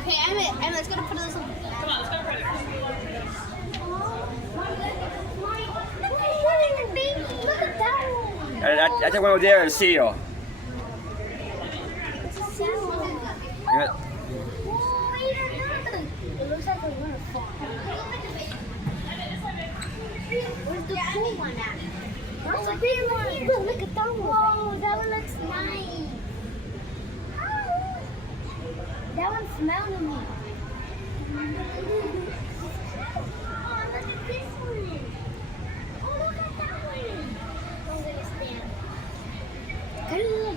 Okay, Emma, let's go to put this on. Come on, let's go further. Look at that one. I think one over there is seal. It's a seal. Yeah. Whoa, wait a minute. It looks like a waterfall. Where's the cool one at? Where's the big one? Look at that one. Whoa, that one looks nice. That one smelled at me. Oh, look at this one. Oh, look at that one. I'm gonna stand. Good.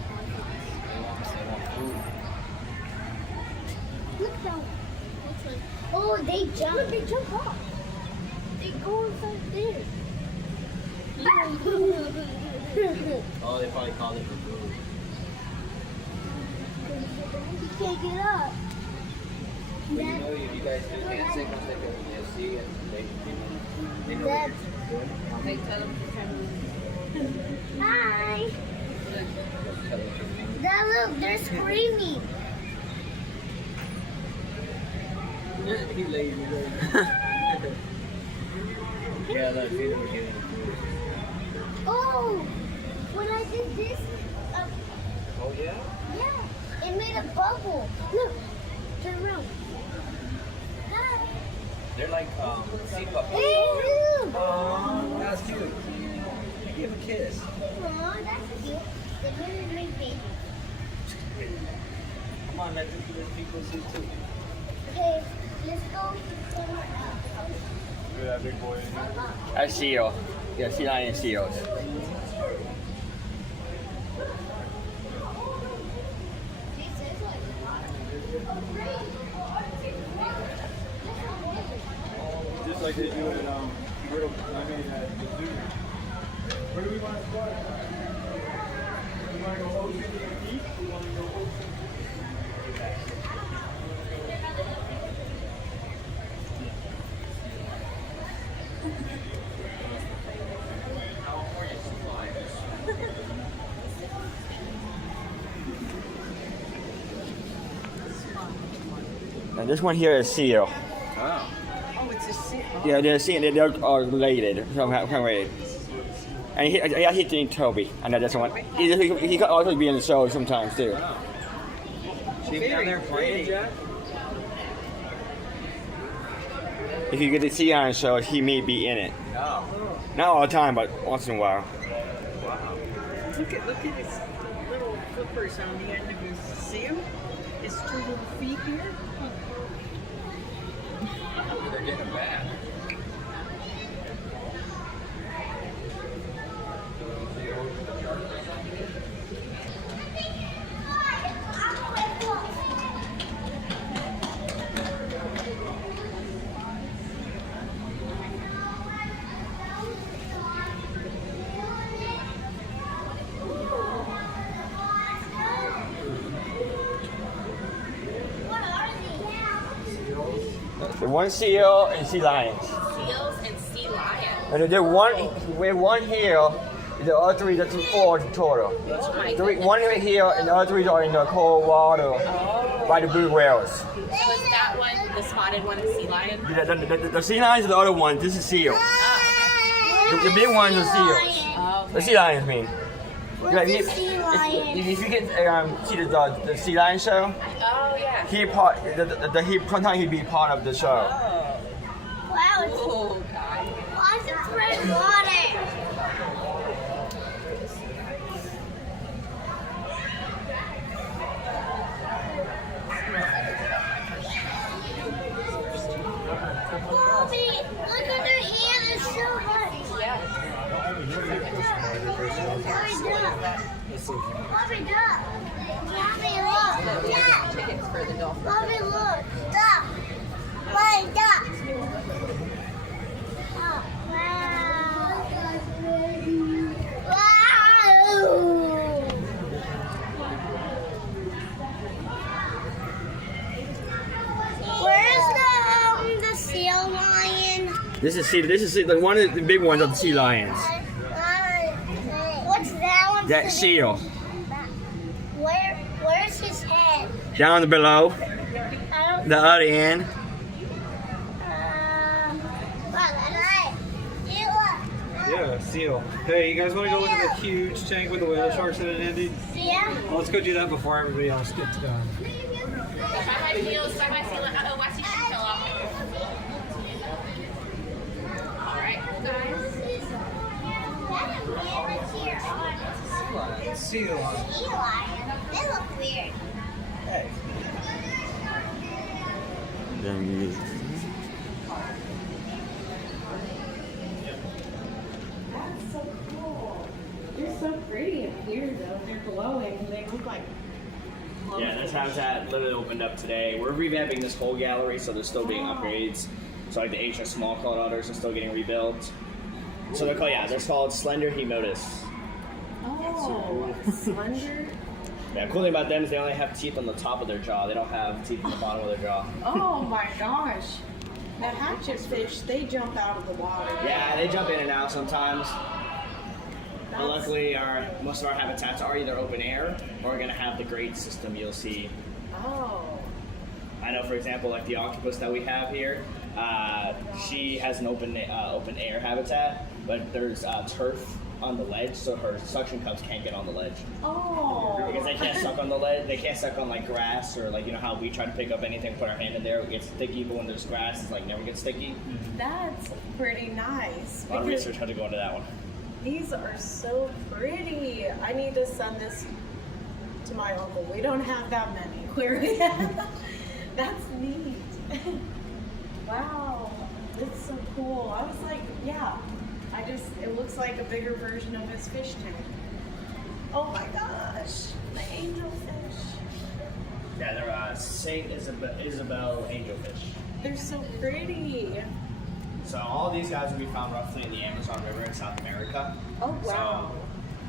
Look at that one. Oh, they jump. Look, they jump off. They go inside there. Oh, they probably called it the food. You can't get up. But you know, if you guys do can't sing, they'll see it. They know Dad. what you're doing. They tell them to come. Hi. Tell them to Dad, look, they're screaming. He lazy. Yeah, that feeling we're giving the food. Oh, when I did this, Oh, yeah? yeah, it made a bubble. Look, turn around. Hi. They're like, sea puppets. Hey, look. Oh, that's cute. Give a kiss. Aw, that's cute. They're really big babies. Come on, let people see too. Okay, let's go. Look at that big boy in here. A seal. Yeah, sea lion and seals. Just like they do at at the zoo. Where do we want to start? We want to go ocean and beach? We want to go ocean. And this one here is seal. Oh. Oh, it's a seal. Yeah, they're seal. They're related. Somehow related. And he think Toby. And that's one. He could also be in the show sometimes too. Wow. See him down there playing, Jack? If you get to see on shows, he may be in it. Oh. Not all the time, but once in a while. Wow. Look at his little flippers on the end of his seal. His two little feet here. They're getting a bath. The one seal and sea lions. Seals and sea lions. And there's one here. The other three, that's four total. Oh my Three, goodness. one right here, and the other three are in the cold water by the blue whales. So is that one, the spotted one, the sea lion? The sea lions are the other ones. This is seal. The big ones are seals. Oh, The sea lions mean. What's a sea lion? If you can see the sea lion show, Oh, yeah. sometimes he'd be part of the show. Oh. Wow, it's Oh, God. lots of red water. Bobby, look at their hand, it's so much. Yeah. Bobby, duck. Bobby, look. Yeah. Tickets for the dolphin. Bobby, look. Duck. Flying duck. Oh, wow. Wow. Where's the seal lion? This is the one of the big ones of the sea lions. What's that one? That seal. Where's his head? Down below. I don't. The other end. Yeah, seal. Hey, you guys want to go look at the huge tank with the whale sharks in it, Andy? Yeah. Well, let's go do that before everybody else gets done. Seal. Sea lion. They look weird. Hey. That's so cool. They're so pretty in here, though. They're glowing. They look like. Yeah, this habitat literally opened up today. We're revamping this whole gallery, so there's still being upgrades. So like the HS small clawed otters are still getting rebuilt. So they're called slender hemotus. Oh, slender. Yeah, cool thing about them is they only have teeth on the top of their jaw. They don't have teeth on the bottom of their jaw. Oh my gosh. The hatchet fish, they jump out of the water. Yeah, they jump in and out sometimes. But That's- luckily, most of our habitats are either open air or going to have the grade system you'll see. Oh. I know, for example, like the octopus that we have here, she has an open air habitat, but there's turf on the ledge, so her suction cups can't get on the ledge. Oh. Because they can't suck on the ledge, they can't suck on like grass or like, you know how we try to pick up anything, put our hand in there, it gets sticky, but when there's grass, it's like never gets sticky. That's pretty nice. A lot of because research had to go into that one. These are so pretty. I need to send this to my uncle. We don't have that many aquariums. That's neat. Wow. It's so cool. I was like, yeah. It looks like a bigger version of his fish tank. Oh my gosh. The angelfish. Yeah, they're Saint Isabel angelfish. They're so pretty. So all these guys will be found roughly in the Amazon River in South America. Oh, wow. So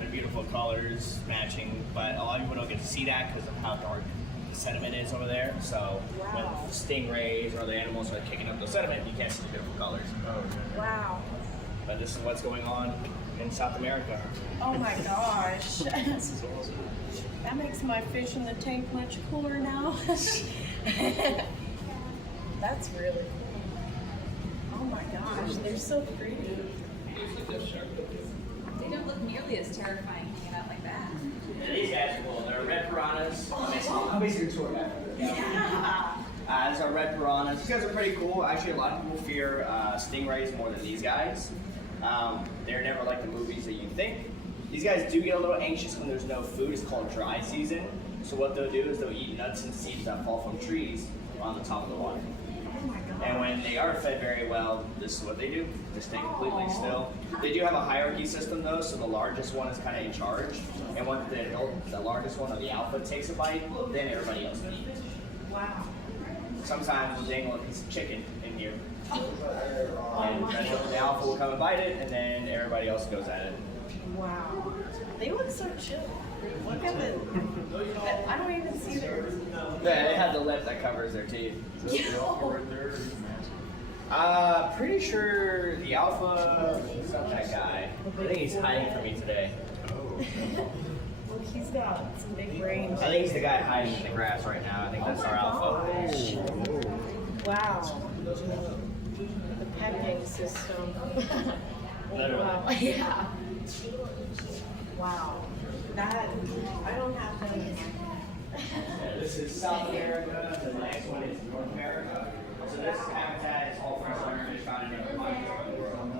they're beautiful colors, matching, but a lot of people don't get to see that because of how dark the sediment is over there. So Wow. when stingrays or other animals are kicking up the sediment, you can't see the beautiful colors. Wow. But this is what's going on in South America. Oh my gosh. That makes my fish in the tank much cooler now. That's really cool. Oh my gosh, they're so pretty. They don't look nearly as terrifying hanging out like that. And these guys are cool. They're red piranhas. I'll basically tour that. Yeah. These are red piranhas. These guys are pretty cool. Actually, a lot of people fear stingrays more than these guys. They're never like the movies that you think. These guys do get a little anxious when there's no food. It's called dry season. So what they'll do is they'll eat nuts and seeds that fall from trees on the top of the water. Oh my god. And when they are fed very well, this is what they do. They stay completely still. They do have a hierarchy system though, so the largest one is kind of in charge. And once the largest one or the alpha takes a bite, then everybody else can eat it. Wow. Sometimes we'll dangle a piece of chicken in here. And then the alpha will come and bite it, and then everybody else goes at it. Wow. They look so chill. Look at it. I don't even see their. Yeah, they have the lip that covers their teeth. Pretty sure the alpha is not that guy. I think he's hiding from me today. Well, he's got some big brains. I think he's the guy hiding in the grass right now. I think that's our alpha. Wow. The pecking system. Literally. Wow. Yeah. Wow. That, I don't have any. Yeah, this is South America. The next one is North America. So this habitat is all freshwater fish found in different parts of the world.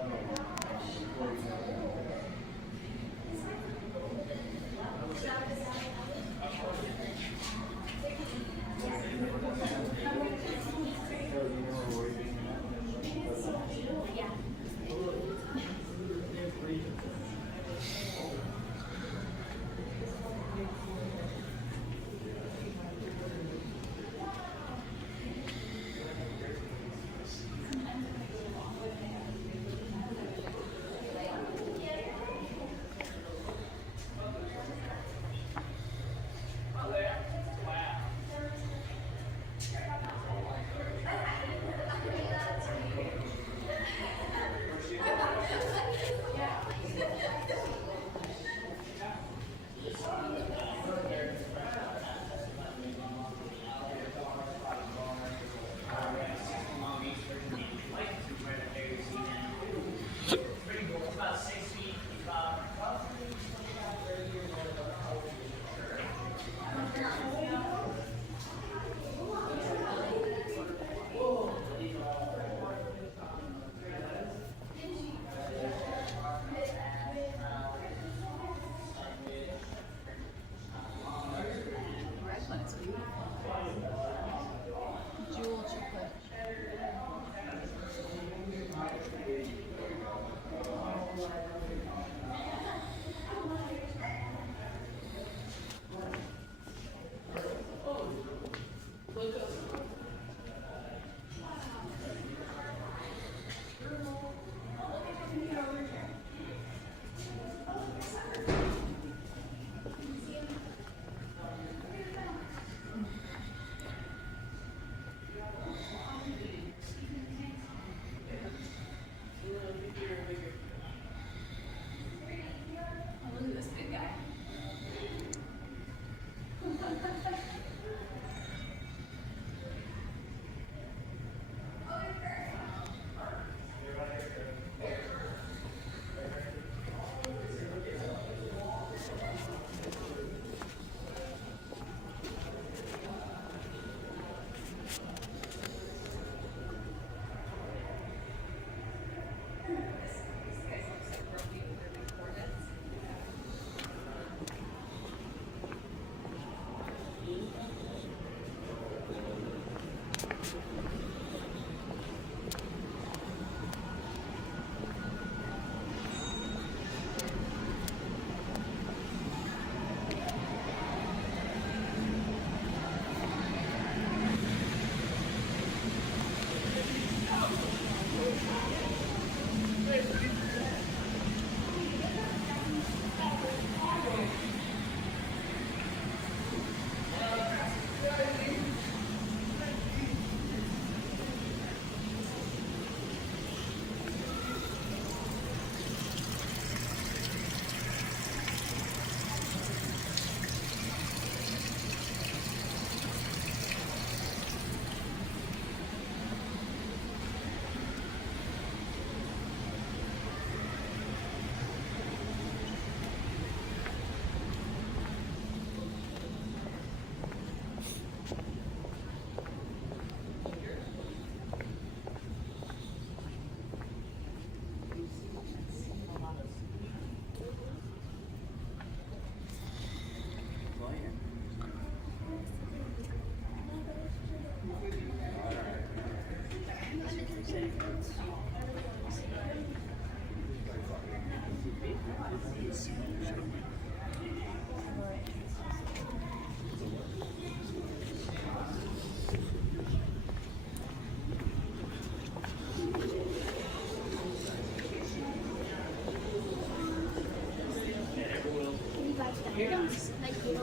Here comes. Thank you.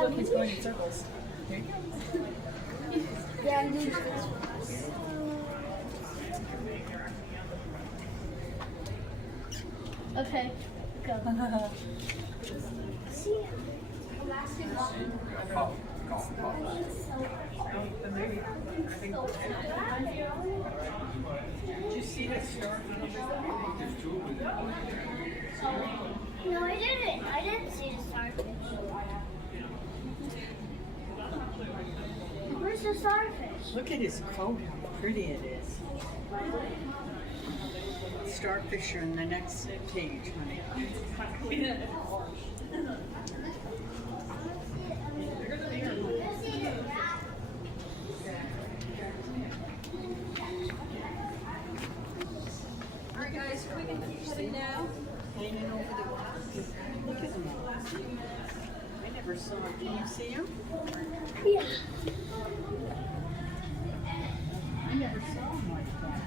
Look, he's going in circles. Here he comes. Yeah, I need this. Okay, go. See, elastic rock. Did you see the star? No, I didn't. I didn't see the starfish. Where's the starfish? Look at his coat, how pretty it is. Starfish are in the next cage, honey. Alright guys, we can head in now. Hanging over the glass. Look at him. I never saw him. Can you see him? Yeah. I never saw him like that.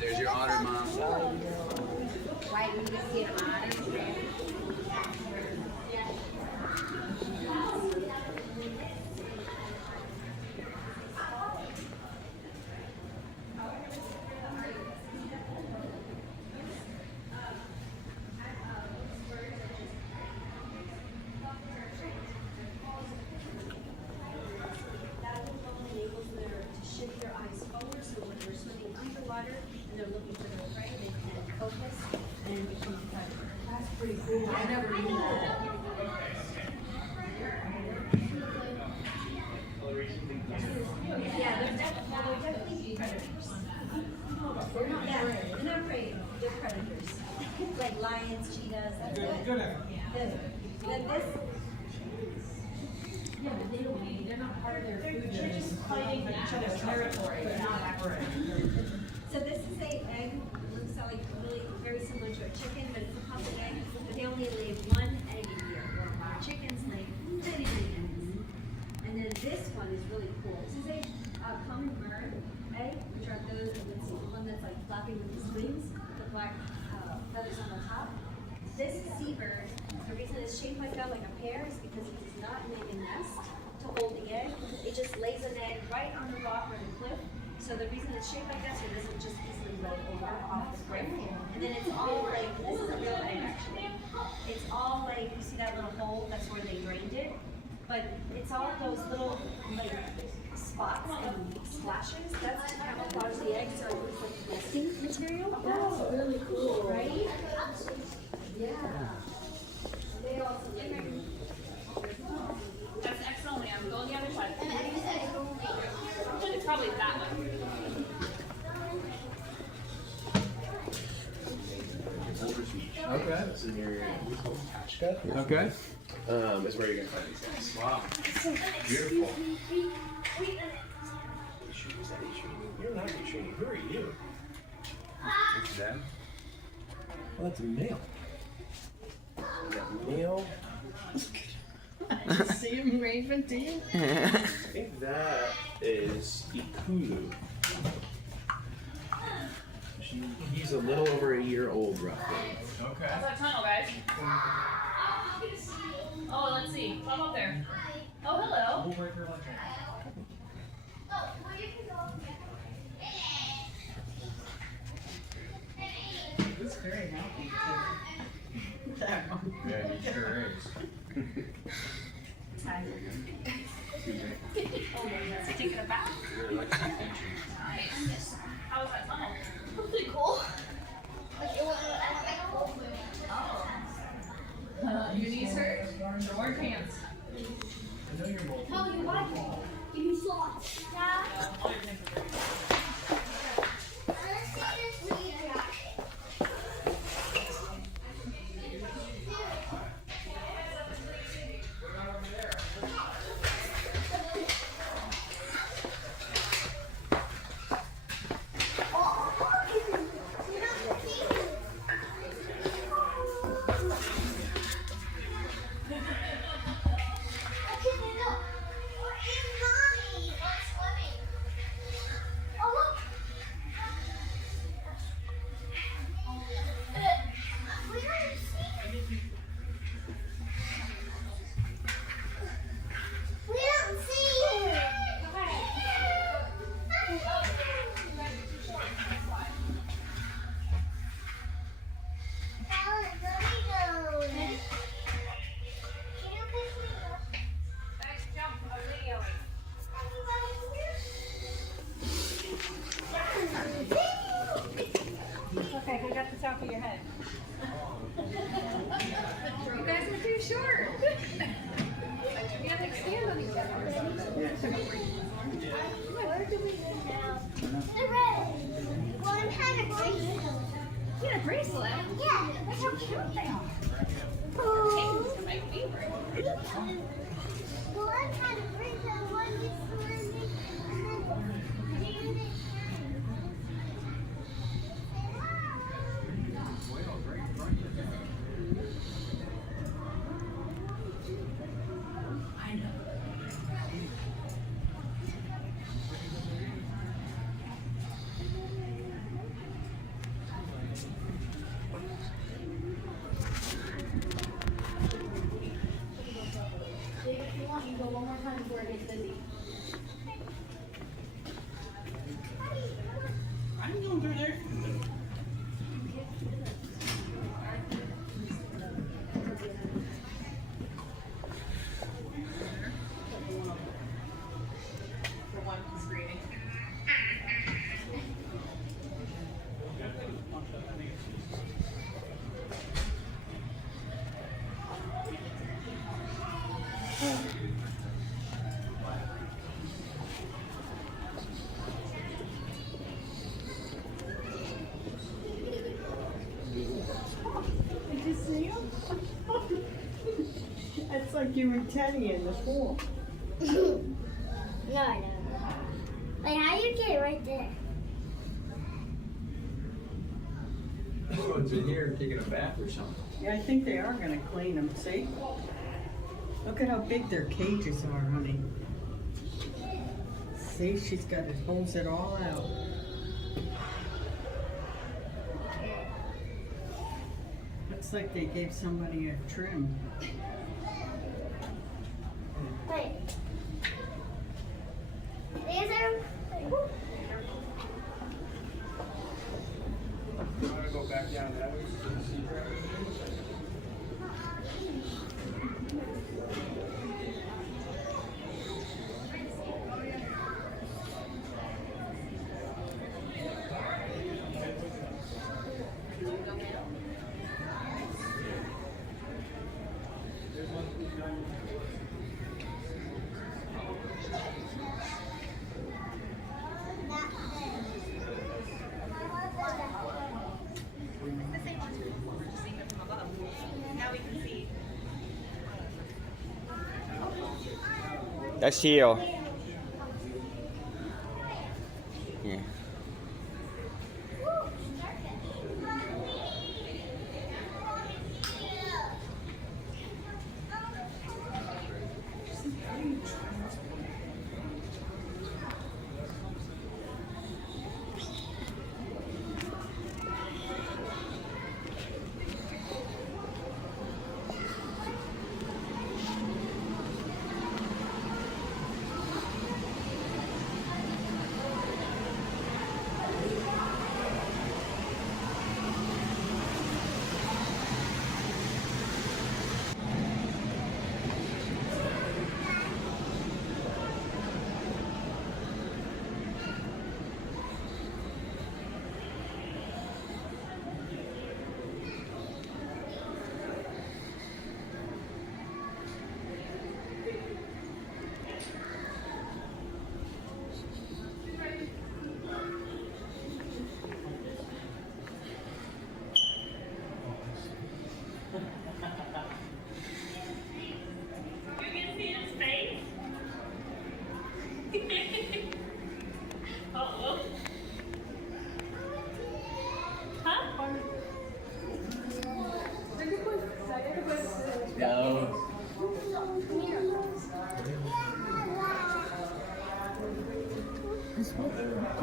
There's your otter, Mom. Why do you see an otter? Shift their eyes forward so when they're swimming underwater and they're looking for their prey, they can focus and become predator. That's pretty cool. I never knew that. Yeah, they're definitely predators. They're not prey. They're not prey. They're predators. Like lions, cheetahs. Good. Then this. Yeah, but they don't eat. They're not part of their food. They're just fighting each other's territory. They're not So this is a egg. It looks like really very similar to a chicken, but it's a pumpkin egg. But they only lay one egg a year. Our chickens lay many, many eggs. And then this one is really cool. This is a common bird egg, which are those. Let's see, the one that's like flapping with his wings, the black feathers on the top. This seabird, the reason it's shaped like that, like a pear, is because it does not make a nest to hold the egg. It just lays an egg right on the rock or the cliff. So the reason it's shaped like that, so it doesn't just easily roll over off the cliff. And then it's all like, this is a real egg actually. It's all like, you see that little hole, that's where they drained it. But it's all those little like spots and splashes. That's to camouflage the egg, so it looks like nesting material. That's really cool, right? Yeah. They also That's X only. I'm going the other side. It's probably that one. Okay. This is your catch cut. Okay. Is where you're gonna find these guys. Wow. Beautiful. You're not shooting. Who are you? It's them. Well, that's a male. Male. See him waving to you? I think that is Ikulu. He's a little over a year old, roughly. Okay. That's that tunnel, guys. Oh, let's see. Come up there. Oh, hello. He's very happy too. That one. Yeah, he sure is. inside. Is he taking a bath? Nice. How was that tunnel? Pretty cool. Like, it wasn't Oh. Your knees hurt? Or wear pants? Tell me what? Give me slots. Yeah. Let's see this lead jacket. Okay, who got the top of your head? You guys are too short. You have to stand on each other. Where do we go now? The red. Well, I'm kind of bracelet. You got a bracelet? Yeah. Look how cute they are. Oh. These are my favorite. Well, I'm kind of bracelet. One gets to wear me, and then if you want, you go one more time before it gets busy. I'm going through there. For one screening. Did you see him? It's like you and Teddy in the pool. No, I don't. Like, how you get right there? Someone's in here taking a bath or something. Yeah, I think they are gonna clean them, see? Look at how big their cages are, honey. See, she's got it, holds it all out. Looks like they gave somebody a trim. Wait. These are. You want to go back down that way to the sea crab? That's heel. Yeah.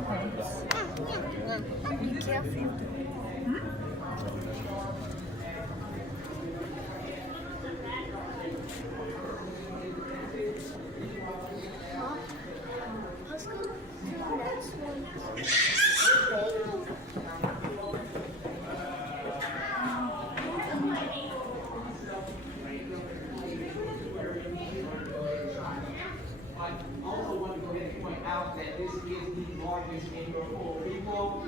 Be careful. Let's go to the next one. I also want to go ahead and point out that this is the largest indoor coral reef bowl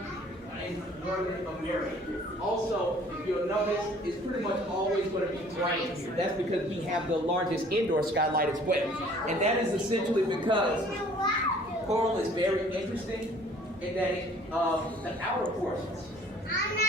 in Northern America. Also, if you'll notice, it's pretty much always going to be bright here. That's because we have the largest indoor skylight as well. And that is essentially because coral is very interesting in that the outer portions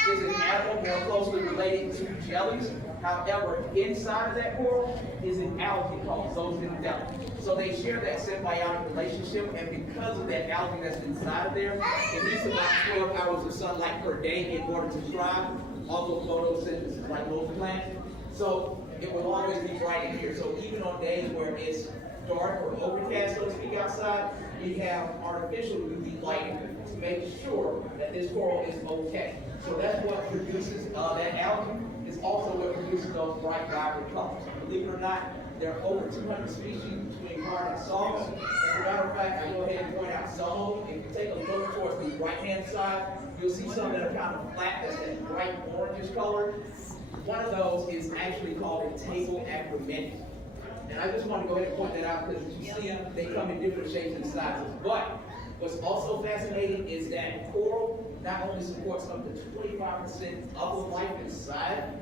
is an animal more closely related to jellies. However, inside of that coral is an algae called zooxanthellae. So they share that symbiotic relationship, and because of that algae that's inside of there, it needs about 12 hours of sunlight per day in order to thrive, also photosynthesis like most plants. So it will always be bright in here. So even on days where it's dark or overcast, so to speak, outside, we have artificial UV lighting to make sure that this coral is okay. So that's what produces that algae. Is also what produces those bright, vibrant colors. Believe it or not, there are over 200 species between hard and soft. As a matter of fact, I'll go ahead and point out some of them. If you take a look towards the right-hand side, you'll see some that are kind of flat, that's that bright orangish color. One of those is actually called a table acromenes. And I just want to go ahead and point that out because you see them, they come in different shapes and sizes. But what's also fascinating is that coral not only supports up to 25% of the life inside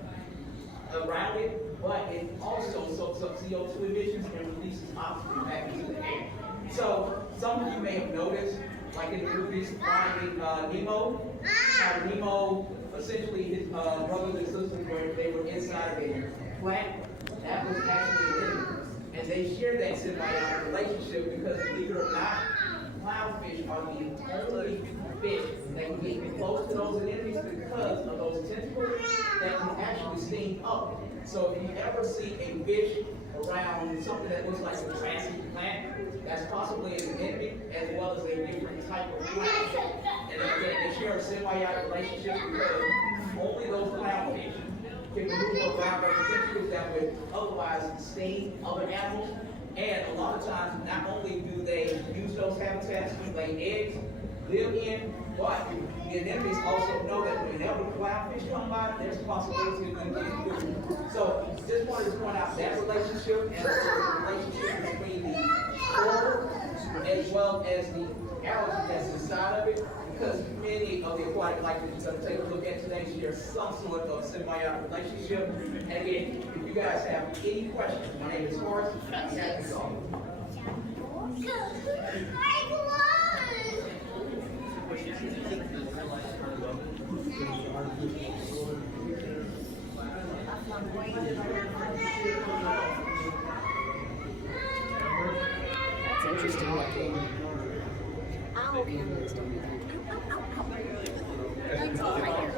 around it, but it also soaks up CO2 emissions and releases oxygen back into the air. So some of you may have noticed, like in the movies, Finding Nemo, how Nemo, essentially his brothers and sisters, where they were inside of a plant, that was actually an enemy. And they share that symbiotic relationship because, believe it or not, clownfish are the only fish that can get close to those anemones because of those tentacles that can actually sting up. So if you ever see a fish around something that looks like a grassy plant, that's possibly an anemone as well as a different type of plant. And again, they share a symbiotic relationship because only those clownfish can move around those tentacles that would otherwise sting other animals. And a lot of times, not only do they use those habitats to lay eggs, live in, but the anemones also know that whenever clownfish come by, there's a possibility of them getting food. So just wanted to point out that relationship and the relationship between the coral as well as the algae that's inside of it, because many of the aquatic life that you're going to take a look at today share some sort of symbiotic relationship. And again, if you guys have any questions, my name is Horace, and I'm happy to go. That's interesting looking. Owl cameras don't do that. Lights off right here.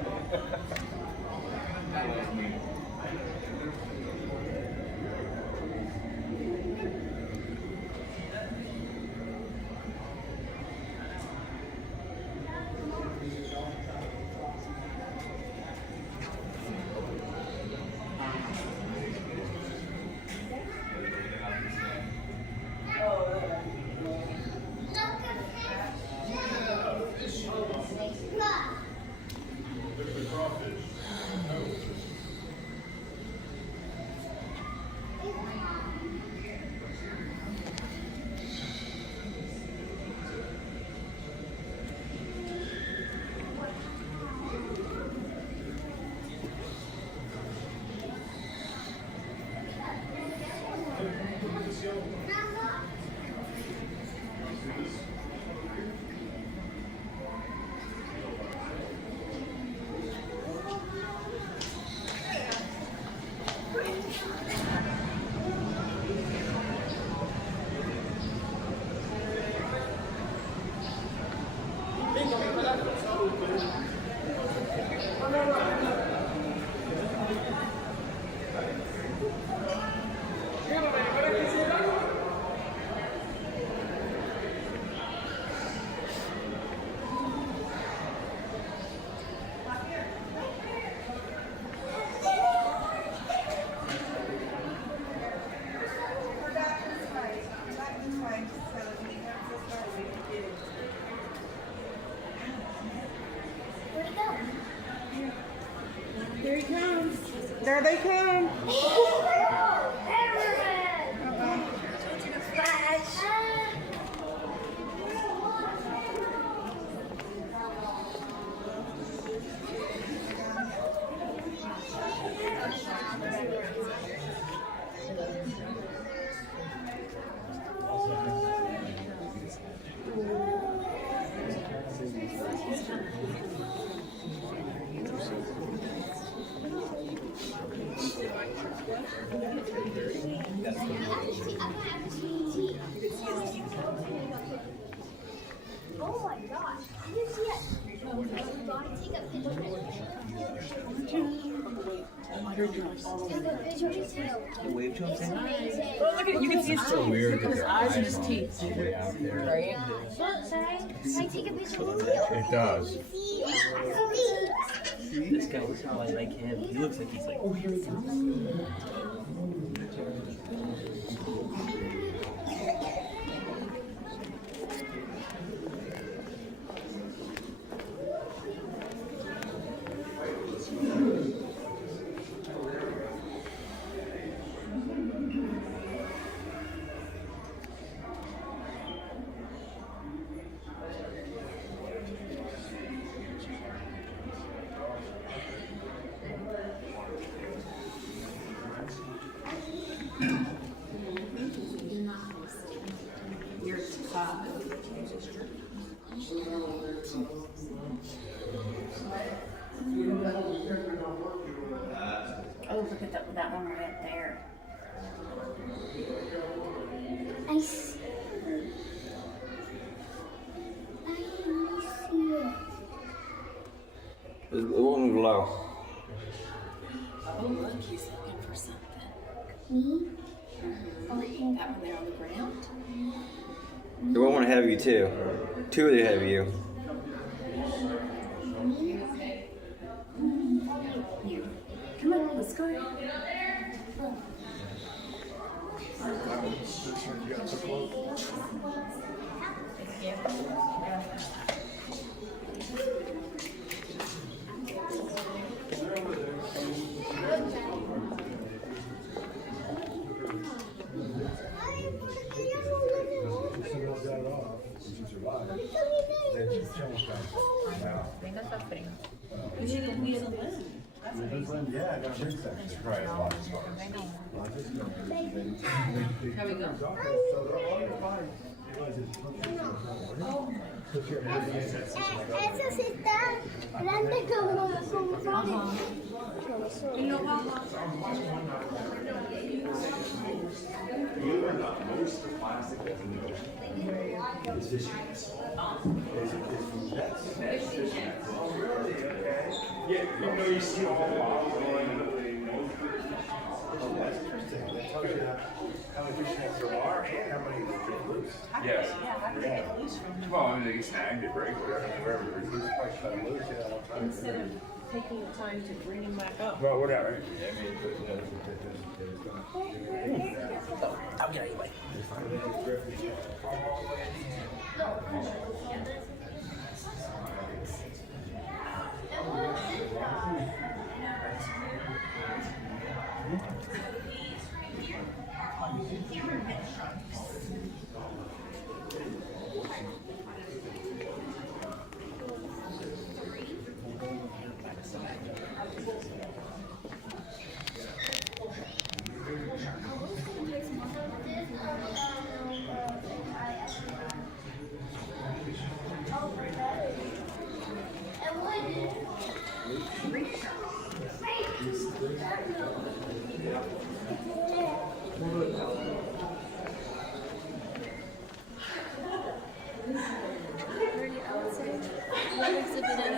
There they come. Oh my gosh, did you see it? Take a picture. Wave to him, say hi. Oh, look at you can see his teeth. weird Look at his eyes and his teeth. Way out there. Right? Can I take a picture with you? It does. This guy looks how I like him. He looks like he's like, oh, here he comes. You're tough. Oh, look at that one right up there. I see. I see it. There's one below. Oh, look, he's looking for something. Me? Oh, that one there on the ground? They won't want to have you too. Two of them have you. You. Come on, let's go. Yeah, no, big section. Right. How we go? Eso sí está grande como flores. Believe it or not, most of the plastic that's in the ocean is fishing nets. It's from nets. Fishing nets. Oh, really? Okay. Yeah, you know, you see all the bottles going into the most. Oh, that's interesting. That tells you how many fishing nets there are and how many are loose. Yes. Yeah. Well, I mean, they get snagged, they break, whatever. Wherever they're loose, probably cut them loose, yeah, all the time. Instead of taking the time to bring him back up. Well, whatever. I mean, but, you know, I'll get out of your way.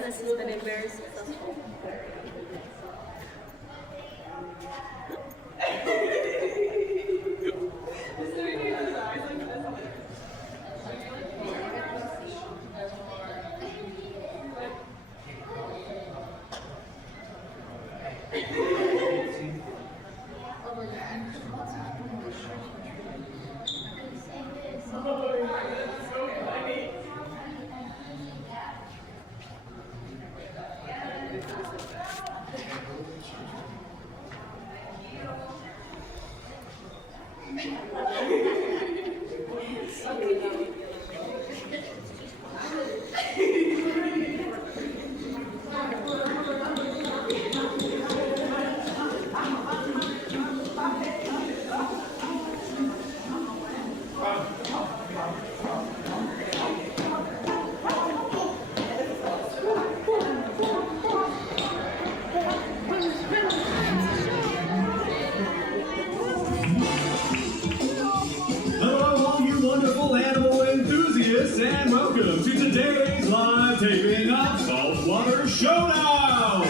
This has been very successful. And welcome to today's live taping of Saltwater Showdown!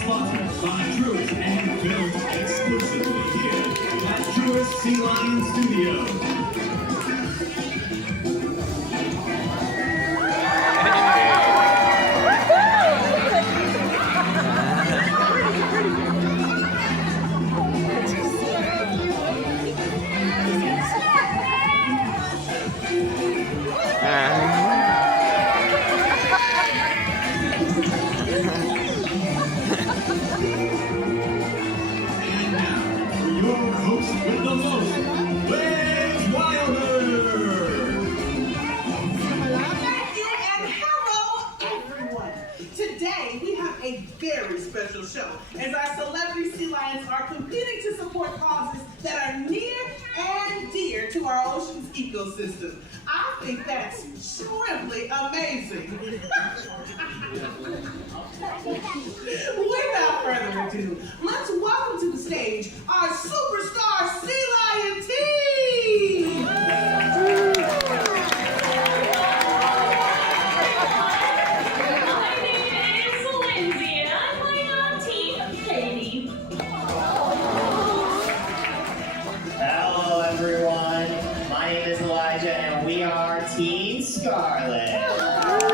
Sponsored by Truist and filmed exclusively here at Truist Sea Lion Studio. Very special show as our celebrity sea lions are competing to support causes that are near and dear to our ocean's ecosystem. I think that's simply amazing. Without further ado, let's welcome to the stage our superstar sea lion team. Team Scarlet. Good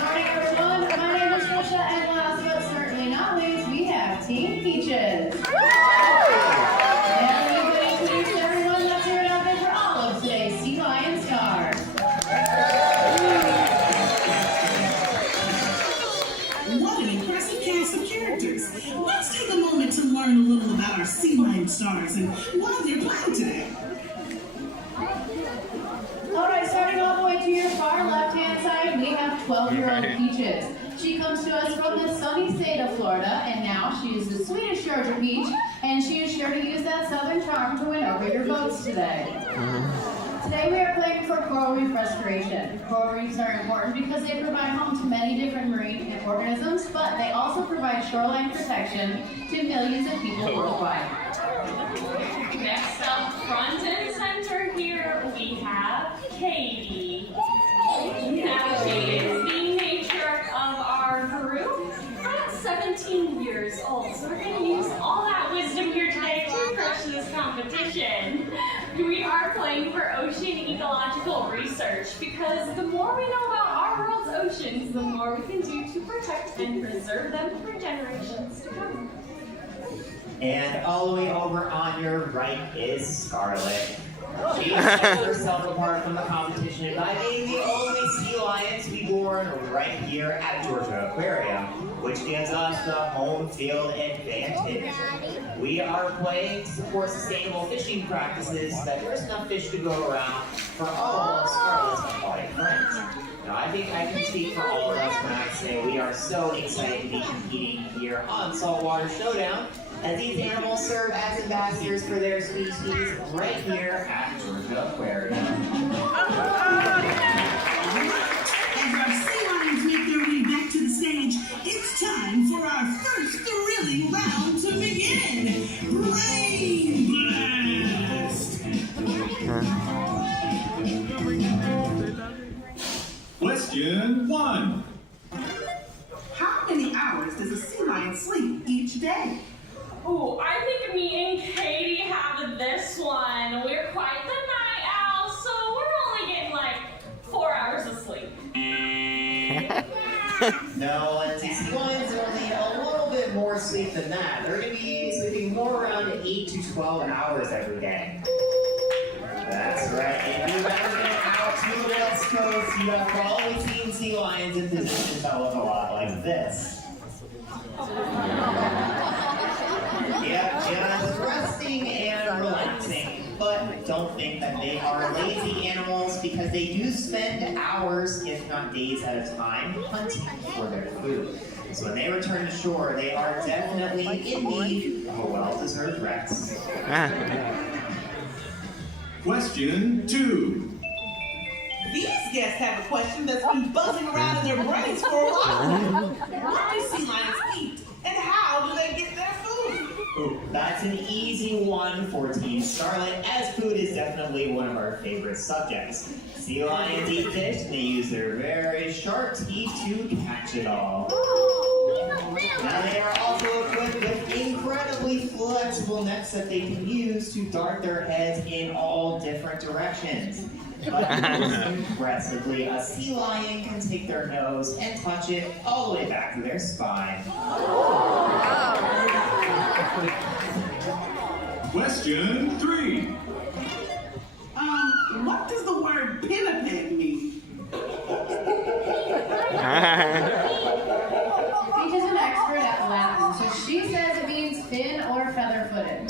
morning, everyone. My name is Georgia, and last but certainly not least, we have Team Peaches. And everybody, please, everyone, let's hear it out there for all of today's Sea Lion stars. What an impressive cast of characters. Let's take a moment to learn a little about our sea lion stars and why they're playing today. Alright, starting all the way to your far left-hand side, we have 12-year-old Peaches. She comes to us from the sunny state of Florida, and now she is the Swedish Georgia Peach, and she is sure to use that southern charm to win over your votes today. Today we are playing for coral reef restoration. Coral reefs are important because they provide home to many different marine organisms, but they also provide shoreline protection to millions of people worldwide. Next up, front and center here, we have Katie. Now she is the matriarch of our group. At 17 years old, so we're going to use all that wisdom here today to crush this competition. We are playing for ocean ecological research because the more we know about our world's oceans, the more we can do to protect and preserve them for generations to come. And all the way over on your right is Scarlet. She set herself apart from the competition by being the only sea lion to be born right here at Georgia Aquarium, which gives us the home field advantage. We are playing to support sustainable fishing practices so that there's enough fish to go around for all of Scarlet's aquatic friends. Now, I think I can speak for all of us when I say we are so excited to be competing here on Saltwater Showdown, as these animals serve as ambassadors for their species right here at Georgia Aquarium. As our sea lions make their way back to the stage, it's time for our first thrilling round to begin. Brain Blast! Question 1. How many hours does a sea lion sleep each day? Oh, I think me and Katie have this one. We're quite the night owls, so we're only getting like 4 hours of sleep. No, and sea lions are only a little bit more sleep than that. They're going to be sleeping more around 8 to 12 hours every day. That's right. If you've ever been out to the West Coast, you have probably seen sea lions in positions that look a lot like this. Yep, just resting and don't think that they are lazy animals because they do spend hours, if not days at a time, hunting for their food. So when they return to shore, they are definitely in need of a well-deserved rest. Question 2. These guests have a question that's been buzzing around in their brains for a while. What do sea lions eat, and how do they get their food? Ooh, that's an easy one for Team Scarlet, as food is definitely one of our favorite subjects. Sea lions eat fish, and they use their very sharp teeth to catch it all. Now they are also equipped with incredibly flexible necks that they can use to dart their heads in all different directions. But most impressively, a sea lion can take their nose and touch it all the way back to their spine. Question 3. What does the word pinniped mean? Peach is an expert at Latin, so she says it means fin or feather-footed.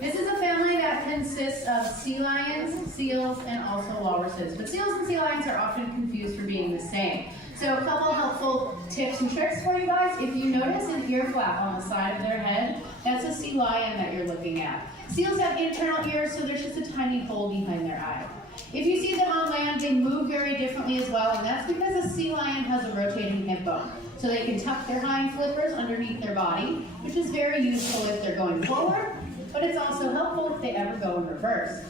This is a family that consists of sea lions, seals, and also walruses. But seals and sea lions are often confused for being the same. So a couple helpful tips and tricks for you guys. If you notice an ear flap on the side of their head, that's a sea lion that you're looking at. Seals have internal ears, so there's just a tiny hole behind their eye. If you see them on land, they move very differently as well, and that's because a sea lion has a rotating hip bone. So they can tuck their hind flippers underneath their body, which is very useful if they're going forward, but it's also helpful if they ever go in reverse.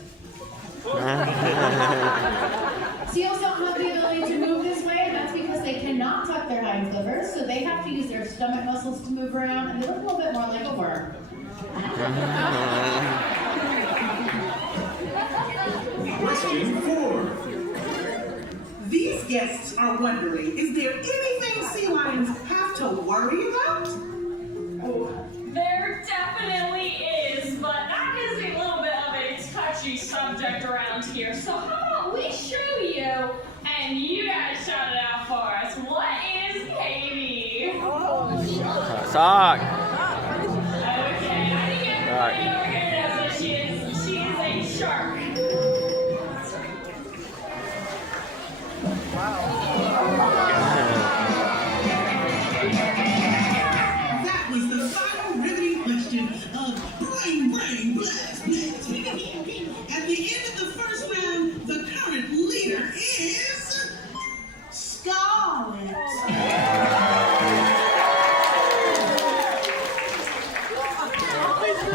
Seals don't have the ability to move this way, and that's because they cannot tuck their hind flippers, so they have to use their stomach muscles to move around, and they look a little bit more like a worm. Question 4. These guests are wondering, is there anything sea lions have to worry about? There definitely is, but that is a little bit of a touchy subject around here. So how about we show you, and you guys shout it out for us. What is Katie? Sock. Okay, I think everybody over here knows what she is. She is a shark. That was the final riveting question of brain, blast, blast. At the end of the first round, the current leader is Scarlet. I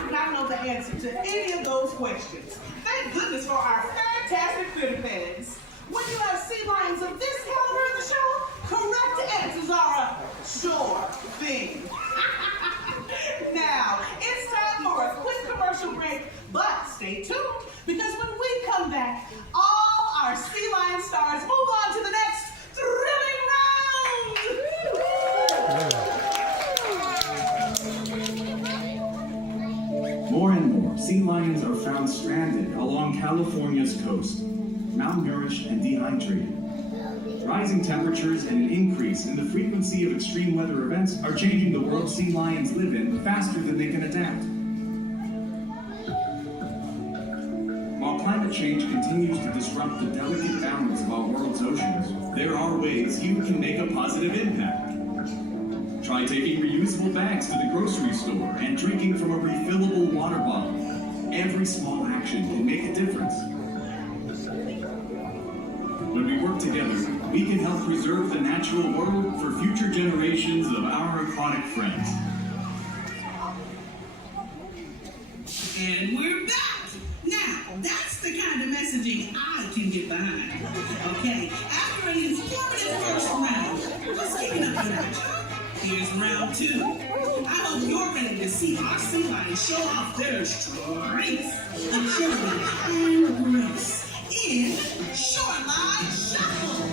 did not know the answer to any of those questions. Thank goodness for our fantastic pinnipeds. When you have sea lions of this caliber in the show, correct answers are a sure thing. Now, it's time for a quick commercial break, but stay tuned, because when we come back, all our sea lion stars move on to the next thrilling round. More and more sea lions are found stranded along California's coast, malnourished and dehydrated. Rising temperatures and an increase in the frequency of extreme weather events are changing the world sea lions live in faster than they can adapt. While climate change continues to disrupt the delicate balance of our world's oceans, there are ways you can make a positive impact. Try taking reusable bags to the grocery store and drinking from a refillable water bottle. Every small action can make a difference. When we work together, we can help preserve the natural world for future generations of our aquatic friends. And we're back. Now, that's the kind of messaging I can get behind. Okay, after an informative first round, let's kick it up a notch. Here's round 2. I hope you're ready to see our sea lions show off their strength, agility, and grace in Shoreline Shuffle.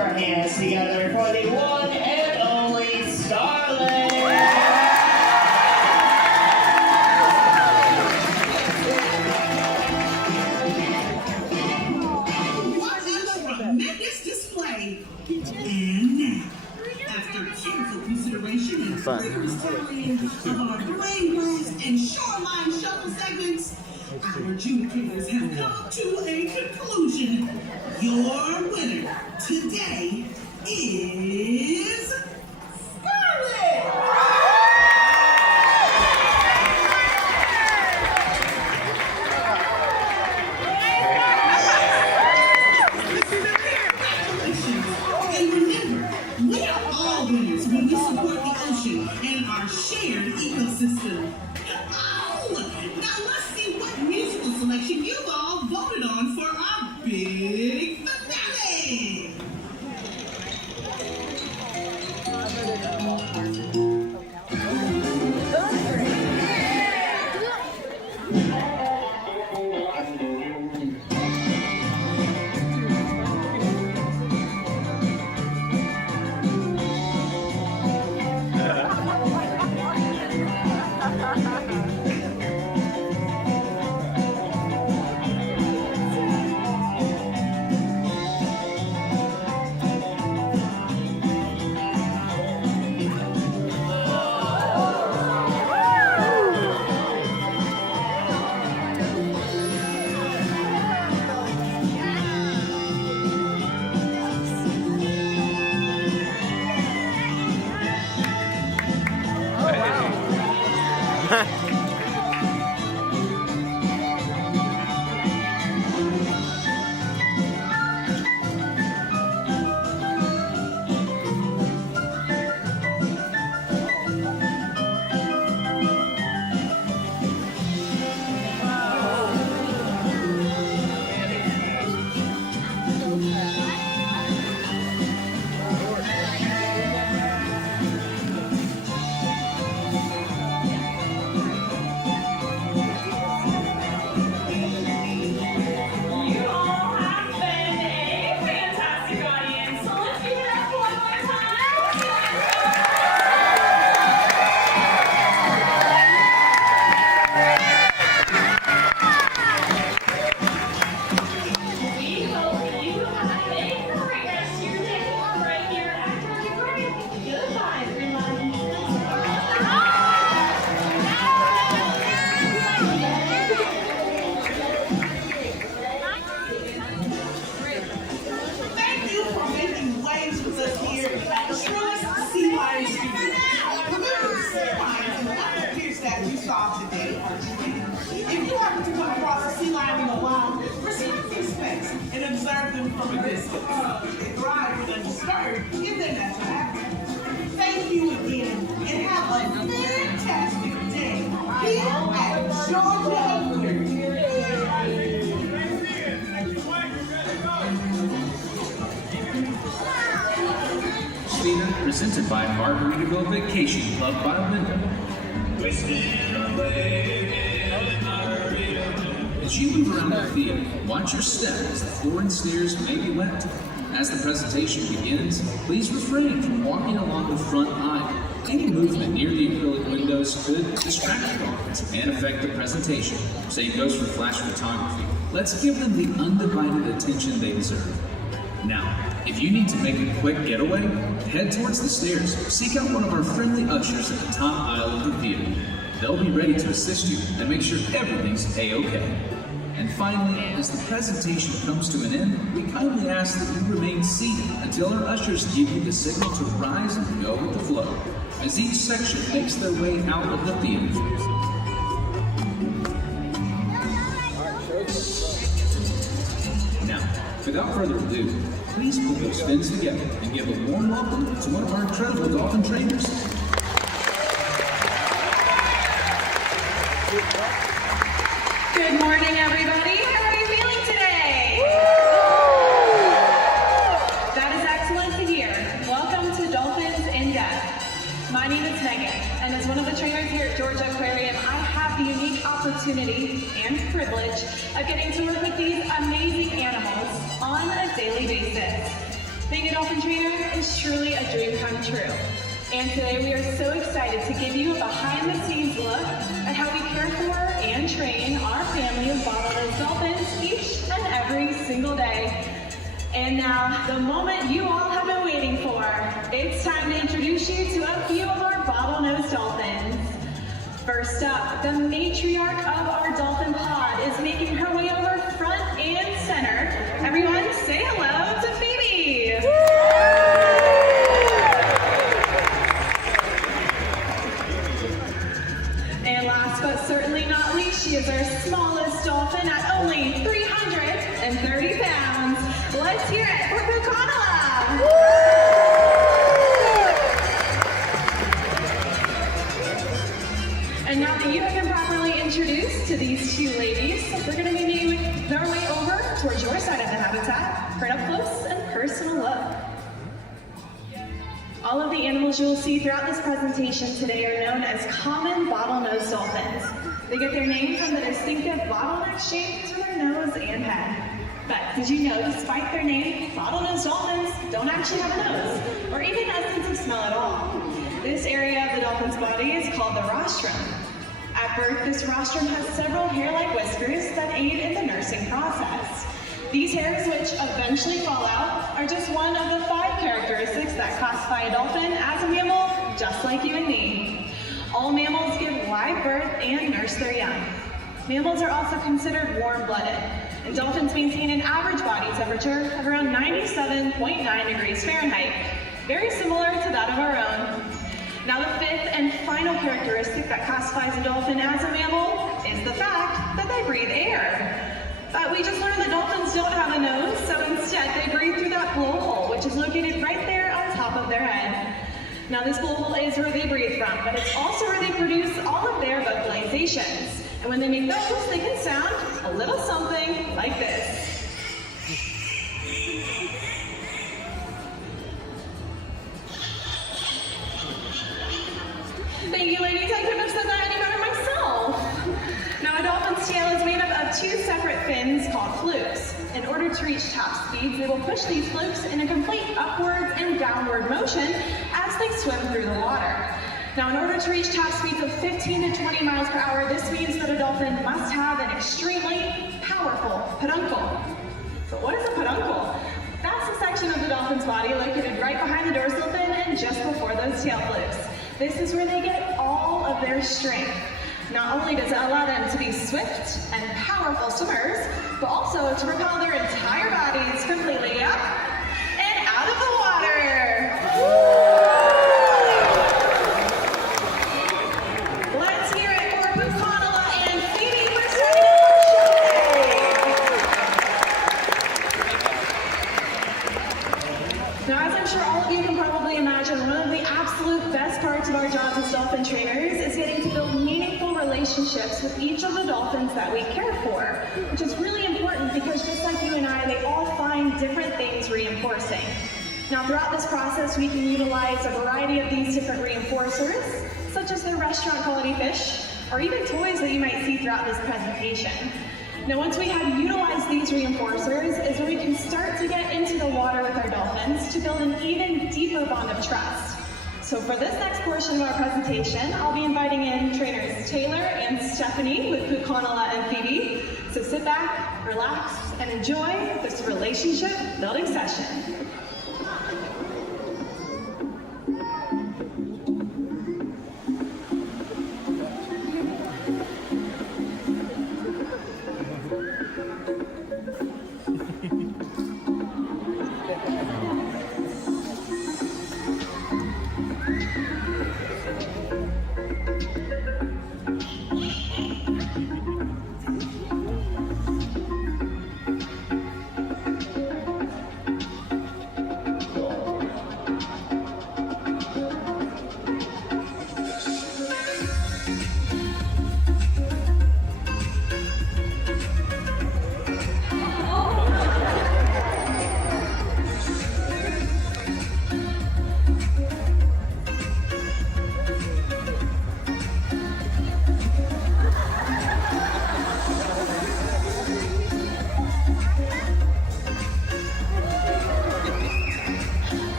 our hands together for the one and only Scarlet. What a tremendous display! And now, after careful consideration and rigorous tailoring of our brain blast and shoreline shuffle segments, our adjudicators have come to a conclusion. Your winner today is Scarlet! And remember, we are all winners when we support the ocean and our shared ecosystem. Oh, now let's see what musical selection you've all voted on for our big finale. Thank you again, and have a fantastic day here at Georgia Aquarium. Sweden, presented by Margaritaville Vacation Club by Wyndham. As you move around the theater, watch your step as the floor and stairs may be wet. As the presentation begins, please refrain from walking along the front aisle. Any movement near the acrylic windows could distract the audience and affect the presentation. Same goes for flash photography. Let's give them the undivided attention they deserve. Now, if you need to make a quick getaway, head towards the stairs. Seek out one of our friendly ushers at the top aisle of the theater. They'll be ready to assist you and make sure everything's A-OK. And finally, as the presentation comes to an end, we kindly ask that you remain seated until our ushers give you the signal to rise and go with the flow, as each section makes their way out of the theater. Now, without further ado, please put those fins together and give a warm welcome to one of our incredible dolphin trainers. Good morning, everybody. How are you feeling today? That is excellent to hear. Welcome to Dolphins in Depth. My name is Megan, and as one of the trainers here at Georgia Aquarium, I have the unique opportunity and privilege of getting to work with these amazing animals on a daily basis. Being a dolphin trainer is truly a dream come true. And today we are so excited to give you a behind-the-scenes look at how we care for and train our family of bottlenose dolphins each and every single day. And now, the moment you all have been waiting for. It's time to introduce you to a few of our bottlenose dolphins. First up, the matriarch of our dolphin pod is making her way over front and center. Everyone say hello to Phoebe. And last but certainly not least, she is our smallest dolphin at only 330 pounds. Let's hear it for Aquanaut. And now that you have been properly introduced to these two ladies, we're going to be making our way over towards your side of the habitat for an up-close and personal look. All of the animals you will see throughout this presentation today are known as common bottlenose dolphins. They get their name from the distinctive bottleneck shape to their nose and head. But did you know, despite their name, bottlenose dolphins don't actually have a nose, or even a sense of smell at all. This area of the dolphin's body is called the rostrum. At birth, this rostrum has several hair-like whiskers that aid in the nursing process. These hairs, which eventually fall out, are just one of the 5 characteristics that classify a dolphin as a mammal, just like you and me. All mammals give live birth and nurse their young. Mammals are also considered warm-blooded, and dolphins maintain an average body temperature of around 97.9 degrees Fahrenheit, very similar to that of our own. Now, the 5th and final characteristic that classifies a dolphin as a mammal is the fact that they breathe air. But we just learned that dolphins don't have a nose, so instead they breathe through that blowhole, which is located right there on top of their head. Now, this blowhole is where they breathe from, but it's also where they produce all of their vocalizations. And when they make those, they can sound a little something like this. Thank you, ladies. I couldn't have said that any better myself. Now, a dolphin's tail is made up of 2 separate fins called flukes. In order to reach top speeds, they will push these flukes in a complete upwards and downward motion as they swim through the water. Now, in order to reach top speeds of 15 to 20 miles per hour, this means that a dolphin must have an extremely powerful peduncle. But what is a peduncle? That's a section of the dolphin's body located right behind the dorsal fin and just before those tail flukes. This is where they get all of their strength. Not only does it allow them to be swift and powerful swimmers, but also to propel their entire bodies completely up and out of the water. Let's hear it for Aquanaut and Phoebe for starting our show today. Now, as I'm sure all of you can probably imagine, one of the absolute best parts of our jobs as dolphin trainers is getting to build meaningful relationships with each of the dolphins that we care for, which is really important because just like you and I, they all find different things reinforcing. Now, throughout this process, we can utilize a variety of these different reinforcers, such as their restaurant quality fish, or even toys that you might see throughout this presentation. Now, once we have utilized these reinforcers is when we can start to get into the water with our dolphins to build an even deeper bond of trust. So for this next portion of our presentation, I'll be inviting in trainers Taylor and Stephanie with Aquanaut and Phoebe. So sit back, relax, and enjoy this relationship building session.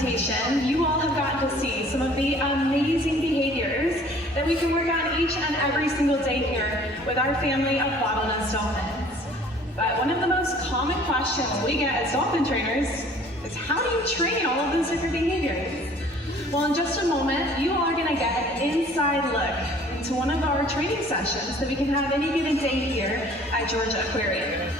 presentation, you all have gotten to see some of the amazing behaviors that we can work on each and every single day here with our family of bottlenose dolphins. But one of the most common questions we get as dolphin trainers is how do you train all of those different behaviors? Well, in just a moment, you all are going to get an inside look into one of our training sessions that we can have any given day here at Georgia Aquarium.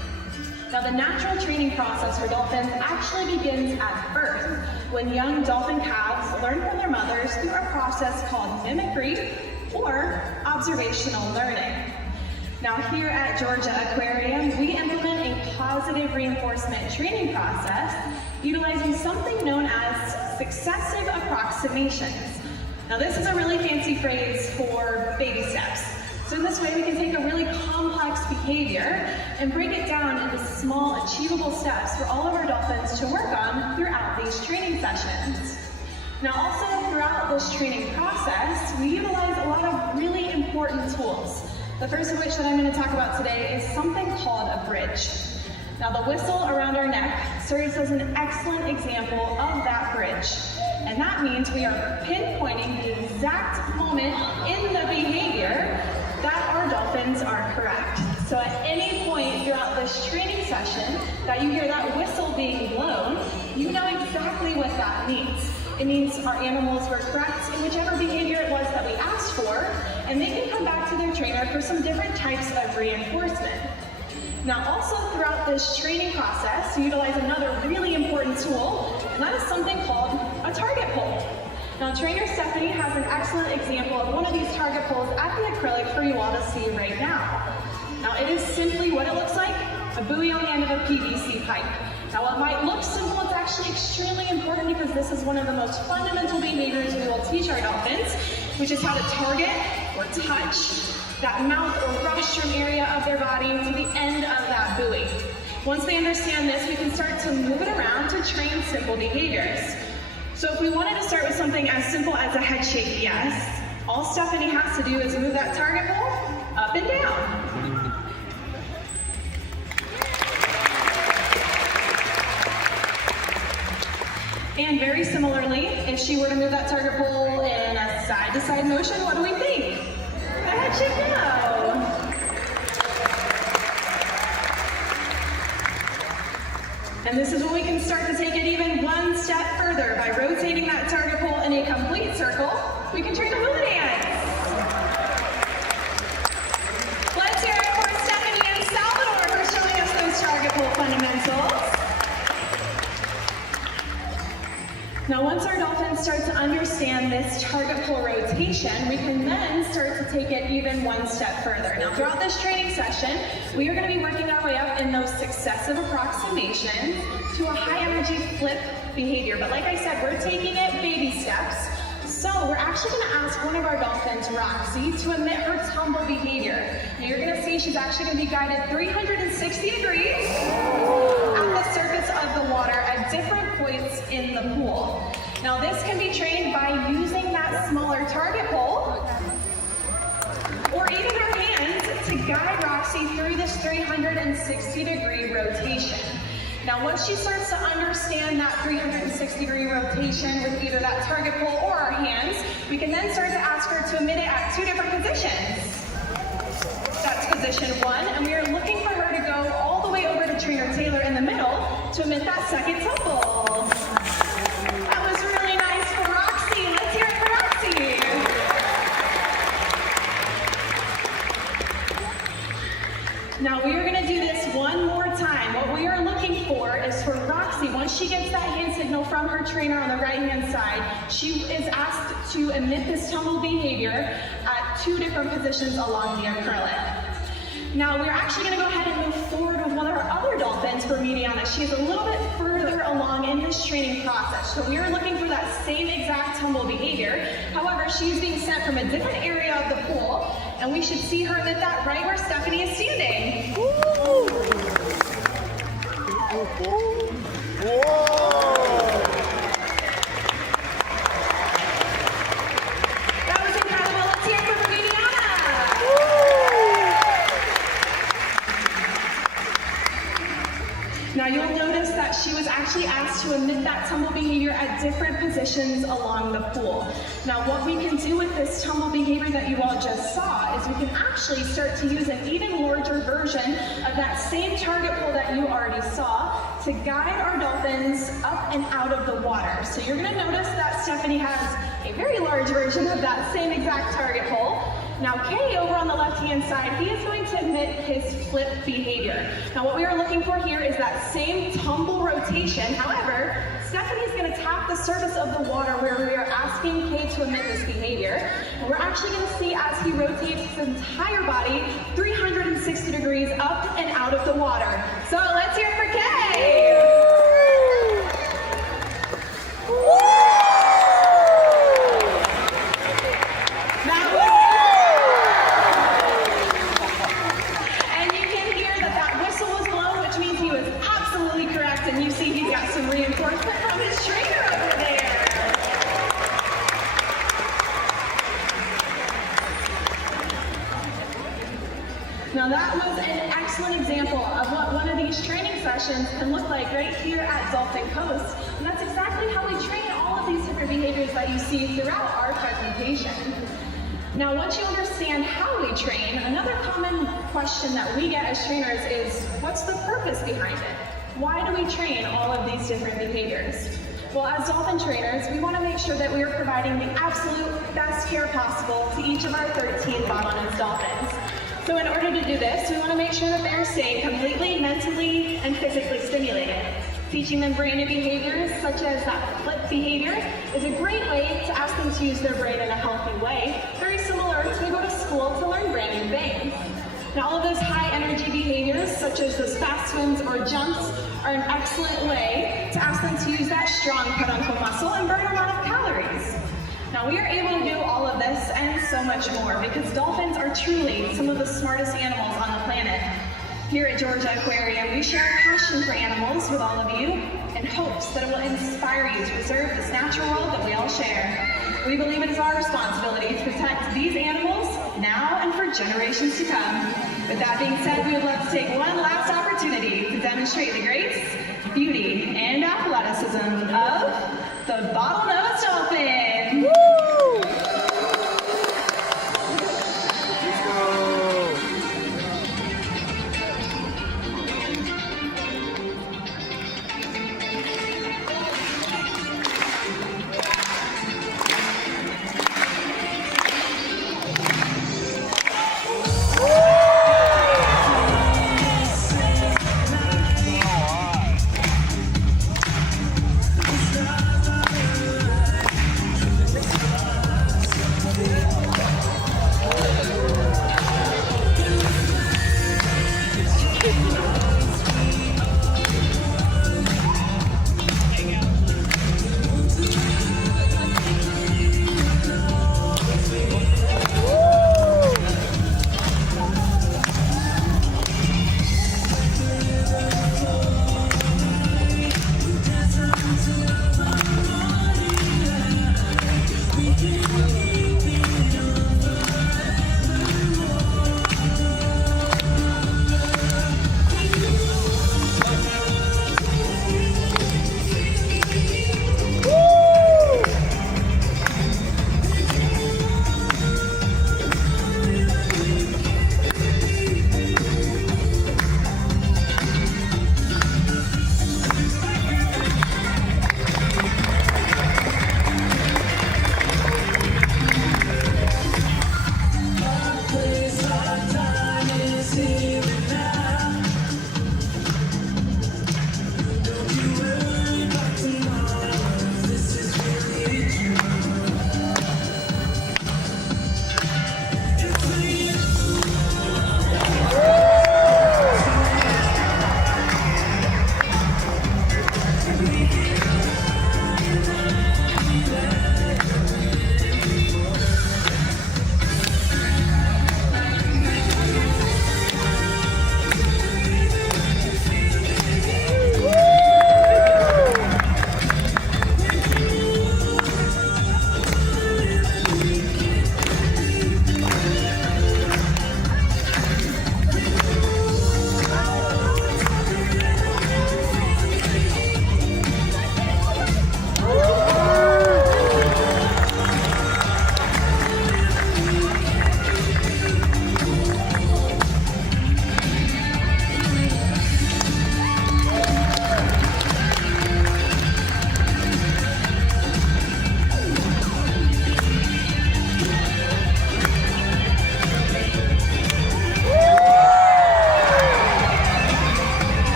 Now, the natural training process for dolphins actually begins at birth, when young dolphin calves learn from their mothers through a process called mimicry or observational learning. Now, here at Georgia Aquarium, we implement a positive reinforcement training process utilizing something known as successive approximations. Now, this is a really fancy phrase for baby steps. So in this way, we can take a really complex behavior and break it down into small, achievable steps for all of our dolphins to work on throughout these training sessions. Now, also throughout this training process, we utilize a lot of really important tools. The first of which that I'm going to talk about today is something called a bridge. Now, the whistle around our neck serves as an excellent example of that bridge. And that means we are pinpointing the exact moment in the behavior that our dolphins are correct. So at any point throughout this training session that you hear that whistle being blown, you know exactly what that means. It means our animals were correct in whichever behavior it was that we asked for, and they can come back to their trainer for some different types of reinforcement. Now, also throughout this training process, we utilize another really important tool, and that is something called a target pull. Now, trainer Stephanie has an excellent example of one of these target pulls at the acrylic for you all to see right now. Now, it is simply what it looks like, a buoy on the end of a PVC pipe. Now, what might look simple, it's actually extremely important because this is one of the most fundamental behaviors we will teach our dolphins, which is how to target or touch that mouth or rostrum area of their body to the end of that buoy. Once they understand this, we can start to move it around to train simple behaviors. So if we wanted to start with something as simple as a head shake yes, all Stephanie has to do is move that target pole up and down. And very similarly, if she were to move that target pole in a side-to-side motion, what do we think? A head shake no. And this is when we can start to take it even one step further. By rotating that target pole in a complete circle, we can train a hula dance. Let's hear it for Stephanie and Salvador for showing us those target pole fundamentals. Now, once our dolphins start to understand this target pull rotation, we can then start to take it even one step further. Now, throughout this training session, we are going to be working our way up in those successive approximations to a high energy flip behavior. But like I said, we're taking it baby steps. So we're actually going to ask one of our dolphins, Roxy, to emit her tumble behavior. Now, you're going to see she's actually going to be guided 360 degrees at the surface of the water at different points in the pool. Now, this can be trained by using that smaller target pole or even our hands to guide Roxy through this 360 degree rotation. Now, once she starts to understand that 360 degree rotation with either that target pole or our hands, we can then start to ask her to emit it at two different positions. That's position one, and we are looking for her to go all the way over to Trainer Taylor in the middle to emit that second tumble. That was really nice for Roxy. Let's hear it for Roxy. Now, we are going to do this one more time. What we are looking for is for Roxy, once she gets that hand signal from her trainer on the right-hand side, she is asked to emit this tumble behavior at two different positions along the acrylic. Now, we're actually going to go ahead and move forward with one of our other dolphins for Mediana. She's a little bit further along in this training process. So we are looking for that same exact tumble behavior. However, she's being sent from a different area of the pool, and we should see her emit that right where Stephanie is standing. Woo! That was incredible. Let's hear it for Mediana. Now, you'll notice that she was actually asked to emit with that tumble behavior at different positions along the pool. Now what we can do with this tumble behavior that you all just saw is we can actually start to use an even larger version of that same target pole that you already saw to guide our dolphins up and out of the water. So you're going to notice that Stephanie has a very large version of that same exact target pole. Now Kay, over on the left-hand side, he is going to emit his flip behavior. Now what we are looking for here is that same tumble rotation. However, Stephanie is going to tap the surface of the water where we are asking Kay to emit this behavior. And we're actually going to see as he rotates his entire body 360 degrees up and out of the water. So let's hear it for Kay! And you see he's got some reinforcement from his trainer over there. Now that was an excellent example of what one of these training sessions can look like right here at Dolphin Coast. And that's exactly how we train all of these different behaviors that you see throughout our presentation. Now, once you understand how we train, another common question that we get as trainers is, what's the purpose behind it? Why do we train all of these different behaviors? Well, as dolphin trainers, we want to make sure that we are providing the absolute best care possible to each of our 13 bottlenose dolphins. So in order to do this, we want to make sure that they're staying completely mentally and physically stimulated. Teaching them brand new behaviors, such as that flip behavior, is a great way to ask them to use their brain in a healthy way, very similar to we go to school to learn brand new things. Now, all of those high energy behaviors, such as those fast swims or jumps, are an excellent way to ask them to use that strong peduncle muscle and burn a lot of calories. Now, we are able to do all of this and so much more because dolphins are truly some of the smartest animals on the planet. Here at Georgia Aquarium, we share a passion for animals with all of you in hopes that it will inspire you to preserve this natural world that we all share. We believe it is our responsibility to protect these animals now and for generations to come. With that being said, we would love to take one last opportunity to demonstrate the grace, beauty, and athleticism of the bottlenose dolphin. Woo!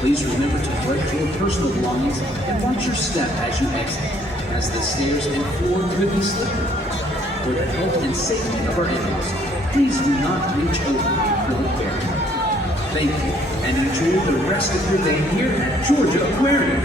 Please remember to collect your personal belongings and watch your step as you exit, as the stairs and floor could be slippery. For the health and safety of our animals, please do not reach over the acrylic barrier. Thank you, and enjoy the rest of your day here at Georgia Aquarium.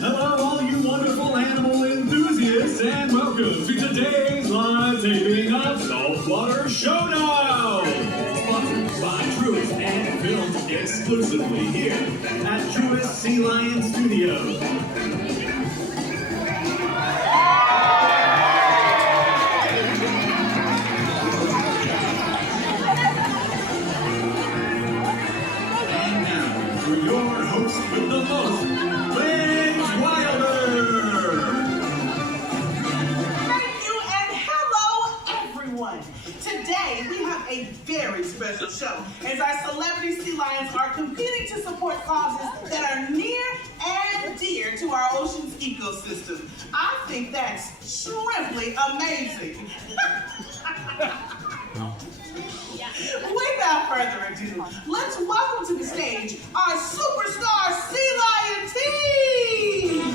Hello, all you wonderful animal enthusiasts, and welcome to today's live taping of Saltwater Showdown! Sponsored by Truist and filmed exclusively here at Truist Sea Lion Studios. And now, for your host with the most, Today, we have a very special show as our celebrity sea lions are competing to support causes that are near and dear to our ocean's ecosystem. I think that's shrimply amazing. Without further ado, let's welcome to the stage our superstar sea lion team!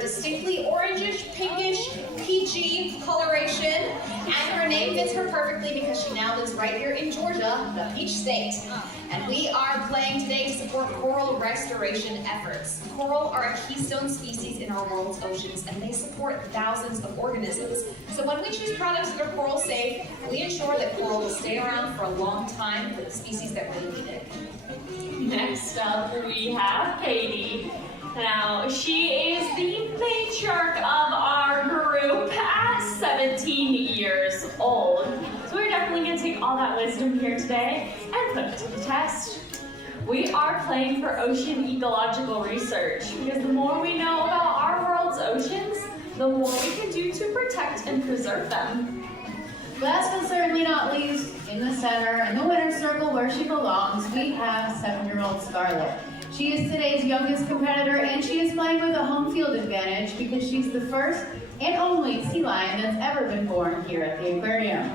Distinctly orangish, pinkish, peachy coloration, and her name fits her perfectly because she now lives right here in Georgia, the Peach State. And we are playing today to support coral restoration efforts. Coral are a keystone species in our world's oceans, and they support thousands of organisms. So when we choose products that are coral safe, we ensure that coral will stay around for a long time for the species that really need it. Next up, we have Katie. Now, she is the matriarch of our group at 17 years old. So we're definitely going to take all that wisdom here today and put it to the test. We are playing for ocean ecological research because the more we know about our world's oceans, the more we can do to protect and preserve them. Last but certainly not least, in the center, in the winner's circle where she belongs, we have 7-year-old Scarlett. She is today's youngest competitor, and she is playing with a home field advantage because she's the first and only sea lion that's ever been born here at the aquarium.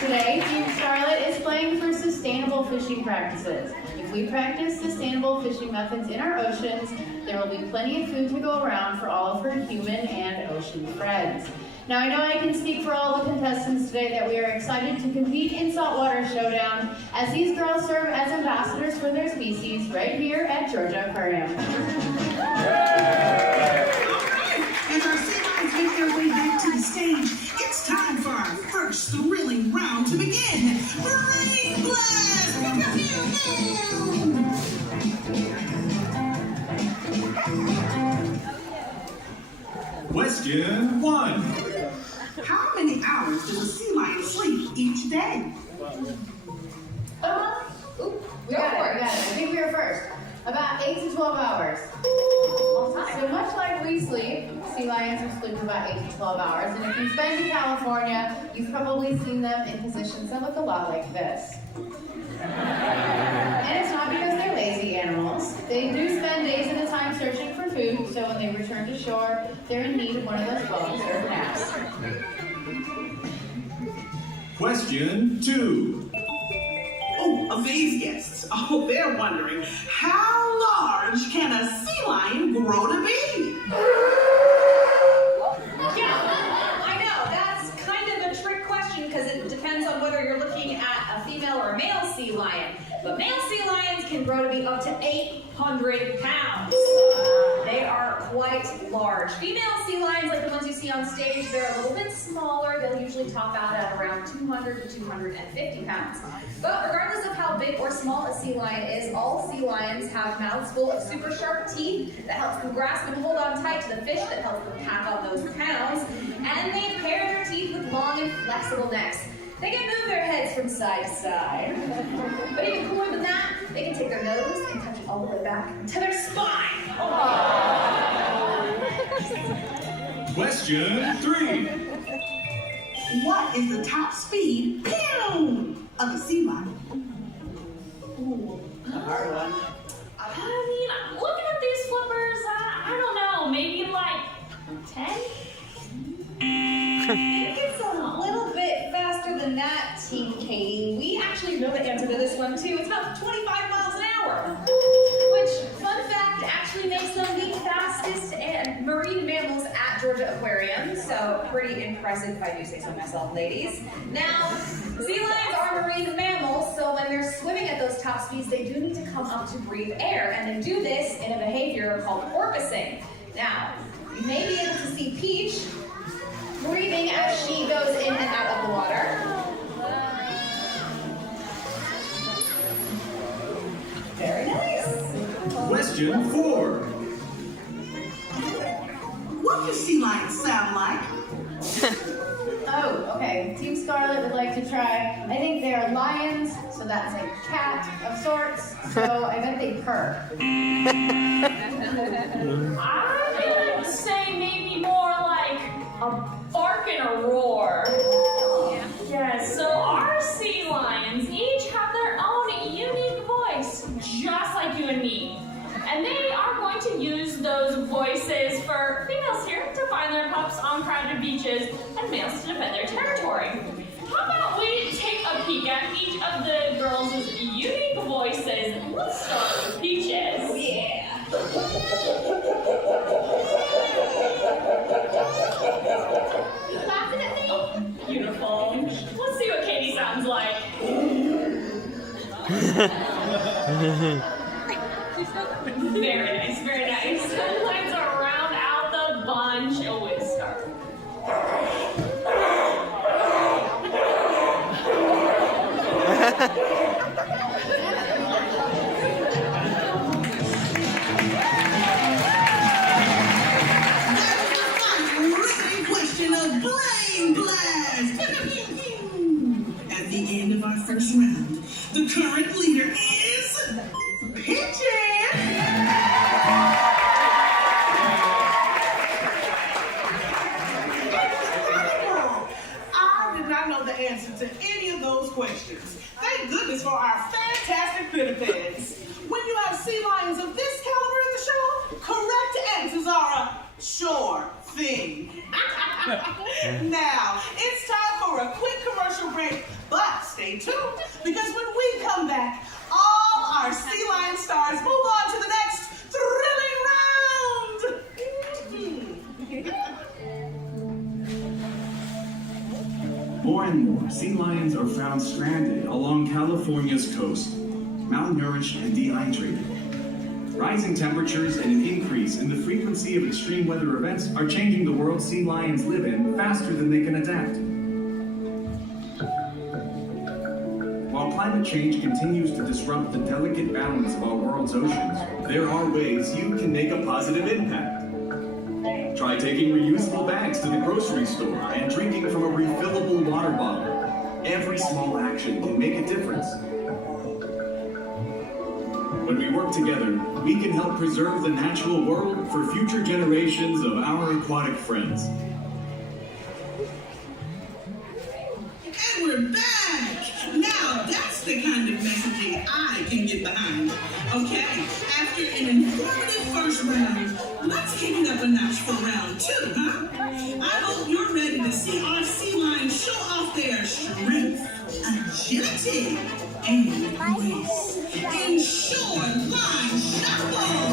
Today, Team Scarlett is playing for sustainable fishing practices. If we practice sustainable fishing methods in our oceans, there will be plenty of food to go around for all of her human and ocean friends. Now, I know I can speak for all the contestants today that we are excited to compete in Saltwater Showdown as these girls serve as ambassadors for their species right here at Georgia Aquarium. As our sea lions make their way back to the stage, it's time for our first thrilling round to begin. Brain Blast! Question 1. How many hours does a sea lion sleep each day? We got it. I think we were first. About 8 to 12 hours. So much like we sleep, sea lions are sleeping about 8 to 12 hours. And if you've been to California, you've probably seen them in positions that look a lot like this. And it's not because they're lazy animals. They do spend days at a time searching for food, so when they return to shore, they're in need of one of those well-deserved naps. Question 2. Oh, of these guests, they're wondering, how large can a sea lion grow to be? Yeah, I know, that's kind of for a male sea lion. But male sea lions can grow to be up to 800 pounds. They are quite large. Female sea lions, like the ones you see on stage, they're a little bit smaller. They'll usually top out at around 200 to 250 pounds. But regardless of how big or small a sea lion is, all sea lions have mouths full of super sharp teeth that helps them grasp and hold on tight to the fish that helps them pack on those pounds. And they pair their teeth with long and flexible necks. They can move their heads from side to side. But even cooler than that, they can take their nose and touch it all the way back to their spine. Question 3. What is the top speed, pew, of a sea lion? A hard one. I mean, looking at these flippers, I don't know, maybe like 10? I think it's a little bit faster than that, Team Katie. We actually know the answer to this one too. It's about 25 miles an hour. Which, fun fact, actually makes them the fastest marine mammals at Georgia Aquarium. So, pretty impressive if I do say so myself, ladies. Now, sea lions are marine mammals, so when they're swimming at those top speeds, they do need to come up to breathe air. And they do this in a behavior called porpoising. Now, you may be able to see Peach breathing as she goes in and out of the water. Very nice. Question 4. What do sea lions sound like? Oh, okay. Team Scarlet would like to try. I think they are lions, so that's a cat of sorts. So I bet they purr. I would say maybe more like a bark and a roar. Yes, so our sea lions each have their own unique voice, just like you and me. And they are going to use those voices for females here to find their pups on crowded beaches and males to defend their territory. How about we take a peek at each of the girls' unique voices? Let's start with Peaches. Oh, yeah. You laughing at me? Beautiful. Let's see what Katie sounds like. Very nice, very nice. Let's round out the bunch with Scarlet. Question of Blame Blast! At the end of our first round, the current leader is Peaches! I did not know the answer to any of those questions. Thank goodness for our fantastic pinnipeds. When you have sea lions of this caliber in the show, correct answers are a sure thing. Now, it's time for a quick commercial break, but stay tuned, because when we come back, all our sea lion stars move on to the next thrilling round. More and more, sea lions are found stranded along California's coast, malnourished and dehydrated. Rising temperatures and an increase in the frequency of extreme weather events are changing the world sea lions live in faster than they can adapt. While climate change continues to disrupt the delicate balance of our world's oceans, there are ways you can make a positive impact. Try taking reusable bags to the grocery store and drinking from a refillable water bottle. Every small action can make a difference. When we work together, we can help preserve the natural world for future generations of our aquatic friends. And we're back! Now that's the kind of messaging I can get behind. Okay, after an informative first round, let's kick it up a notch for round 2, huh? I hope you're ready to see our sea lions show off their strength, agility, and grace. In short line shuffle!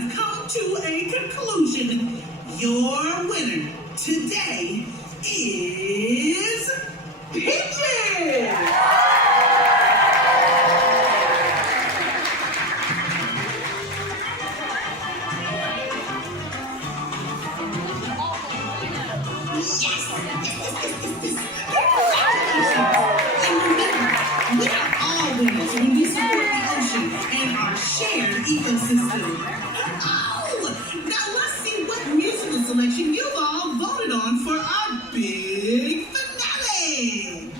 have come to a conclusion. Your winner today is Peaches! We are all winners when we support the ocean and our shared ecosystem. Oh, now let's see what musical selection you've all voted on for our big finale.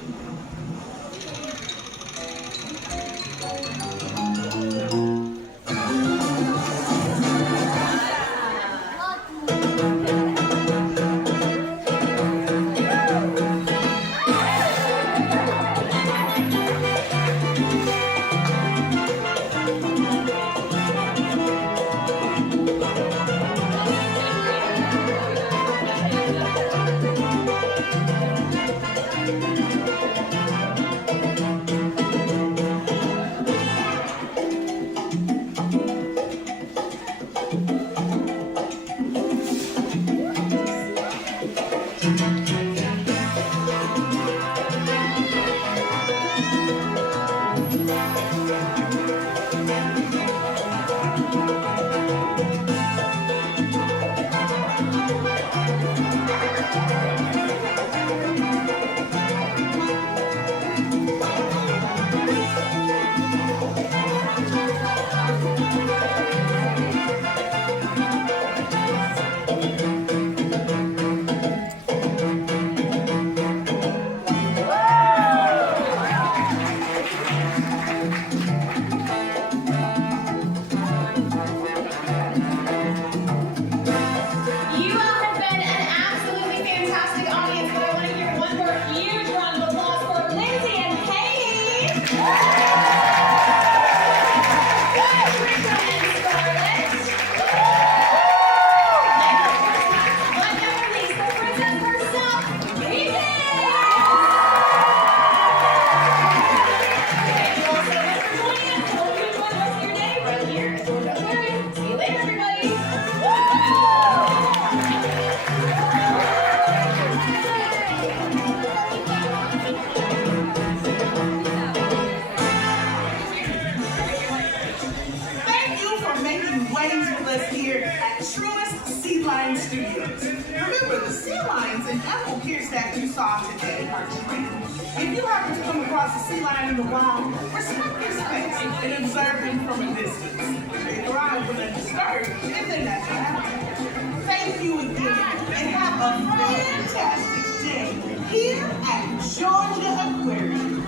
If you happen to come across a sea lion in the wild, respect their space and observe them from a distance. They thrive when they're disturbed in their natural habitat. Thank you again, and have a fantastic day here at Georgia Aquarium.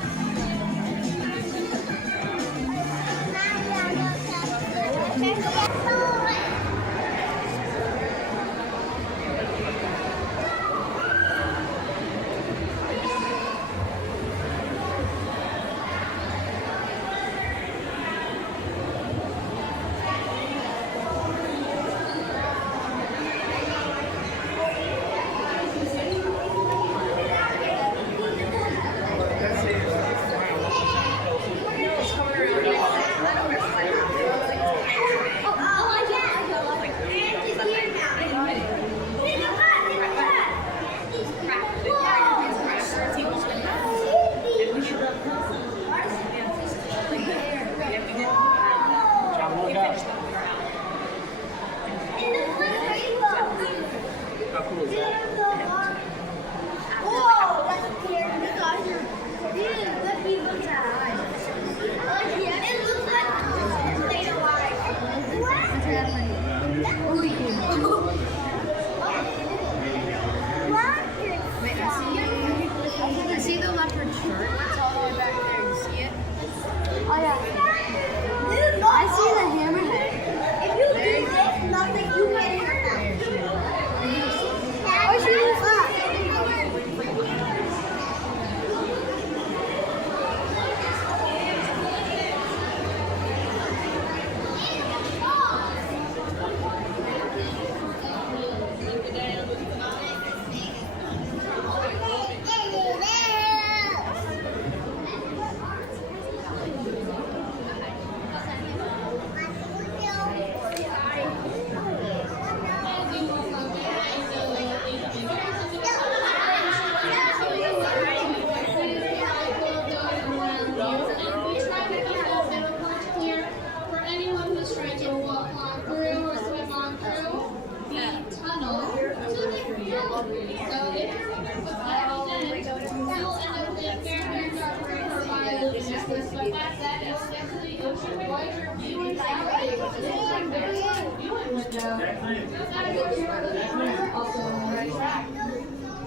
That's it.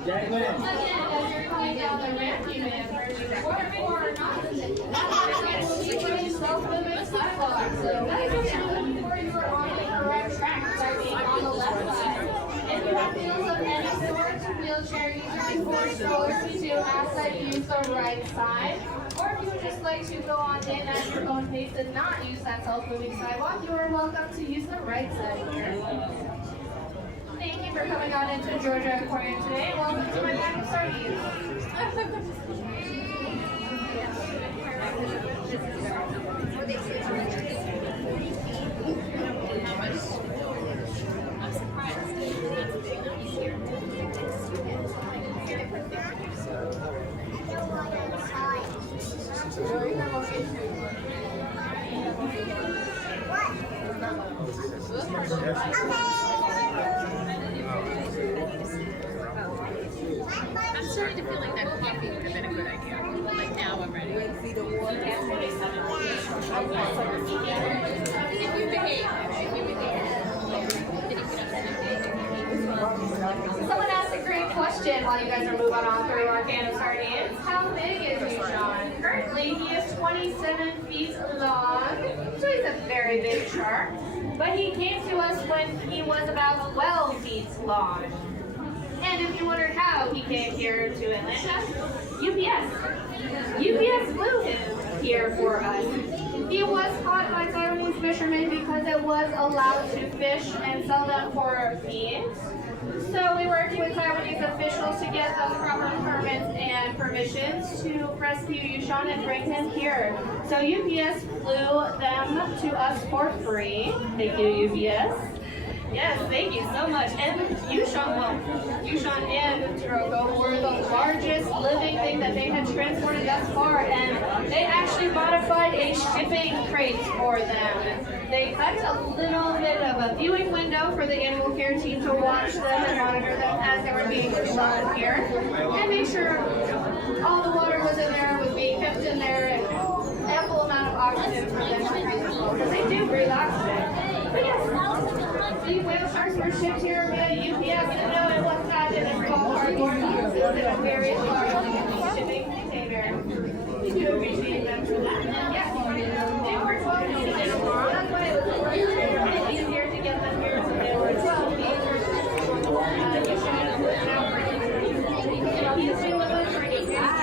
Again, as you're coming down the ramp, you may have heard me or not. Self-moving sidewalk. So that is looking for you are on the correct track by being on the left side. If you have wheels of any sort, wheelchair users or strollers, we do ask that you use the right side. Or if you would just like to go on in at your own pace and not use that self-moving sidewalk, you are welcome to use the right side here. Thank you for coming on into Georgia Aquarium today. Welcome to my bag of sardines. I'm starting to feel like that coffee would have been a good idea. Like now I'm ready. If you behave. Someone asked a great question while you guys are moving on through our can of sardines. How big is Yushan? Currently, he is 27 feet long, so he's a very big shark. But he came to us when he was about 12 feet long. And if you wondered how he came here to Atlanta, UPS flew him here for us. He was caught by Taiwanese fishermen because it was allowed to fish and sell them for feed. So we worked with Taiwanese officials to get those proper permits and permissions to rescue Yushan and bring him here. So UPS flew them to us for free. Thank you, UPS. Yes, thank you so much. And Yushan and Taroko were the largest living thing that they had transported thus far, and they actually modified a shipping crate for them. They cut a little bit of a viewing window for the animal care team to watch them and monitor them as they were being flown here, and make sure all the water was in there, was being kept in there, and ample amount of oxygen for them to breathe as well, because they do breathe oxygen. But yes, the whale sharks were shipped here via UPS, and no, it was not in a small cardboard box. It was in a very large shipping container. We do appreciate them for that. And yes, they were 12 feet in a bar. That's why it was a little easier to get them here, so they were 12 feet. He's been with us for 8 years.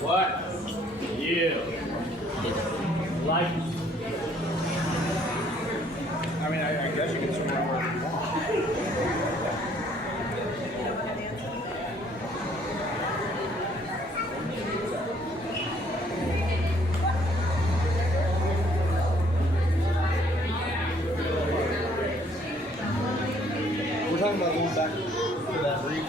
What? You. Like. I mean, I guess you can swim wherever you want. We're talking about going back to that reef.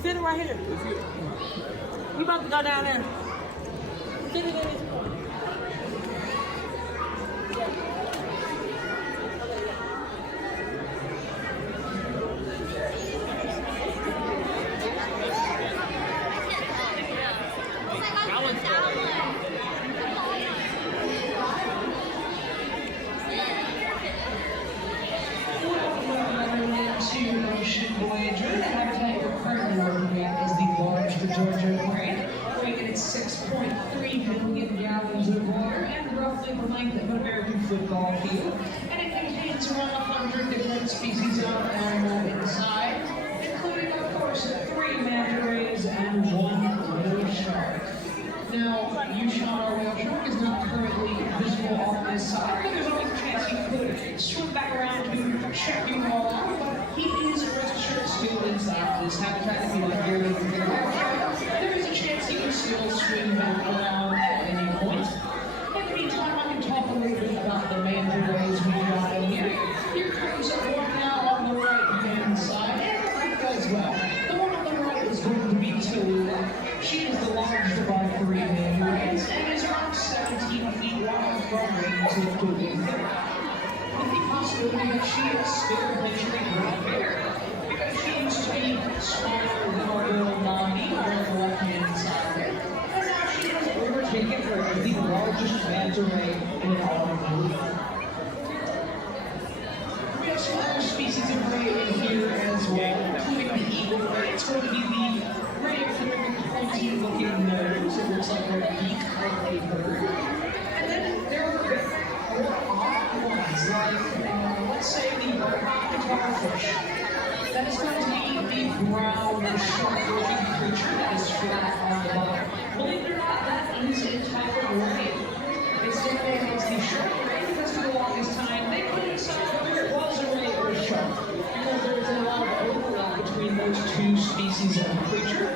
Sit right here. We about to go down there. Sit in this corner. Voyager, the habitat you're currently working at is the large Georgia Aquarium, weighing at 6.3 billion gallons of water and roughly the length of an American football field. And contains around 100 different species of animal inside, including, of course, 3 manta rays and 1 whale shark. Now, Yushan, our whale shark, is not currently visible on this side, but there's always a chance he could swim back around to check you all out, but he is, rest assured, still inside this habitat. If you like here, there is a chance he can still swim back around at any point. In the meantime, I can talk a little bit about the manta rays we got in here. Here comes one now on the right-hand side, and the left as well. The one on the right is going to be Tallulah. She is the largest of our 3 manta rays and is around 17 feet wide from wing to wing. With the possibility that she is still eventually growing bigger, because she used to be smaller than our little Nani on the left-hand side there. And now she has overtaken her as the largest manta ray in our group. We have some other species of ray in here as well, including the eagle ray. It's going to be the ray with the pointy-looking nose. It looks like a beak of a bird. And then there are a bit more odd ones, like, let's say the starfish. That is going to be the brown, sharp-looking creature that is flat on the bottom. Believe it or not, that is a type of ray. It's nicknamed as the shark ray because for the longest time they couldn't decide whether it was a ray or a shark, because there was a lot of overlap between those 2 species of creature.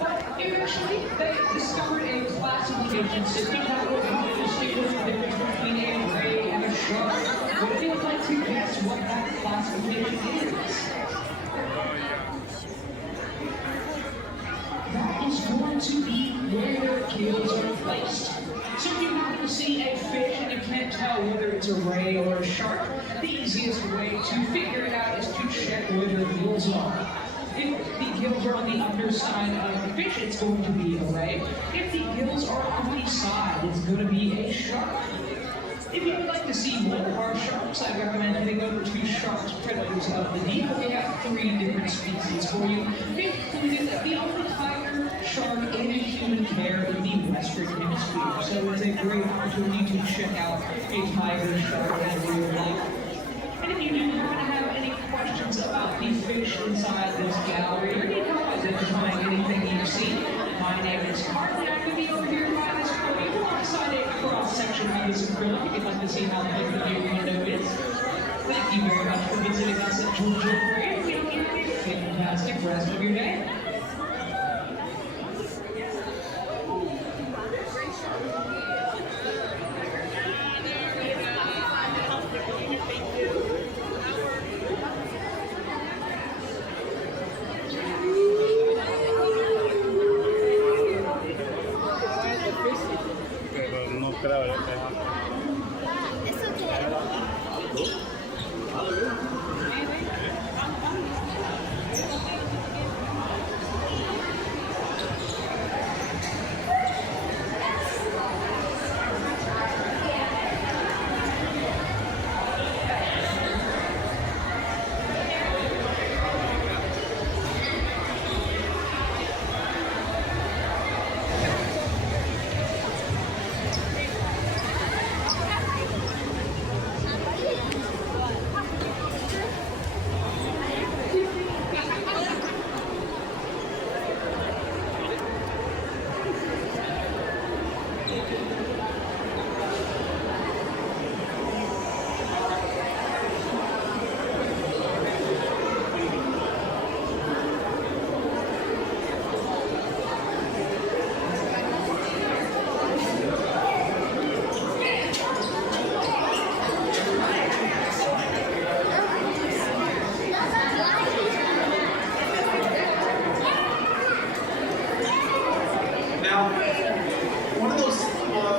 But eventually they discovered a classification system that would distinguish the difference between a ray and a shark. Would you like to guess what that classification is? That is going to be where their gills are placed. So if you happen to see a fish and you can't tell whether it's a ray or a shark, the easiest way to figure it out is to check where their gills are. If the gills are on the underside of the fish, it's going to be a ray. If the gills are on the side, it's going to be a shark. If you would like to see more of our sharks, I recommend heading over to Sharks Predators of the Deep. We have 3 different species for you, including the only tiger shark in human care in the Western Hemisphere. So it's a great opportunity to check out a tiger shark in real life. And if you do happen to have any questions about the fish inside this gallery, or need help identifying anything you've seen, my name is Carly. I'm going to be over here by this podium alongside a cross-section of this acrylic if you'd like to see how big the view window is. Thank you very much for visiting us at Georgia Aquarium. We hope you have a fantastic rest of your day.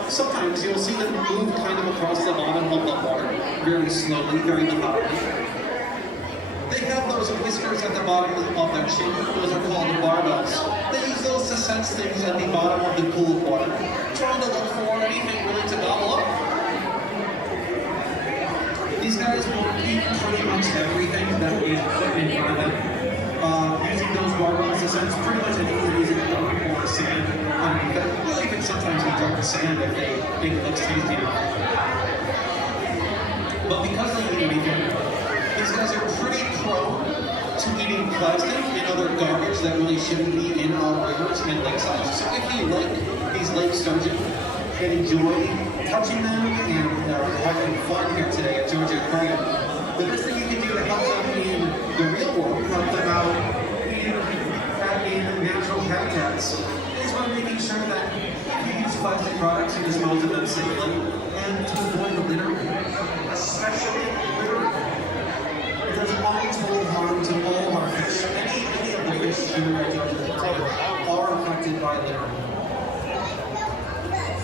Sometimes you'll see them move kind of across the bottom of the water, very slowly, very methodically. They have those whiskers at the bottom of their chin. Those are called barbels. They use those to sense things at the bottom of the pool of water, trying to look for anything really to gobble up. These guys will eat pretty much everything that we put in front of them. Using those barbels to sense pretty much anything using a dog or sand. They'll even sometimes eat dark sand if they think it looks tasty enough. But because they eat anything. These guys are pretty prone to eating plastic and other garbage that really shouldn't be in our rivers and lakesides. So if you like these lake sturgeon and enjoy touching them and having fun here today at Georgia Aquarium, the best thing you can do to help them in the real world, help them out in natural habitats, is by making sure that you use plastic products and dispose of them safely, and to avoid the litter, especially litter. It does untold harm to all of our fish. Any of the fish here at Georgia Aquarium are affected by litter.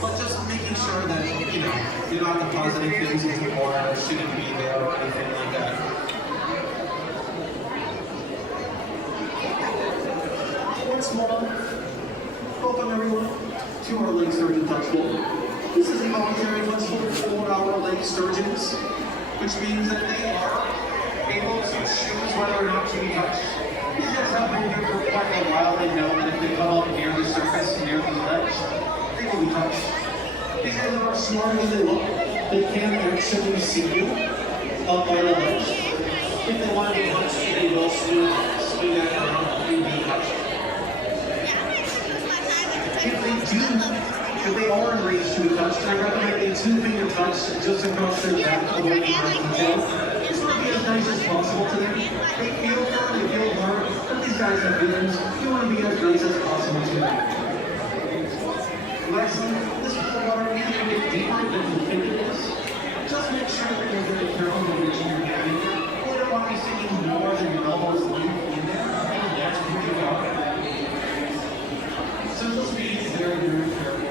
But just making sure that, you're not depositing things into the water that shouldn't be there or anything like that. Once more, welcome everyone to our Lake Sturgeon Touch Bowl. This is a voluntary touch bowl for our lake sturgeons, which means that they are able to choose whether or not to be touched. These guys have been here for quite a while. They know that if they come up near the surface, near the ledge, they will be touched. These guys are smarter than they look. They can actually see you up by the ledge. If they want to be touched, they will swing that around and be touched. If they are in range to be touched, I recommend a 2-finger touch just across their back away from the detail. Just want to be as nice as possible to them. They feel firm, they feel hard, but these guys have feelings. You want to be as nice as possible to them. Lastly, this pool of water is a bit deeper than you think it is. Just make sure that you're very careful with reaching your hand in there. You don't want to be sticking more than your elbows length in there, and that's pretty hard. So just be very, very careful.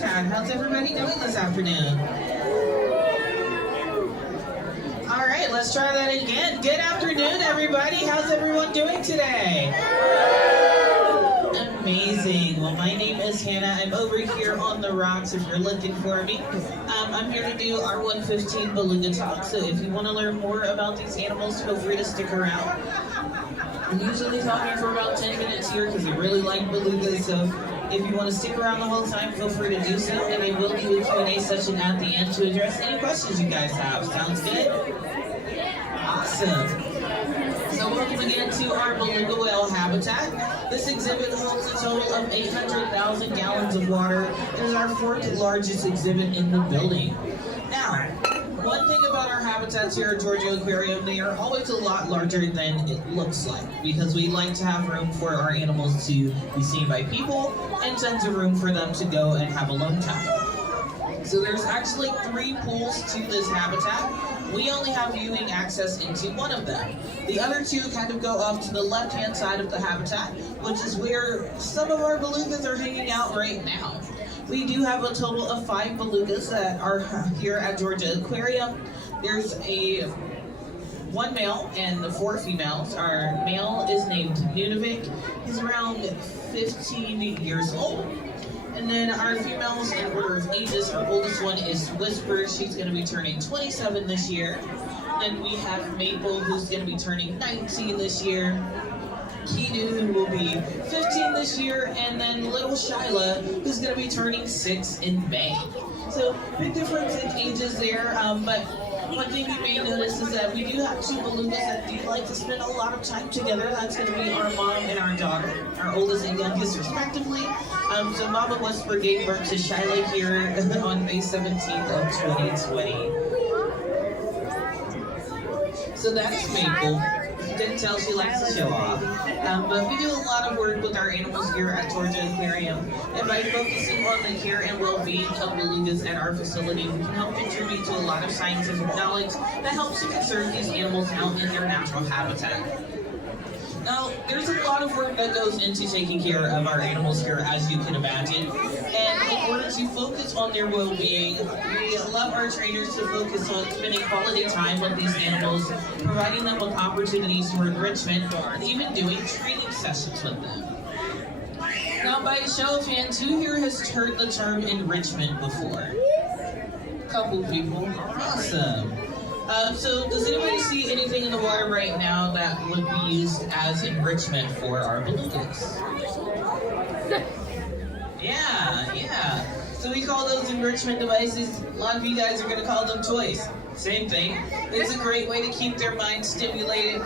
habitat. How's everybody doing this afternoon? All right, let's try that again. Good afternoon, everybody. How's everyone doing today? Amazing. Well, my name is Hannah. I'm over here on the rocks if you're looking for me. I'm here to do our 115 Beluga Talk, so if you want to learn more about these animals, feel free to stick around. I'm usually talking for about 10 minutes here because I really like belugas, so if you want to stick around the whole time, feel free to do so, and I will do a Q&A session at the end to address any questions you guys have. Sounds good? Awesome. So welcome again to our beluga whale habitat. This exhibit holds a total of 800,000 gallons of water and is our 4th largest exhibit in the building. Now, one thing about our habitats here at Georgia Aquarium, they are always a lot larger than it looks like because we like to have room for our animals to be seen by people and tons of room for them to go and have alone time. So there's actually 3 pools to this habitat. We only have viewing access into one of them. The other 2 kind of go off to the left-hand side of the habitat, which is where some of our belugas are hanging out right now. We do have a total of 5 belugas that are here at Georgia Aquarium. There's 1 male and the 4 females. Our male is named Nunavik. He's around 15 years old. And then our females in order of ages, our oldest one is Whisper. She's going to be turning 27 this year. Then we have Maple, who's going to be turning 19 this year. Keenu, who will be 15 this year, and then little Shyla, who's going to be turning 6 in May. So big difference in ages there, but one thing you may notice is that we do have 2 belugas that do like to spend a lot of time together. That's going to be our mom and our daughter, our oldest and youngest respectively. So Mama Whisper gave birth to Shyla here on May 17th of 2020. So that's Maple. You can tell she likes to show off. But we do a lot of work with our animals here at Georgia Aquarium. And by focusing on the care and well-being of belugas at our facility, we can help contribute to a lot of scientific knowledge that helps to conserve these animals out in their natural habitat. Now, there's a lot of work that goes into taking care of our animals here, as you can imagine. And in order to focus on their well-being, we love our trainers to focus on spending quality time with these animals, providing them with opportunities for enrichment, and even doing training sessions with them. Now, by a show of hands, who here has heard the term enrichment before? A couple people. Awesome. So does anybody see anything in the water right now that would be used as enrichment for our belugas? Yeah. So we call those enrichment devices. A lot of you guys are going to call them toys. Same thing. It's a great way to keep their minds stimulated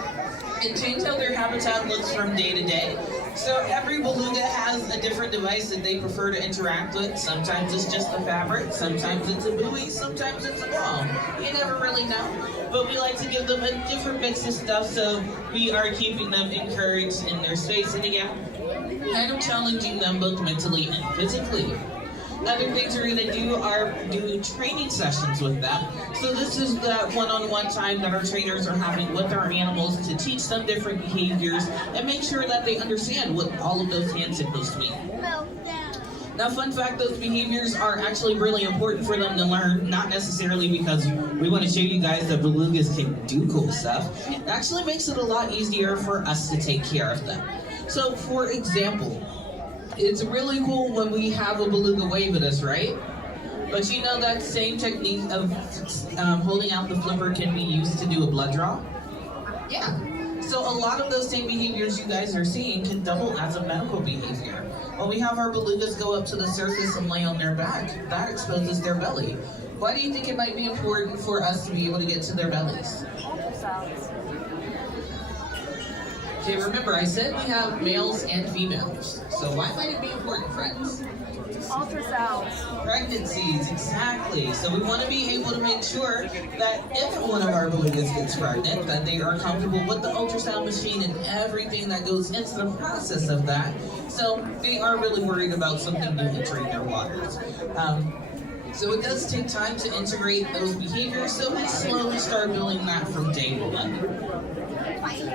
and change how their habitat looks from day to day. So every beluga has a different device that they prefer to interact with. Sometimes it's just the fabric, sometimes it's a buoy, sometimes it's a ball. You never really know. But we like to give them a different mix of stuff so we are keeping them encouraged in their space and again, kind of challenging them both mentally and physically. Other things we're going to do are do training sessions with them. So this is the one-on-one time that our trainers are having with our animals to teach them different behaviors and make sure that they understand what all of those hand signals mean. Now, fun fact, those behaviors are actually really important for them to learn, not necessarily because we want to show you guys that belugas can do cool stuff. It actually makes it a lot easier for us to take care of them. So, for example, it's really cool when we have a beluga wave at us, right? But you know that same technique of holding out the flipper can be used to do a blood draw? Yeah. So a lot of those same behaviors you guys are seeing can double as a medical behavior. When we have our belugas go up to the surface and lay on their back, that exposes their belly. Why do you think it might be important for us to be able to get to their bellies? Okay, remember I said we have males and females. So why might it be important, friends? Ultrasounds. Pregnancies, exactly. So we want to be able to make sure that if one of our belugas gets pregnant, that they are comfortable with the ultrasound machine and everything that goes into the process of that. So they are really worried about something new entering their waters. So it does take time to integrate those behaviors, so we slowly start building that from day one.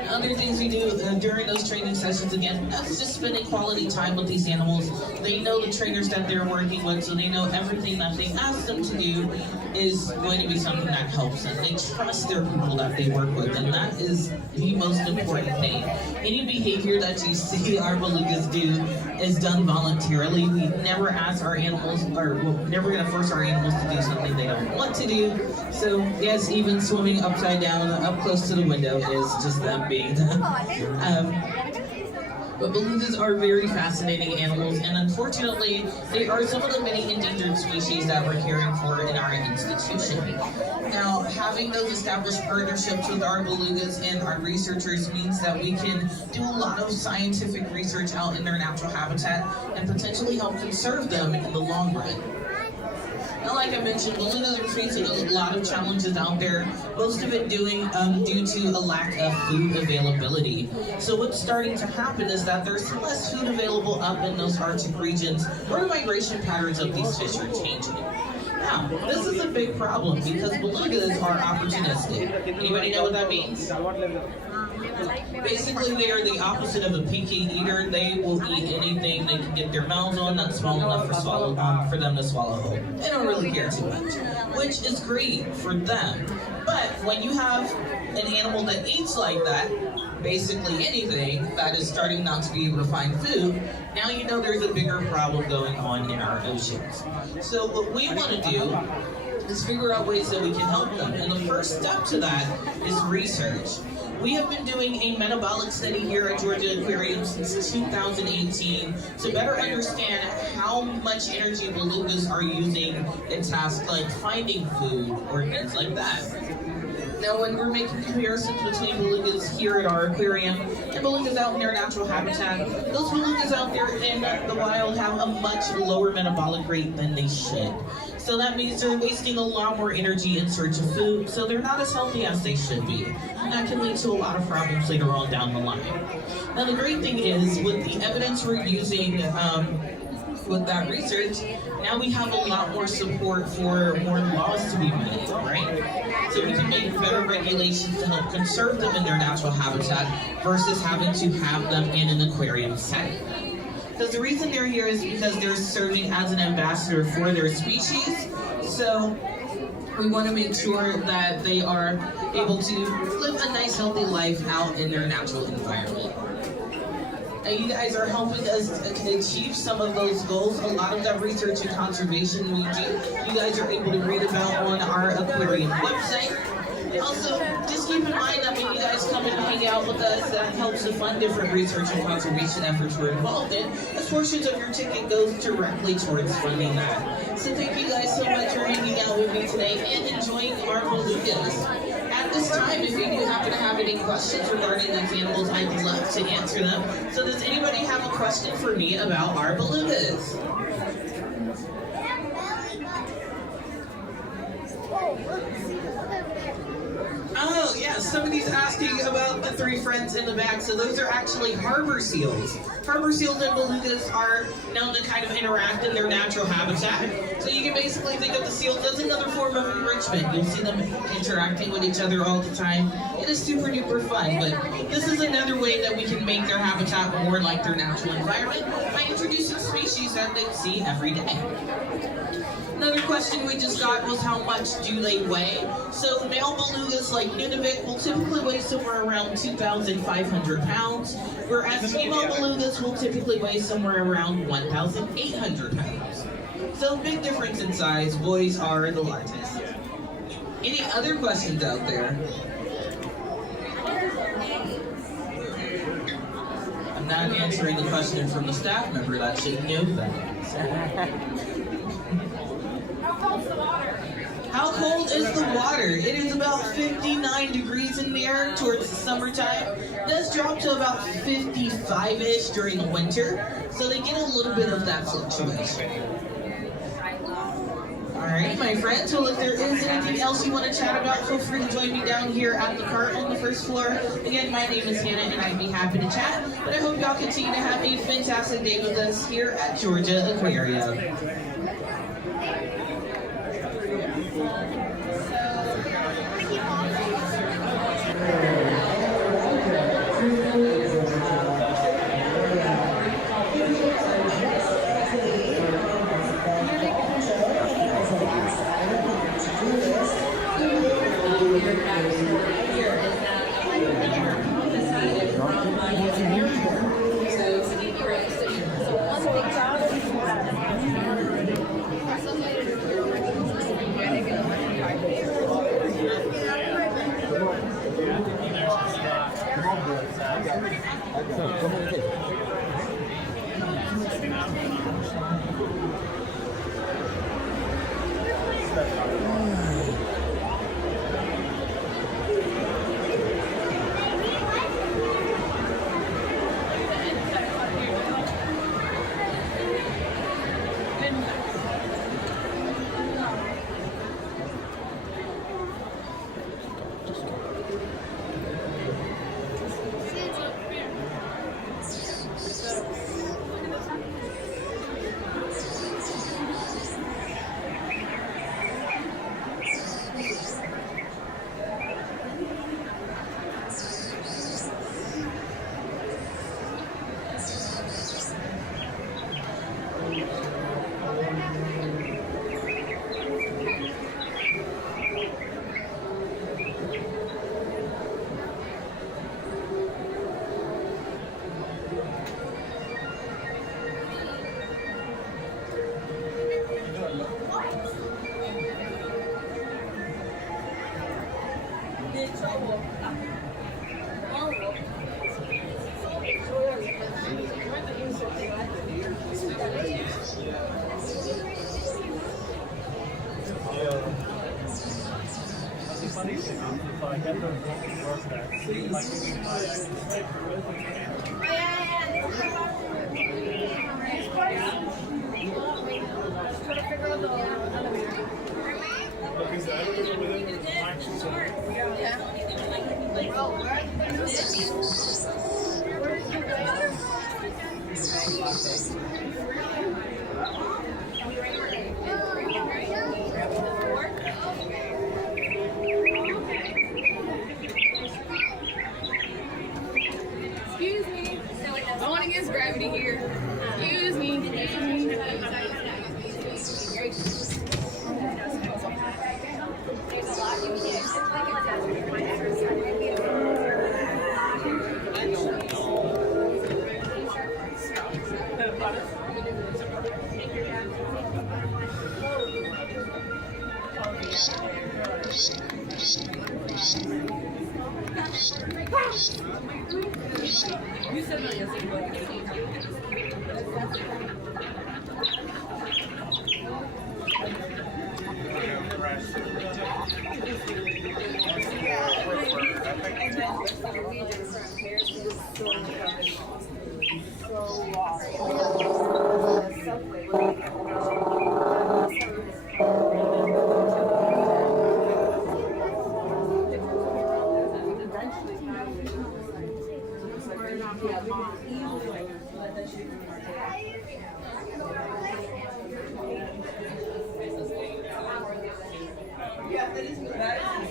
Other things we do during those training sessions, again, that's just spending quality time with these animals. They know the trainers that they're working with, so they know everything that they ask them to do is going to be something that helps them. They trust their people that they work with, and that is the most important thing. Any behavior that you see our belugas do is done voluntarily. We never ask our animals, or we're never going to force our animals to do something they don't want to do. So yes, even swimming upside down up close to the window is just them being done. But belugas are very fascinating animals, and unfortunately, they are some of the many endangered species that we're caring for in our institution. Now, having those established partnerships with our belugas and our researchers means that we can do a lot of scientific research out in their natural habitat and potentially help conserve them in the long run. Now, like I mentioned, belugas are facing a lot of challenges out there, most of it due to a lack of food availability. So what's starting to happen is that there's less food available up in those Arctic regions, or the migration patterns of these fish are changing. Now, this is a big problem because belugas are opportunistic. Anybody know what that means? Basically, they are the opposite of a picky eater. They will eat anything they can get their mouths on that's small enough for them to swallow whole. They don't really care too much, which is great for them. But when you have an animal that eats like that, basically anything that is starting not to be able to find food, now you know there's a bigger problem going on in our oceans. So what we want to do is figure out ways that we can help them. And the first step to that is research. We have been doing a metabolic study here at Georgia Aquarium since 2018 to better understand how much energy belugas are using in tasks like finding food or things like that. Now, when we're making comparisons between belugas here at our aquarium and belugas out in their natural habitat, those belugas out there in the wild have a much lower metabolic rate than they should. So that means they're wasting a lot more energy in search of food, so they're not as healthy as they should be. And that can lead to a lot of problems later on down the line. Now, the great thing is, with the evidence we're using with that research, now we have a lot more support for more laws to be made, right? So we can make better regulations to help conserve them in their natural habitat versus having to have them in an aquarium setting. Because the reason they're here is because they're serving as an ambassador for their species. So we want to make sure that they are able to live a nice, healthy life out in their natural environment. And you guys are helping us achieve some of those goals. A lot of that research and conservation we do, you guys are able to read about on our aquarium website. Also, just keep in mind that when you guys come and hang out with us, that helps to fund different research and conservation efforts we're involved in, as portions of your ticket goes directly towards funding that. So thank you guys so much for hanging out with me today and enjoying our belugas. At this time, if you do happen to have any questions regarding these animals, I'd love to answer them. So does anybody have a question for me about our belugas? Oh, yeah, somebody's asking about the three friends in the back. So those are actually harbor seals. Harbor seals and belugas are known to kind of interact in their natural habitat. So you can basically think of the seals as another form of enrichment. You'll see them interacting with each other all the time. It is super duper fun, but this is another way that we can make their habitat more like their natural environment by introducing species that they see every day. Another question we just got was how much do they weigh? So male belugas like Nunavik will typically weigh somewhere around 2,500 pounds, whereas female belugas will typically weigh somewhere around 1,800 pounds. So big difference in size, boys are the largest. Any other questions out there? I'm not answering the question from the staff member that should know that. How cold is the water? It is about 59 degrees in there towards the summertime. It does drop to about 55-ish during the winter, so they get a little bit of that fluctuation. Alright, my friends, well, if there is anything else you want to chat about, feel free to join me down here at the cart on the first floor. Again, my name is Hannah, and I'd be happy to chat. But I hope y'all continue to have a fantastic day with us here at Georgia Aquarium. Excuse me. I want to use gravity here. Excuse me. You said no, Yeah, that is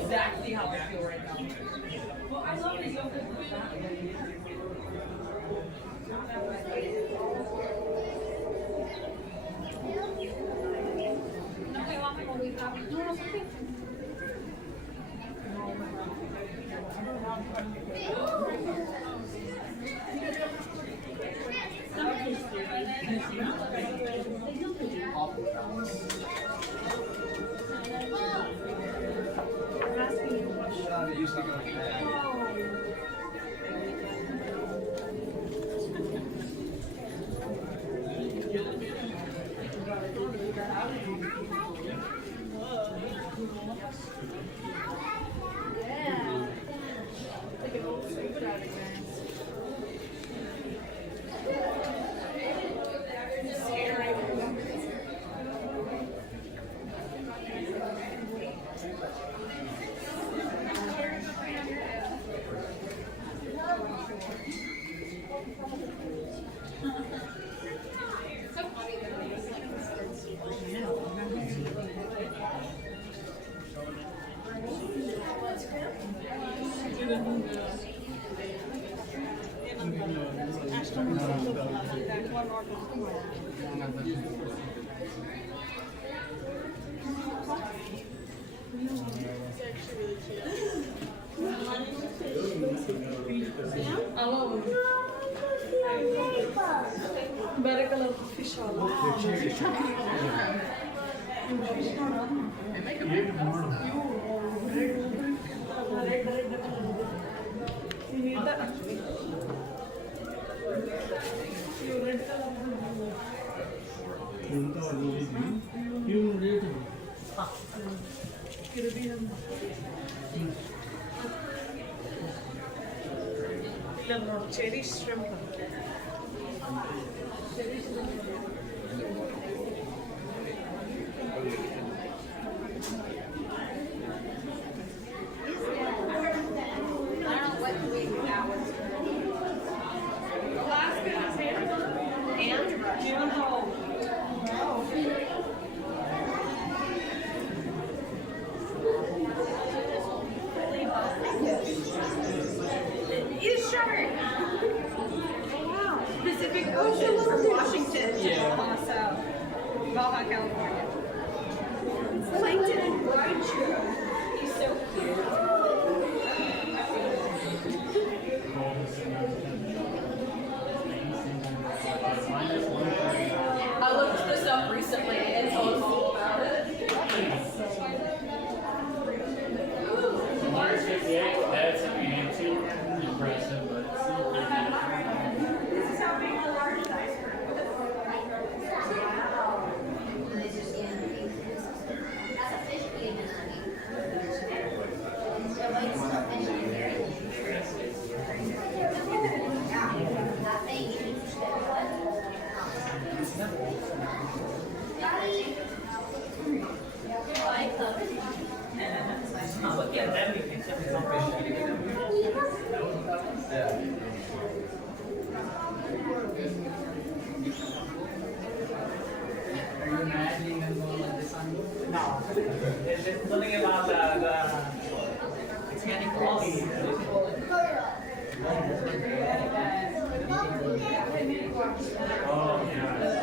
exactly how I feel right now. Well, I love the yoga. Better go look fish Cherry shrimp. Use strawberry. Pacific Ocean from Washington to Baja California. Plankton and Voyager. He's so cute. I looked this up recently and told all about it. Mars 58, that's too impressive, but This is how big the largest iceberg is. That's a fish being Are you imagining them going like this on you? No. It's something about it's getting close. oh yeah.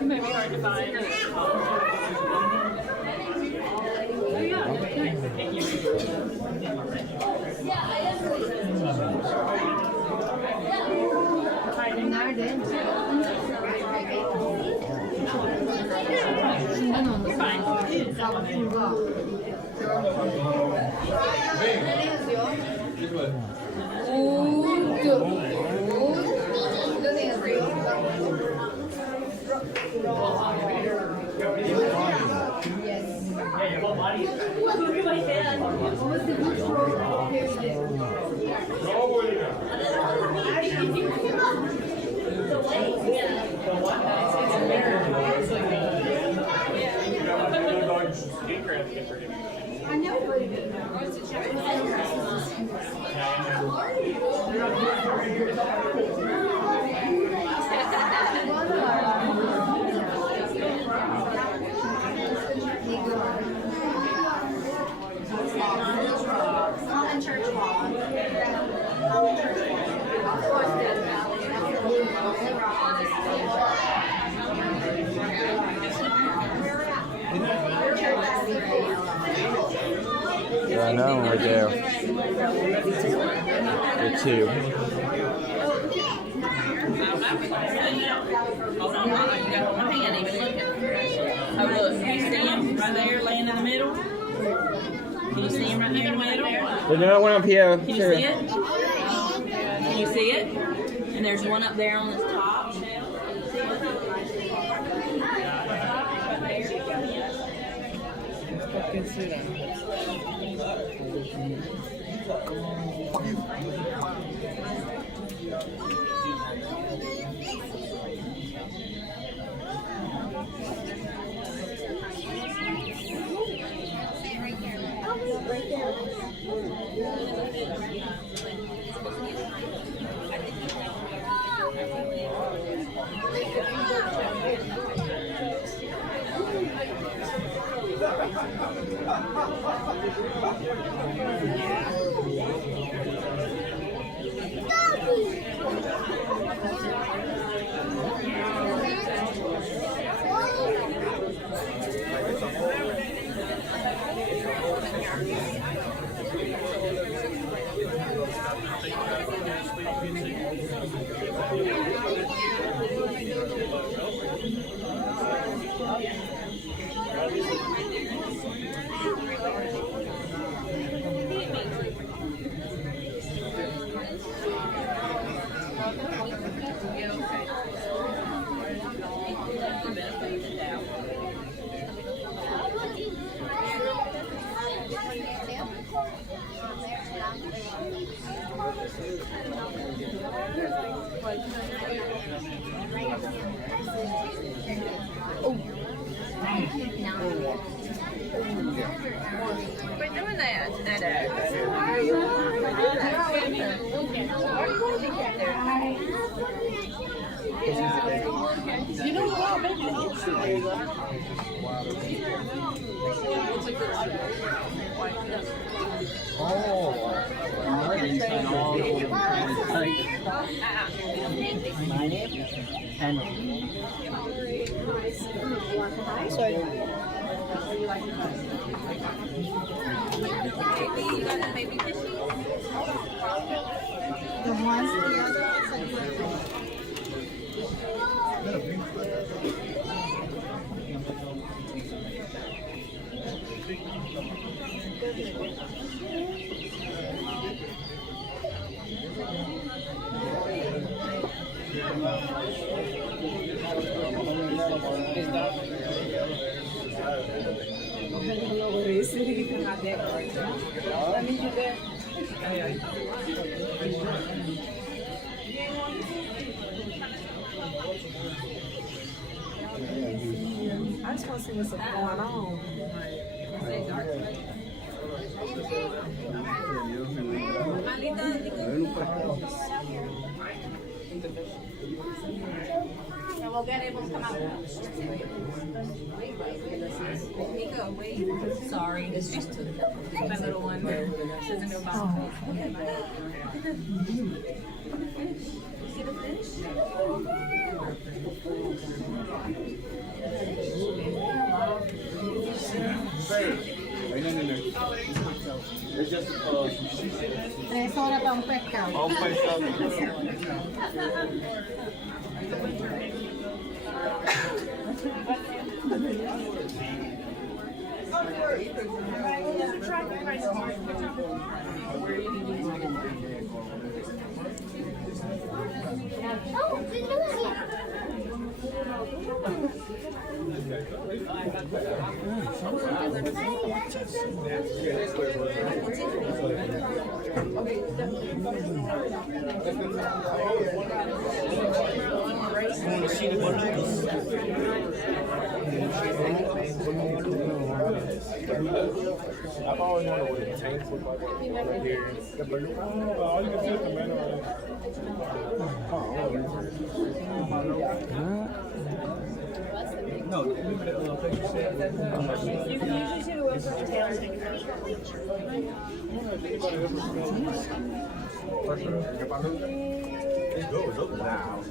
It might be hard to find. Look at my head. The lake, yeah. I know, but Common church law. Yeah, I know, right there. You're two. Oh, look, can you see him right there laying in the middle? Can you see him right there in the middle? There's another one up here. Can you see it? Can you see it? And there's one up there on this top shelf. We're doing that. You know how big it The ones I just want to see what's going on. And we'll get able to come out. Nico, wait. Sorry, it's just my little one. Doesn't know about See the fish? It's just 3 horas para un pescado. Oh, I've always wondered what the tanks look like right here. The Beluga. All you can see is the man on No, remember that little thing you said? You can usually see the wheels on the tail. It's good. It's open now.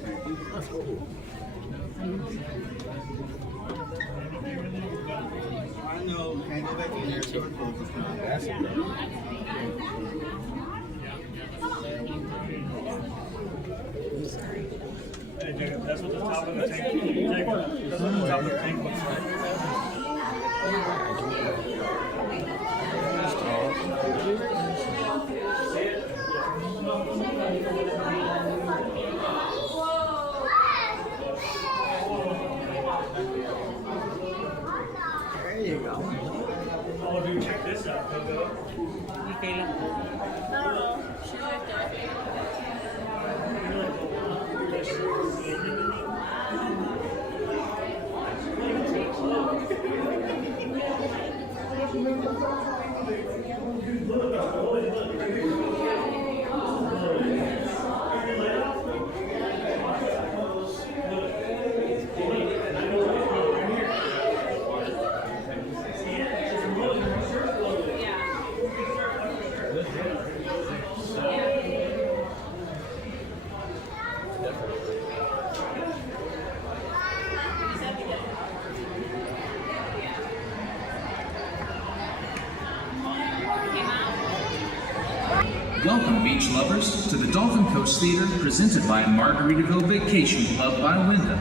That's cool. I know. Can't go back in there. It's going to close this time. That's Hey, dude, that's what the top of the tank that's what the top of the tank looks There you go. Oh, dude, check this out, Coco. No, she liked it. Welcome, beach lovers, to the Dolphin Coast Theater presented by Margaritaville Vacation Club by Wyndham.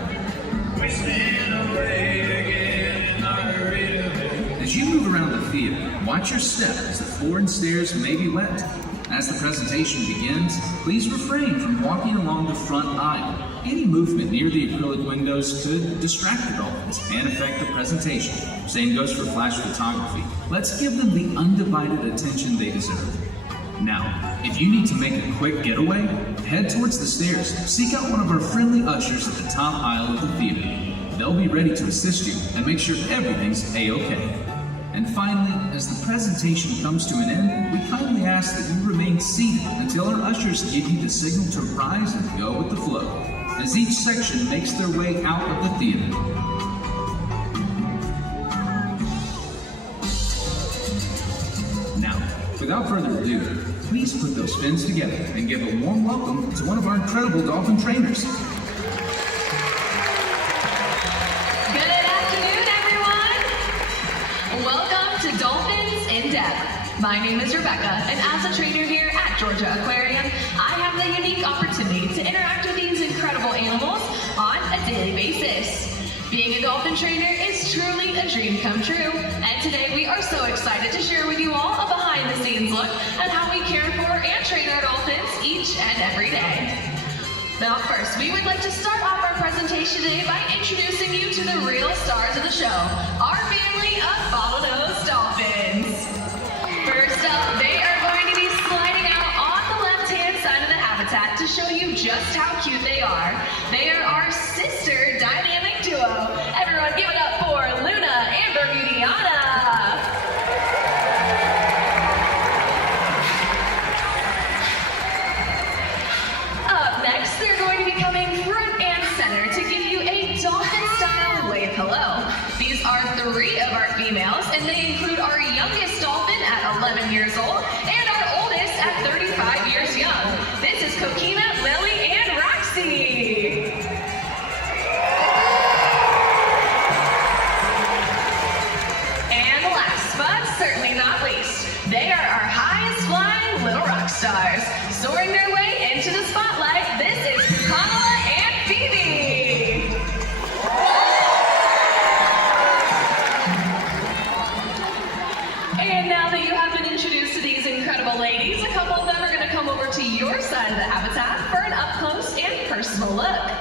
As you move around the theater, watch your step as the floor and stairs may be wet. As the presentation begins, please refrain from walking along the front aisle. Any movement near the acrylic windows could distract the dolphins and affect the presentation. Same goes for flash photography. Let's give them the undivided attention they deserve. Now, if you need to make a quick getaway, head towards the stairs, seek out one of our friendly ushers at the top aisle of the theater. They'll be ready to assist you and make sure everything's A-OK. And finally, as the presentation comes to an end, we kindly ask that you remain seated until our ushers give you the signal to rise and go with the flow, as each section makes their way out of the theater. Now, without further ado, please put those fins together and give a warm welcome to one of our incredible dolphin trainers. Good afternoon, everyone. Welcome to Dolphins in Depth. My name is Rebecca, and as a trainer here at Georgia Aquarium, I have the unique opportunity to interact with these incredible animals on a daily basis. Being a dolphin trainer is truly a dream come true, and today we are so excited to share with you all a behind-the-scenes look at how we care for and train our dolphins each and every day. Now first, we would like to start off our presentation today by introducing you to the real stars of the show, our family of bottlenose dolphins. First up, they are going to be sliding out on the left-hand side of the habitat to show you just how cute they are. They are our sister dynamic duo. Everyone give it up for Luna and Bermudiana. Up next, they're going to be coming front and center to give you a dolphin-style wave hello. These are 3 of our females, and they include our youngest dolphin at 11 years old and our oldest at 35 years young. This is Coquina, Lily, and Roxy. And last but certainly not least, they are our highest flying little rock stars. Soaring their way into the spotlight, this is Kamala and Phoebe. And now that you have been introduced to these incredible ladies, a couple of them are going to come over to your side of the habitat for an up-close and personal look.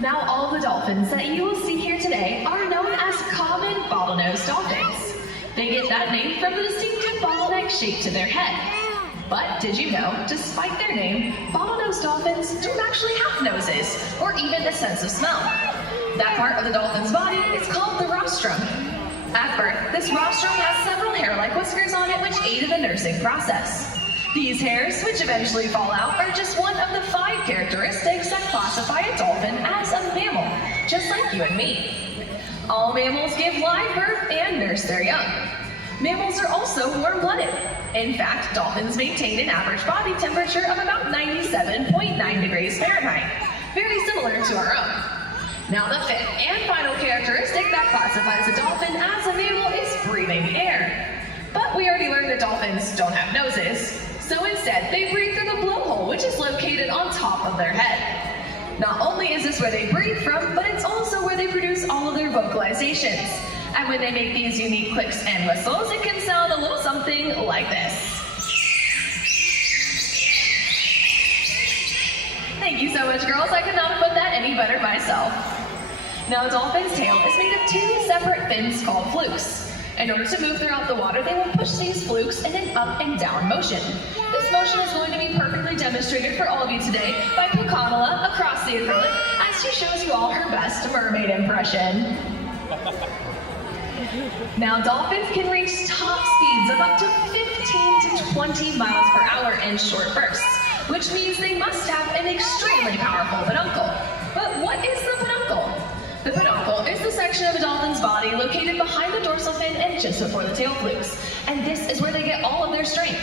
Now all the dolphins that you will see here today are known as common bottlenose dolphins. They get that name from the distinctive bottleneck shape to their head. But did you know, despite their name, bottlenose dolphins don't actually have noses or even a sense of smell. That part of the dolphin's body is called the rostrum. At birth, this rostrum has several hair-like whiskers on it which aid in the nursing process. These hairs, which eventually fall out, are just one of the 5 characteristics that classify a dolphin as a mammal, just like you and me. All mammals give live birth and nurse their young. Mammals are also warm-blooded. In fact, dolphins maintain an average body temperature of about 97.9 degrees Fahrenheit, very similar to our own. Now the 5th and final characteristic that classifies a dolphin as a mammal is breathing the air. But we already learned that dolphins don't have noses, so instead they breathe through the blowhole, which is located on top of their head. Not only is this where they breathe from, but it's also where they produce all of their vocalizations. And when they make these unique clicks and whistles, it can sound a little something like this. Thank you so much, girls. I could not have put that any better myself. Now, a dolphin's tail is made of 2 separate fins called flukes. In order to move throughout the water, they will push these flukes in an up and down motion. This motion is going to be perfectly demonstrated for all of you today by Pukanala across the acrylic as she shows you all her best mermaid impression. Now, dolphins can reach top speeds of up to 15 to 20 miles per hour in short bursts, which means they must have an extremely powerful peduncle. But what is the peduncle? The peduncle is the section of a dolphin's body located behind the dorsal fin and just before the tail flukes. And this is where they get all of their strength.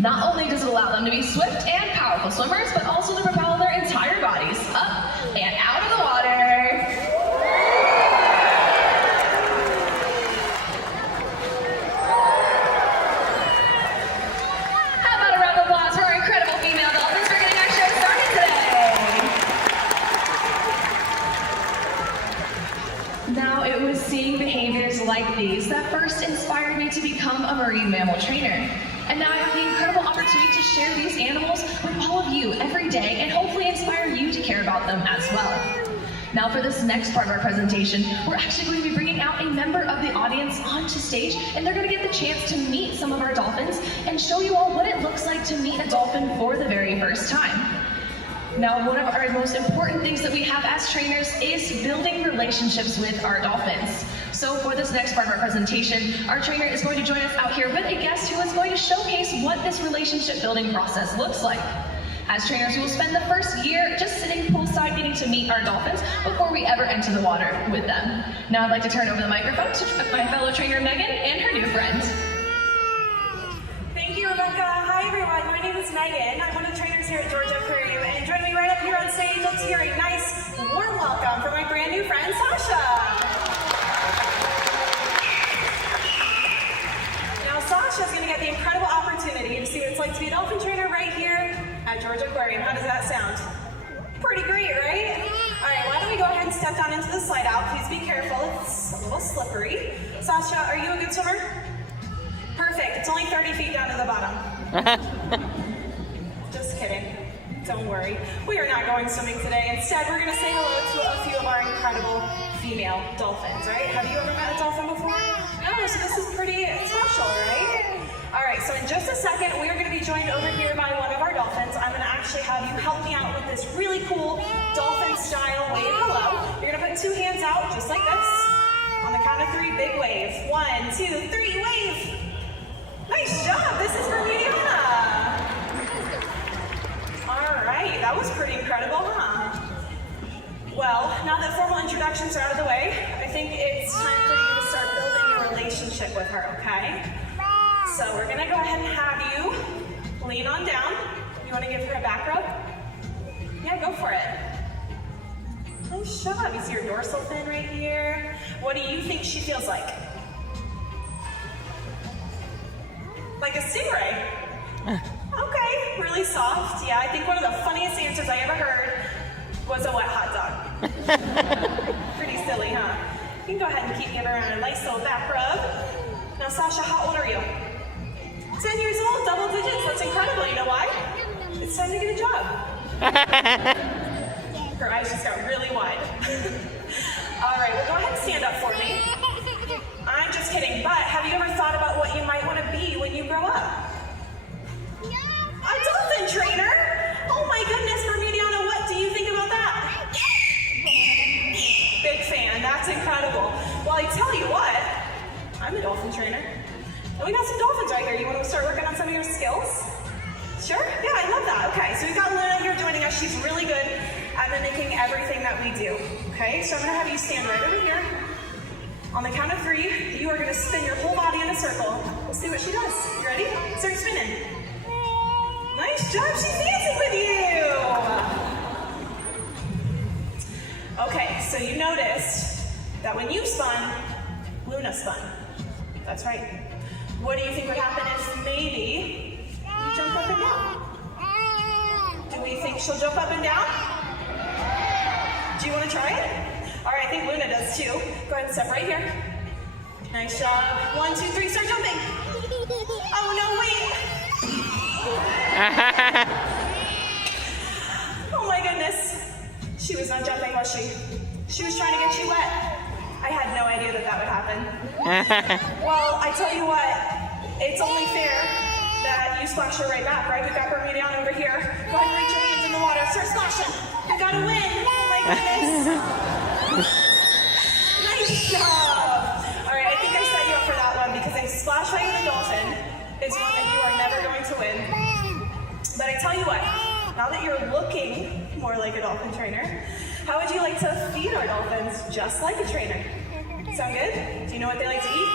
Not only does it allow them to be swift and powerful swimmers, but also to propel their entire bodies up and out of the water. How about a round of applause for our incredible female dolphins for getting our show started today. Now, it was seeing behaviors like these that first inspired me to become a marine mammal trainer. And now I have the incredible opportunity to share these animals with all of you every day and hopefully inspire you to care about them as well. Now for this next part of our presentation, we're actually going to be bringing out a member of the audience onto stage, and they're going to get the chance to meet some of our dolphins and show you all what it looks like to meet a dolphin for the very first time. Now, one of our most important things that we have as trainers is building relationships with our dolphins. So for this next part of our presentation, our trainer is going to join us out here with a guest who is going to showcase what this relationship building process looks like. As trainers, we will spend the first year just sitting poolside getting to meet our dolphins before we ever enter the water with them. Now I'd like to turn over the microphone to my fellow trainer Megan and her new friend. Thank you, Rebecca. Hi, everyone. My name is Megan. I'm one of the trainers here at Georgia Aquarium, and joining me right up here on stage, let's hear a nice, warm welcome for my brand new friend, Sasha. Now, Sasha's going to get the incredible opportunity to see what it's like to be a dolphin trainer right here at Georgia Aquarium. How does that sound? Pretty great, right? All right, why don't we go ahead and step down into the slide out. Please be careful. It's a little slippery. Sasha, are you a good swimmer? Perfect. It's only 30 feet down to the bottom. Just kidding. Don't worry. We are not going swimming today. Instead, we're going to say hello to a few of our incredible female dolphins, right? Have you ever met a dolphin before? No, so this is pretty special, right? All right, so in just a second, we are going to be joined over here by one of our dolphins. I'm going to actually have you help me out with this really cool dolphin-style wave hello. You're going to put 2 hands out, just like this. On the count of 3, big wave. 1, 2, 3, wave! Nice job, this is for Mediana. All right, that was pretty incredible, huh? Well, now that formal introductions are out of the way, I think it's time for you to start building a relationship with her, okay? So we're gonna go ahead and have you lean on down. You wanna give her a back rub? Yeah, go for it. Nice job, you see your dorsal fin right here. What do you think she feels like? Like a stingray. Okay, really soft. Yeah, I think one of the funniest answers I ever heard was a wet hot dog. Pretty silly, huh? You can go ahead and keep giving her a nice little back rub. Now, Sasha, how old are you? 10 years old, double digits. That's incredible. You know why? It's time to get a job. Her eyes just got really wide. All right, well, go ahead and stand up for me. I'm just kidding, but have you ever thought about what you might want to be when you grow up? A dolphin trainer? Oh my goodness, Bermudiana, what do you think about that? Big fan, that's incredible. Well, I tell you what, I'm a dolphin trainer. And we got some dolphins right here. You want to start working on some of your skills? Sure? Yeah, I love that. Okay, so we've got Luna here joining us. She's really good at mimicking everything that we do. Okay, so I'm going to have you stand right over here. On the count of 3, you are going to spin your whole body in a circle. Let's see what she does. You ready? Start spinning. Nice job, she's dancing with you! Okay, so you noticed that when you spun, Luna spun. That's right. What do you think would happen if maybe you jump up and down? Do we think she'll jump up and down? Do you want to try it? All right, I think Luna does too. Go ahead and step right here. Nice job. 1, 2, 3, start jumping. Oh no, wait. Oh my goodness. She was not jumping, was she? She was trying to get you wet. I had no idea that that would happen. Well, I tell you what, it's only fair that you splash her right back, right? We've got Bermudiana over here. Go ahead and reach your hands in the water. Start splashing. You gotta win. Oh my goodness. Nice job. All right, I think I set you up for that one because a splash fight with a dolphin is one that you are never going to win. But I tell you what, now that you're looking more like a dolphin trainer, how would you like to feed our dolphins just like a trainer? Sound good? Do you know what they like to eat?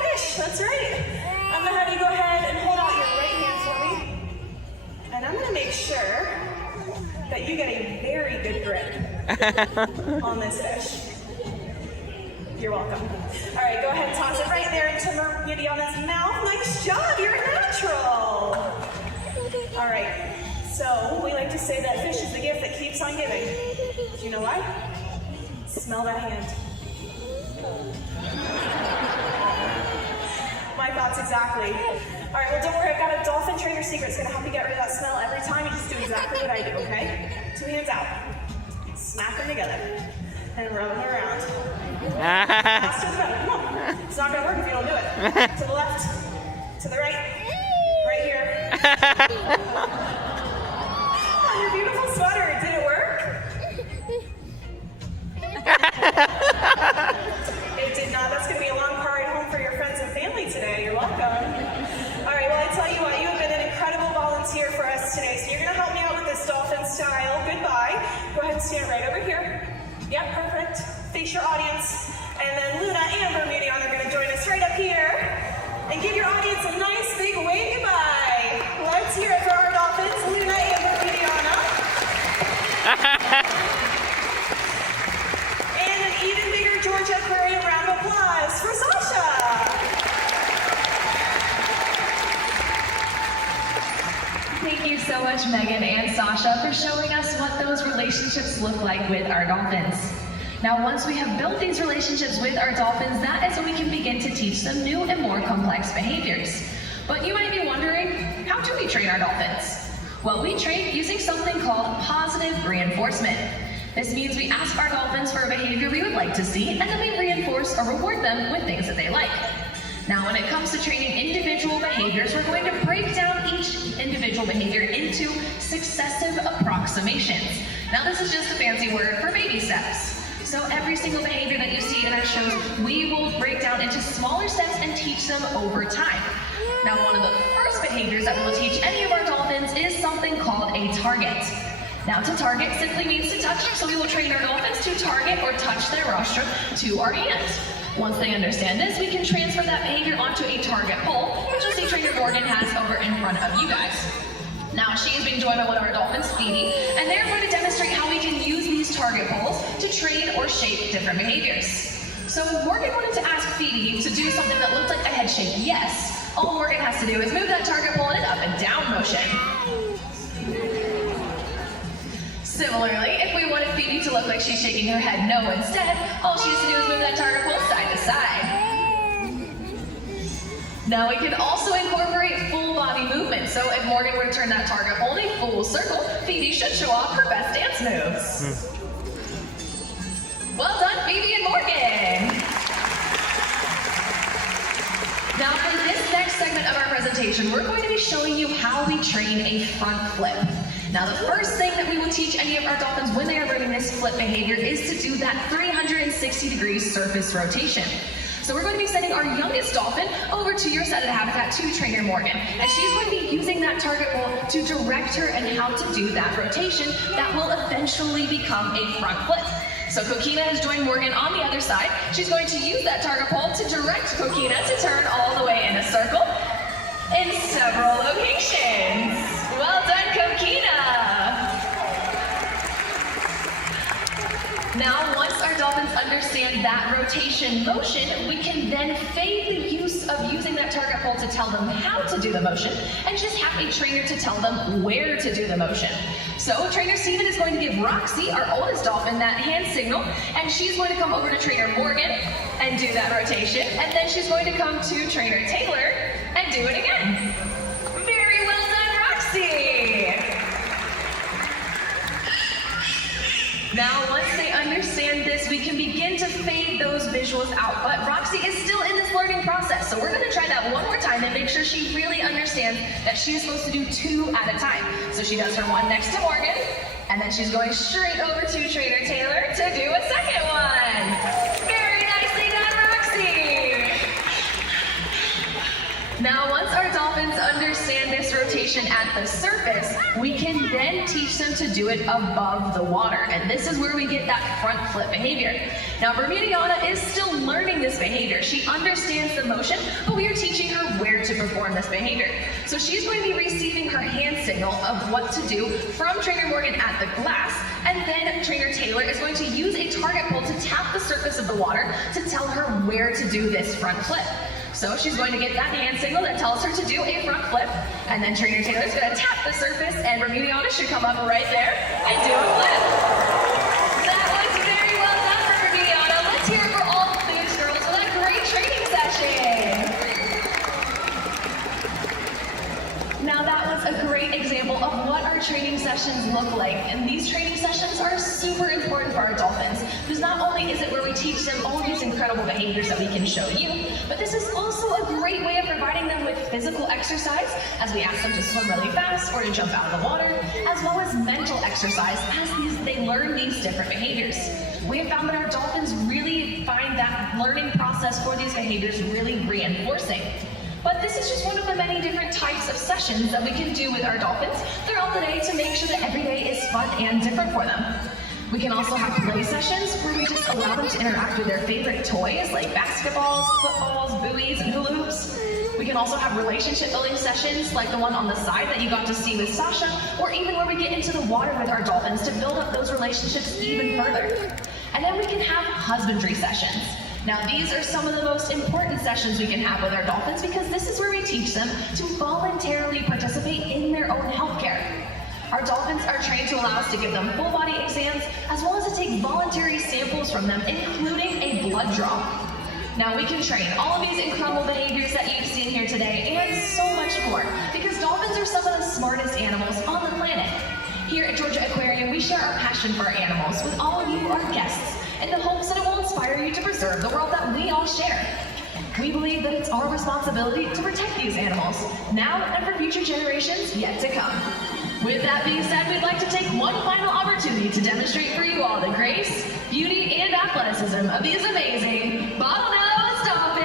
Fish, that's right. I'm gonna have you go ahead and hold out your right hand for me. And I'm gonna make sure that you get a very good grip on this fish. You're welcome. All right, go ahead and toss it right there into Bermudiana's mouth. Nice job, you're a natural. All right, so we like to say that fish is the gift that keeps on giving. Do you know why? Smell that hand. My thoughts exactly. All right, well, don't worry, I've got a dolphin trainer secret. It's gonna help you get rid of that smell every time. You just do exactly what I do, okay? 2 hands out. Smack them together and rub them around. Faster the better. Come on. It's not going to work if you don't do it. To the left, to the right, right here. Oh, your beautiful sweater. Did it work? It did not. That's going to be a long car ride home for your friends and family today. You're welcome. All right, well, I tell you what, you have been an incredible volunteer for us today. So you're going to help me out with this dolphin style. Goodbye. Go ahead and stand right over here. Yep, perfect. Face your audience. And then Luna and Bermudian are going to join us right up here. And give your audience a nice big wave goodbye. Let's hear it for our dolphins, Luna and Bermudiana. And an even bigger Georgia Aquarium round of applause for Sasha. Thank you so much, Megan and Sasha, for showing us what those relationships look like with our dolphins. Now, once we have built these relationships with our dolphins, that is when we can begin to teach them new and more complex behaviors. But you might be wondering, how do we train our dolphins? Well, we train using something called positive reinforcement. This means we ask our dolphins for a behavior we would like to see, and then we reinforce or reward them with things that they like. Now, when it comes to training individual behaviors, we're going to break down each individual behavior into successive approximations. Now, this is just a fancy word for baby steps. So every single behavior that you see in our shows, we will break down into smaller steps and teach them over time. Now, one of the first behaviors that we will teach any of our dolphins is something called a target. Now, to target simply means to touch, so we will train our dolphins to target or touch their rostrum to our hands. Once they understand this, we can transfer that behavior onto a target pole, which you'll see Trainer Morgan has over in front of you guys. Now, she is being joined by one of our dolphins, Phoebe, and they're going to demonstrate how we can use these target poles to train or shape different behaviors. So Morgan wanted to ask Phoebe to do something that looked like a head shake yes. All Morgan has to do is move that target pole in an up and down motion. Similarly, if we wanted Phoebe to look like she's shaking her head no instead, all she has to do is move that target pole side to side. Now we can also incorporate full body movement. So if Morgan were to turn that target pole in a full circle, Phoebe should show off her best dance moves. Well done, Phoebe and Morgan. Now for this next segment of our presentation, we're going to be showing you how we train a front flip. Now the first thing that we will teach any of our dolphins when they are learning this flip behavior is to do that 360-degree surface rotation. So we're going to be sending our youngest dolphin over to your side of the habitat to Trainer Morgan. And she's going to be using that target pole to direct her and how to do that rotation that will eventually become a front flip. So Coquina has joined Morgan on the other side. She's going to use that target pole to direct Coquina to turn all the way in a circle in several locations. Well done, Coquina! Now, once our dolphins understand that rotation motion, we can then fade the use of using that target pole to tell them how to do the motion, and just have a trainer to tell them where to do the motion. So, Trainer Steven is going to give Roxy, our oldest dolphin, that hand signal, and she's going to come over to Trainer Morgan and do that rotation, and then she's going to come to Trainer Taylor and do it again. Very well done, Roxy! Now, once they understand this, we can begin to fade those visuals out. But Roxy is still in this learning process, so we're going to try that one more time and make sure she really understands that she's supposed to do 2 at a time. So she does her one next to Morgan, and then she's going straight over to Trainer Taylor to do a second one. Very nicely done, Roxy! Now, once our dolphins understand this rotation at the surface, we can then teach them to do it above the water. And this is where we get that front flip behavior. Now, Bermudiana is still learning this behavior. She understands the motion, but we are teaching her where to perform this behavior. So she's going to be receiving her hand signal of what to do from Trainer Morgan at the glass, and then Trainer Taylor is going to use a target pole to tap the surface of the water to tell her where to do this front flip. So she's going to get that hand signal that tells her to do a front flip, and then Trainer Taylor's going to tap the surface, and Bermudiana should come up right there and do a flip. That was very well done for Bermudiana. Let's hear it for all the Beluga girls for that great training session. Now that was a great example of what our training sessions look like, and these training sessions are super important only is it where we teach them all these incredible behaviors that we can show you, but this is also a great way of providing them with physical exercise as we ask them to swim really fast or to jump out of the water, as well as mental exercise as they learn these different behaviors. We have found that our dolphins really find that learning process for these behaviors really reinforcing. But this is just one of the many different types of sessions that we can do with our dolphins throughout the day to make sure that every day is fun and different for them. We can also have play sessions where we just allow them to interact with their favorite toys like basketballs, footballs, buoys, and hula hoops. We can also have relationship building sessions like the one on the side that you got to see with Sasha, or even where we get into the water with our dolphins to build up those relationships even further. And then we can have husbandry sessions. Now these are some of the most important sessions we can have with our dolphins because this is where we teach them to voluntarily participate in their own healthcare. Our dolphins are trained to allow us to give them full body exams as well as to take voluntary samples from them, including a blood draw. Now we can train all of these incredible behaviors that you've seen here today and so much more because dolphins are some of the smartest animals on the planet. Here at Georgia Aquarium, we share our passion for our animals with all of you, our guests, in the hopes that it will inspire you to preserve the world that we all share. We believe that it's our responsibility to protect these animals, now and for future generations yet to come. With that being said, we'd like to take one final opportunity to demonstrate for you all the grace, beauty, and athleticism of these amazing bottlenose dolphins.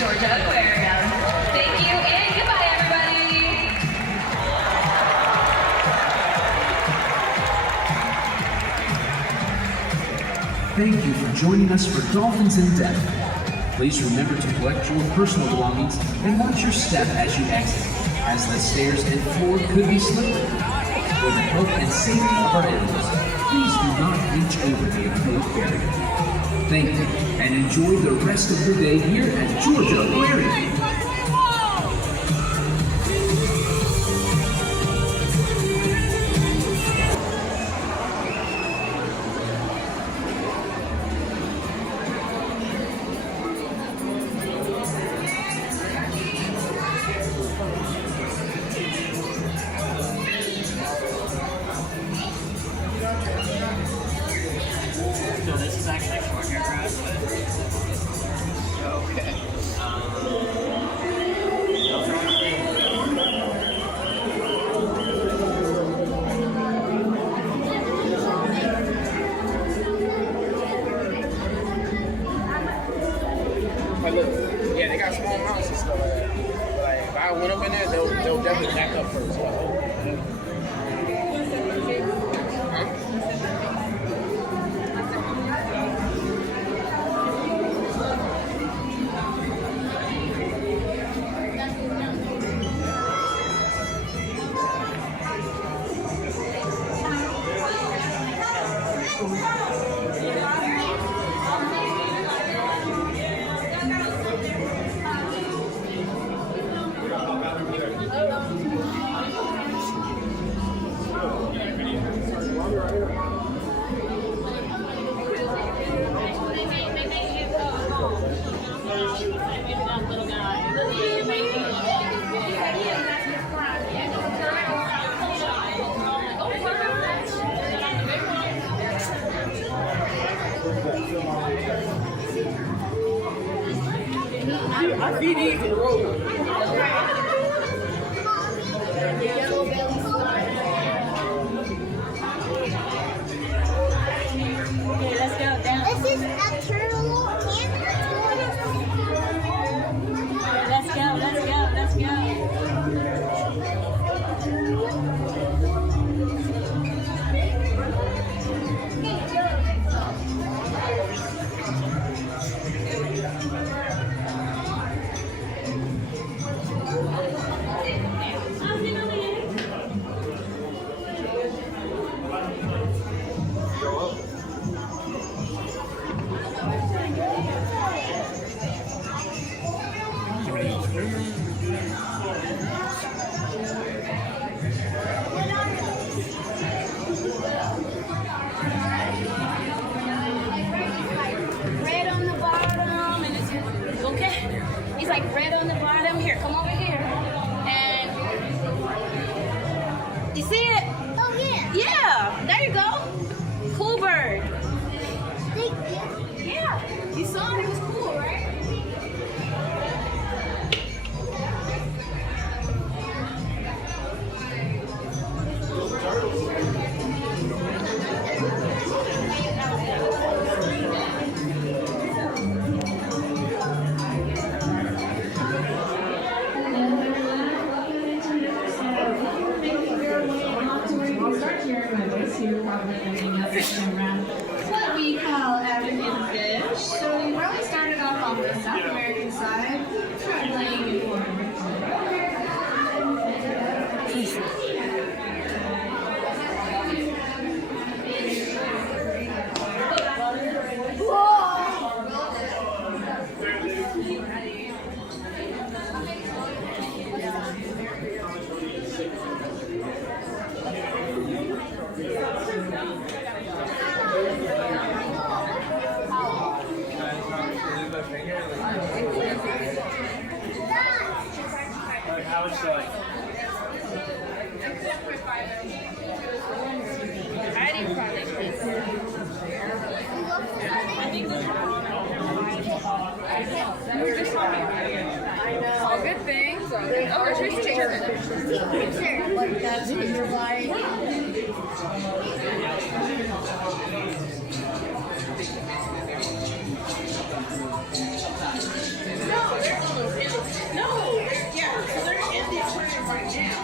Georgia Aquarium. Thank you and goodbye, everybody. Thank you for joining us for Dolphins in Depth. Please remember to collect your personal belongings and watch your step as you exit, as the stairs and floor could be slippery. For the health and safety of our animals, please do not reach over the acrylic barrier. Thank you, and enjoy the rest of your day here at Georgia Aquarium. I went up in there, they'll definitely back up first. I feed these in the road. Okay, let's go down. This is a turtle and a tortoise. Let's go, let's go, let's go. Red on the bottom, and it's okay. He's like red on the bottom. Here, come over here. And you see it? Oh yeah. Yeah. There you go. Cool bird. Thank you. Yeah. You saw it. It was cool, right? What we call African fish. So we probably started off on the South American side, traveling in foreign How it's going? Hiding product. I think this we were just talking about it. All good things. Oh, we're just picture. Like that's what you're like. No, they're almost in. No, yeah, so they're in the aquarium right now.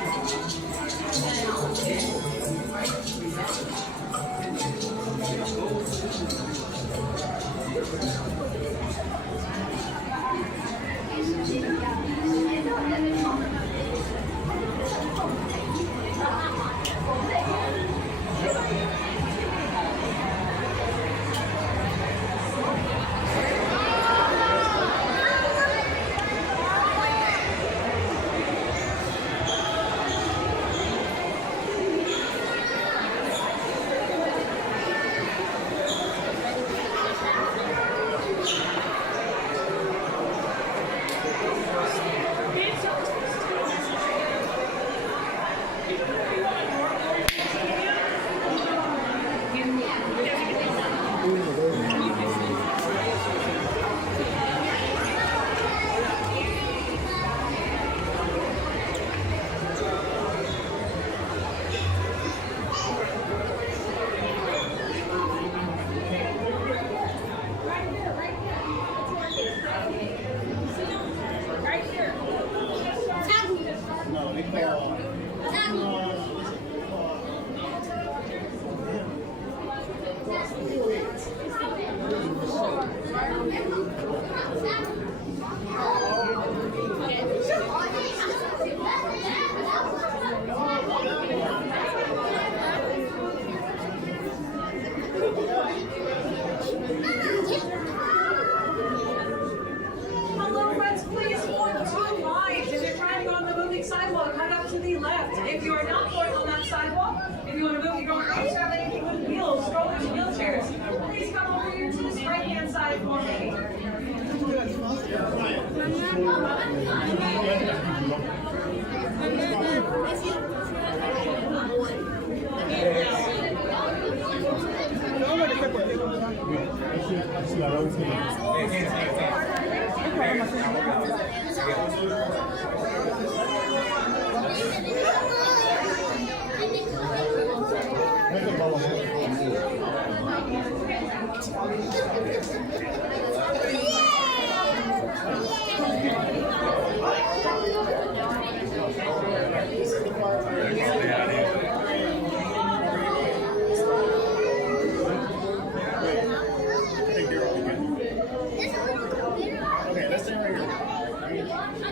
Hello, friends, please form 2 lines. If you're trying to go on the moving sidewalk, head up to the left. If you are not going on that sidewalk, if you want to move your own arms, have anything with wheels, strollers, wheelchairs, please come over here to this right-hand side for me.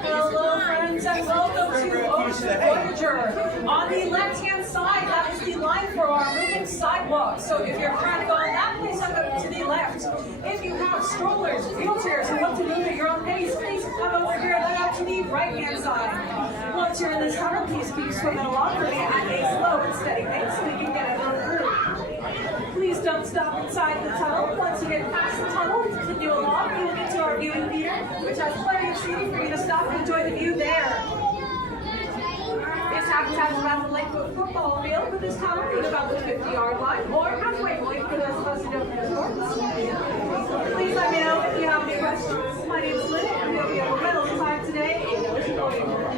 Hello, friends, and welcome to Ocean Voyager. On the left-hand side, that is the line for our moving sidewalk. So if you're trying to go on that, please come up to the left. If you have strollers, wheelchairs, and want to move at your own pace, please come over here and head out to the right-hand side. Once you're in this tunnel, please keep swimming along for me at a slow and steady pace so we can get everyone through. Please don't stop inside the tunnel. Once you get past the tunnel, continue along. You will get to our viewing theater, which has plenty of seating for you to stop and enjoy the view there. This habitat is around the Lakewood football field, with this tunnel being about the 50-yard line, or halfway point for those of us who don't know sports. Please let me know if you have any questions. My name is Lynn, and we'll be able to riddle the time today in Ocean Voyager.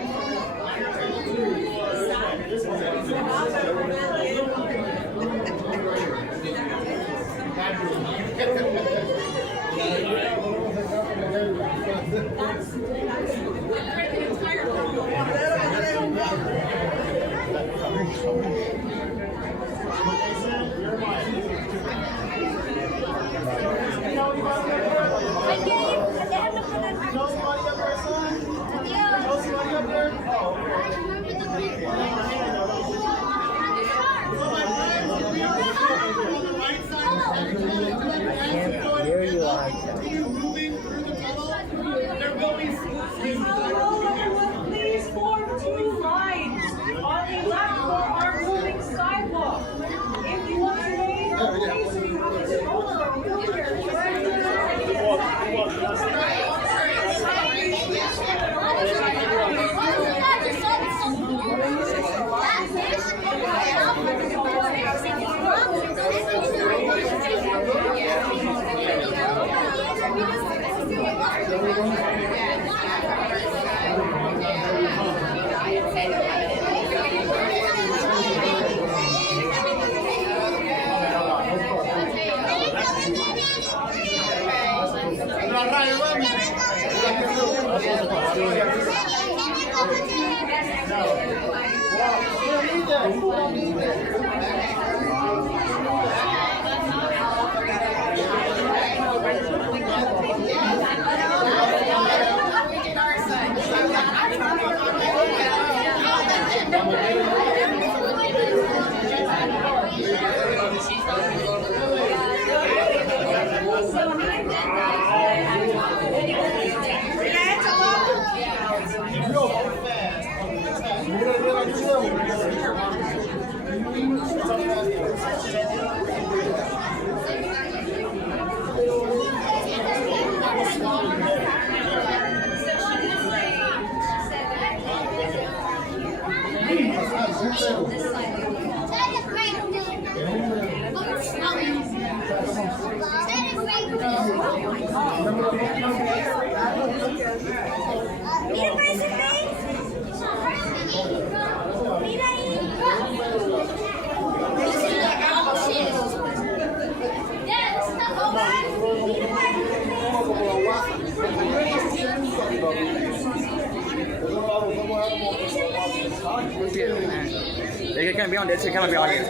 Hello, everyone. Please form 2 lines. On the left for our moving sidewalk. If you want to remain in your place, if you have a stroller or wheelchair, They're gonna be on this. They're gonna be on here.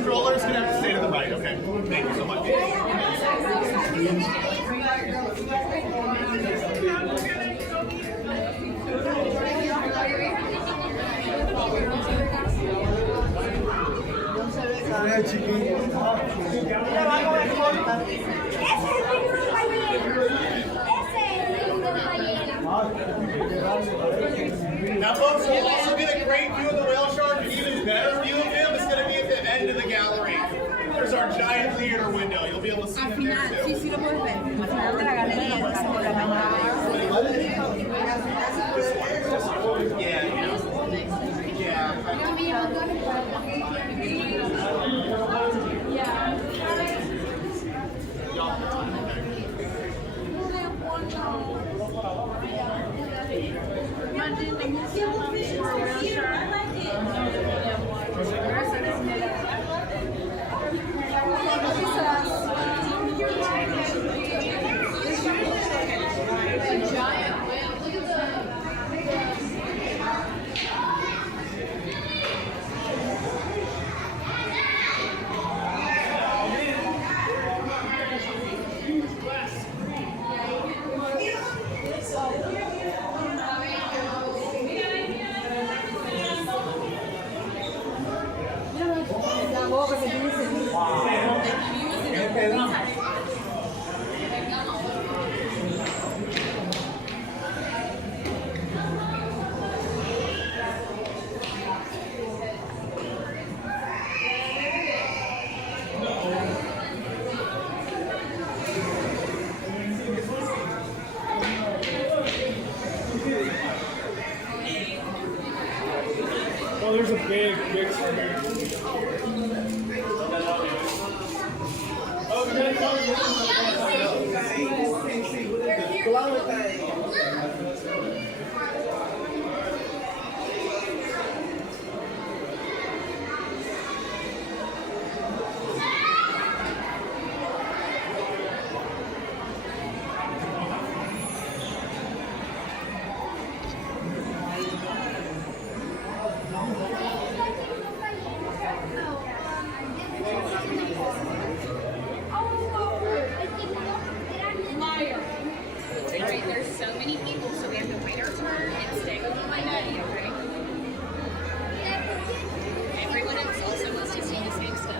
Strollers gonna have to stay to the right, okay? Thank you so much. Now, folks, you'll also get a great view of the whale shark, an even better view of him. It's going to be at the end of the gallery. There's our giant theater window. You'll be able to see him there, too. Sí, sí lo puedes ver. Al final de la galería, por la mañana. Yeah, you know. Oh, there's a big screen. There's so many people, so we have to wait our turn and stay with my daddy, okay? Everyone else also wants to see the same stuff.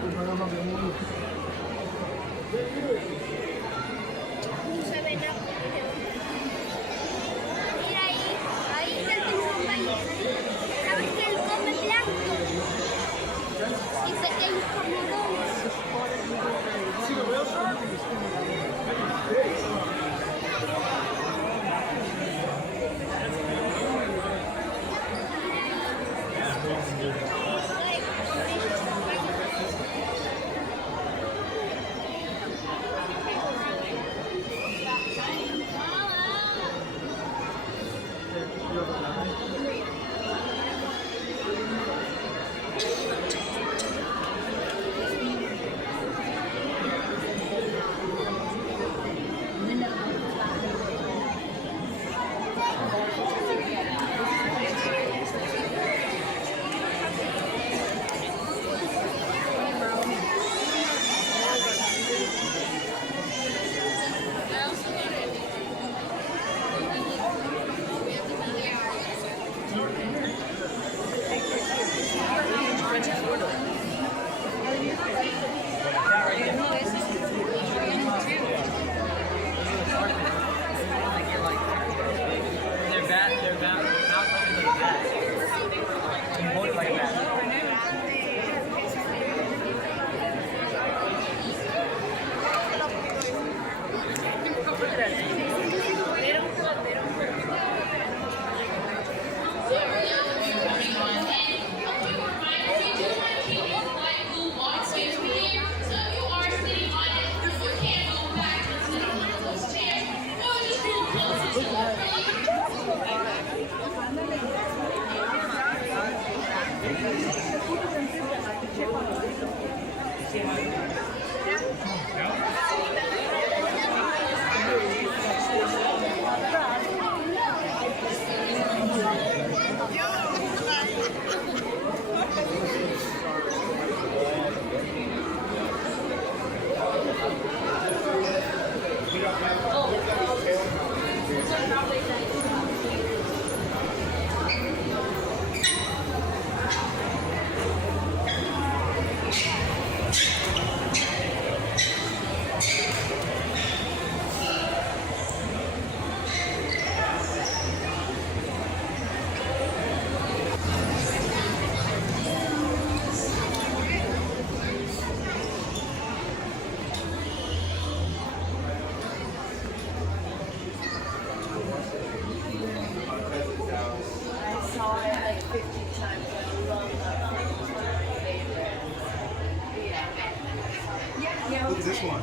Who's this one?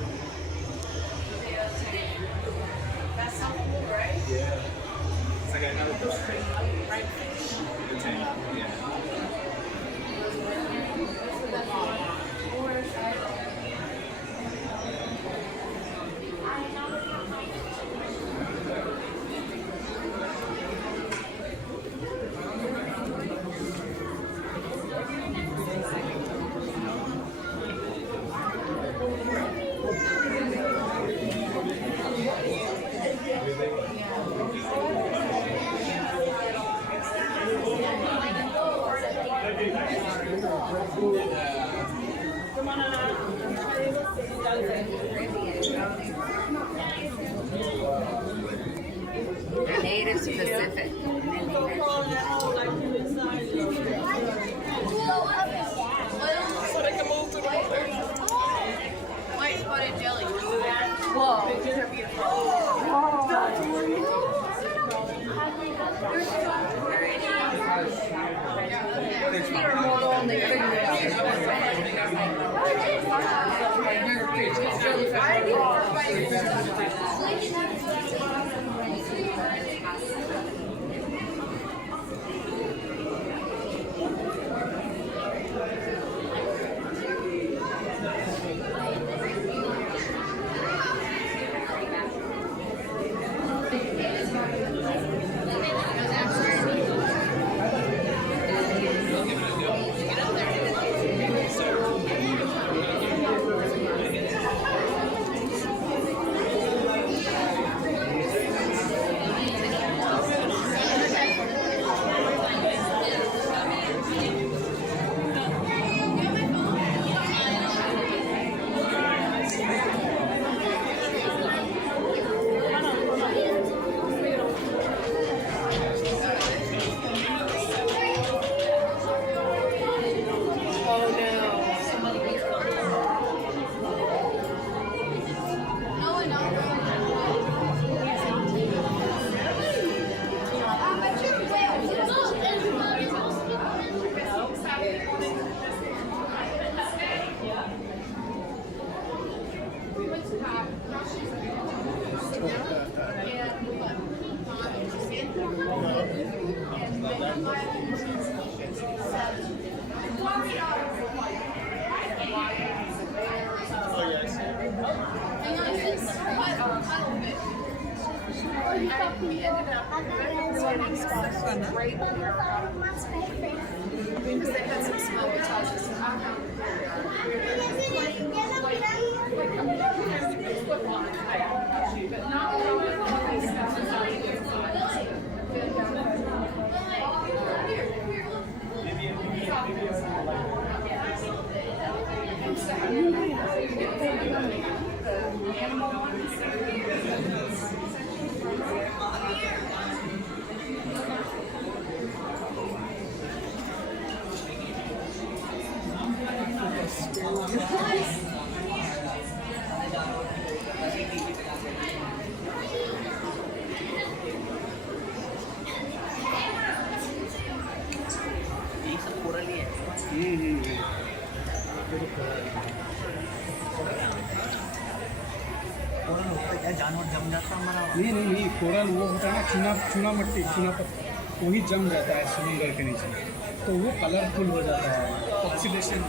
That's so cool, right? Yeah. It's like another the tank. Yeah. Native Pacific. White spotted jelly. Whoa. They're beautiful. नहीं coral वो होता है ना चूना मट्टी चूना पत्थर वही जम जाता है समुद्र के नीचे तो वो कलरफुल हो जाता है oxidation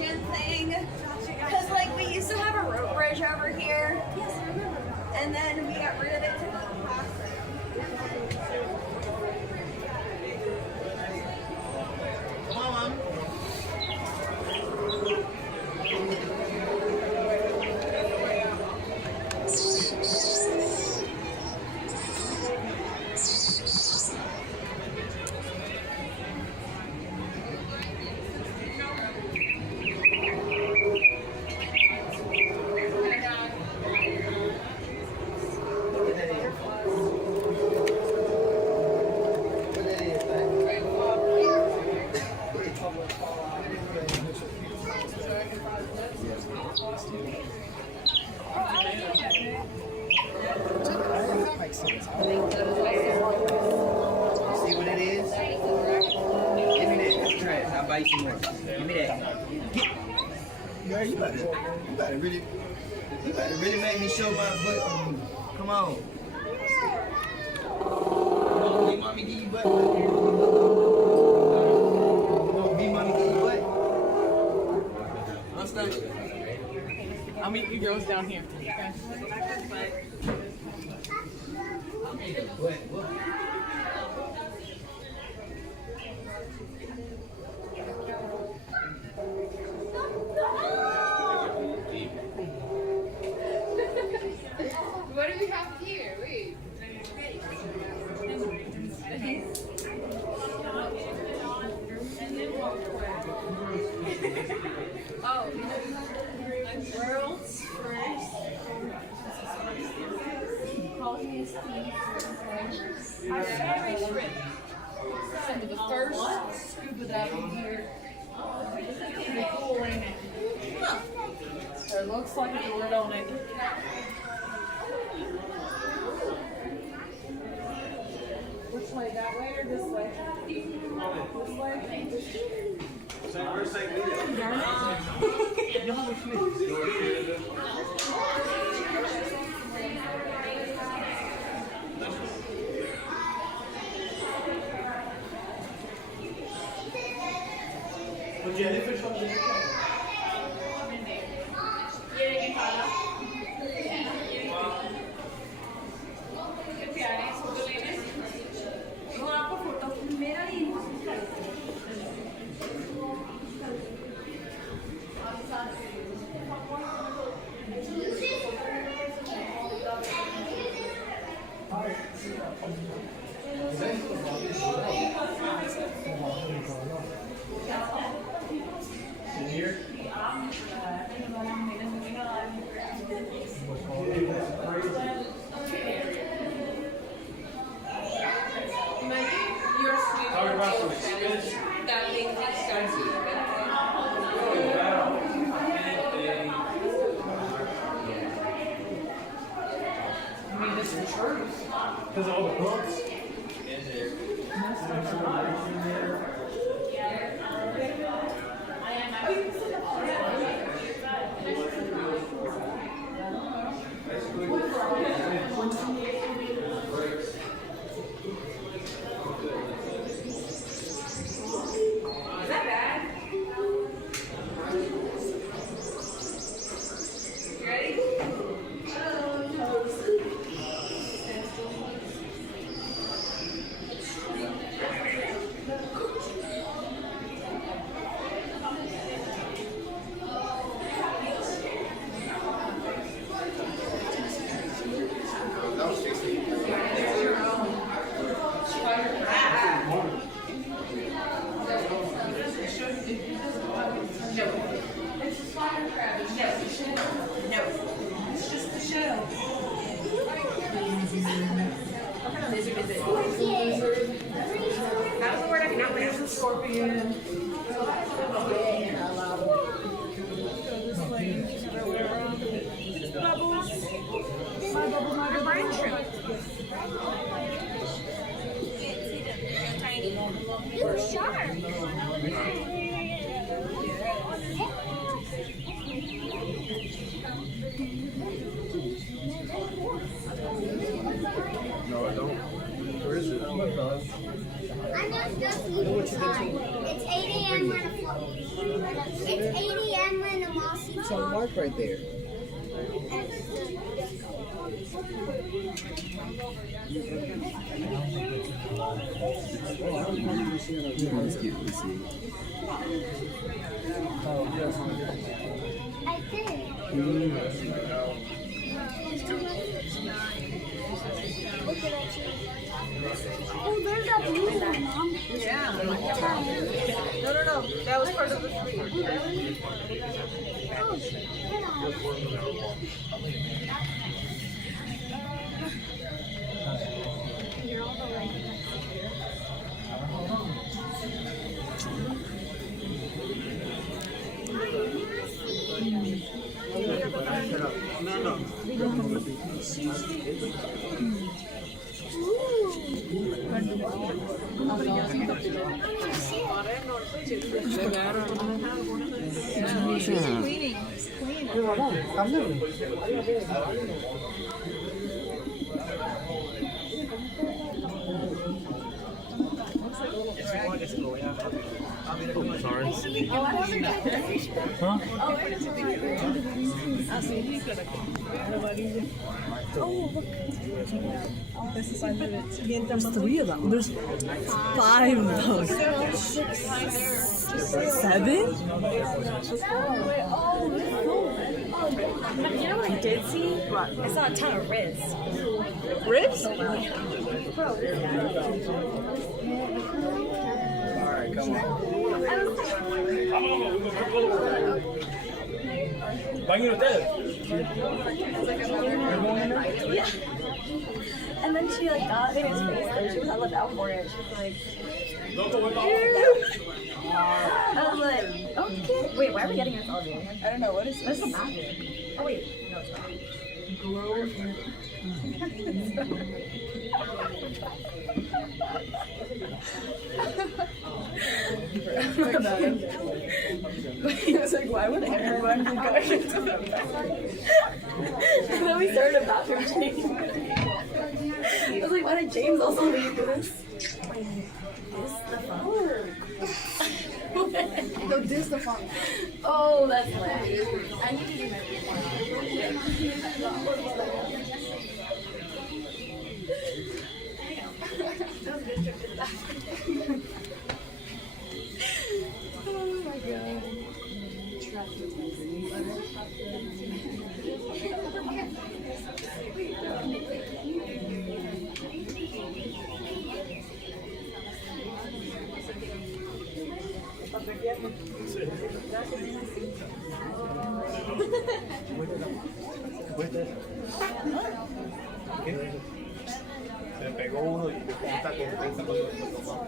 reservation thing. Because, like, we used to have a rope bridge over here. Yes, I remember. And then we got rid of it to the class. Come on, Mom. See what it is? Give me that. That's trash. I'll buy you some more. Give me that. Girl, you better really make me show my butt. Come on. Big mommy give you butt. Big mommy give you butt. Let's go. I'll meet you girls down here. Okay. What do we have here? Wait. Oh, world's first. Our favorite shrimp. Some of the first scuba diving gear. Pretty cool, ain't it? It looks like a word on it. Which way? That way or this way? This way? Darn Put jellyfish on the here. Talk about some expense. That thing is expensive. I mean, this is true. Because of all the books. Is that bad? You ready? That was the word I cannot pronounce. There's a scorpion. Bubbles. My bubble, my brine shrimp. You're sharp. No, I don't. Where is it? I'm just sorry. It's 8 a.m. when it's 8 a.m. when the mossy It's on mark right there. I did. Oh, there's a blue one, Mom. Yeah. No. That was part of the tree. Oh, you're all the way. There's 3 of them. There's 5 of those. 7? You know what I did see? What? I saw a ton of ribs. Ribs? Alright, come on. Yeah. And then she like got in his face and she was hella down for it. She was like, I was like, okay. Wait, why are we getting this all day? I don't know. What is this? What's the matter? Oh wait, no, it's not. Glow. But he was like, why would everyone be going into the bathroom? And then we started a bathroom change. I was like, why did James also leave this? Is the fun? No, this the fun. Oh, that's lit. I need to do my Oh my god. Se pegó uno y después está contenta con lo que tomó.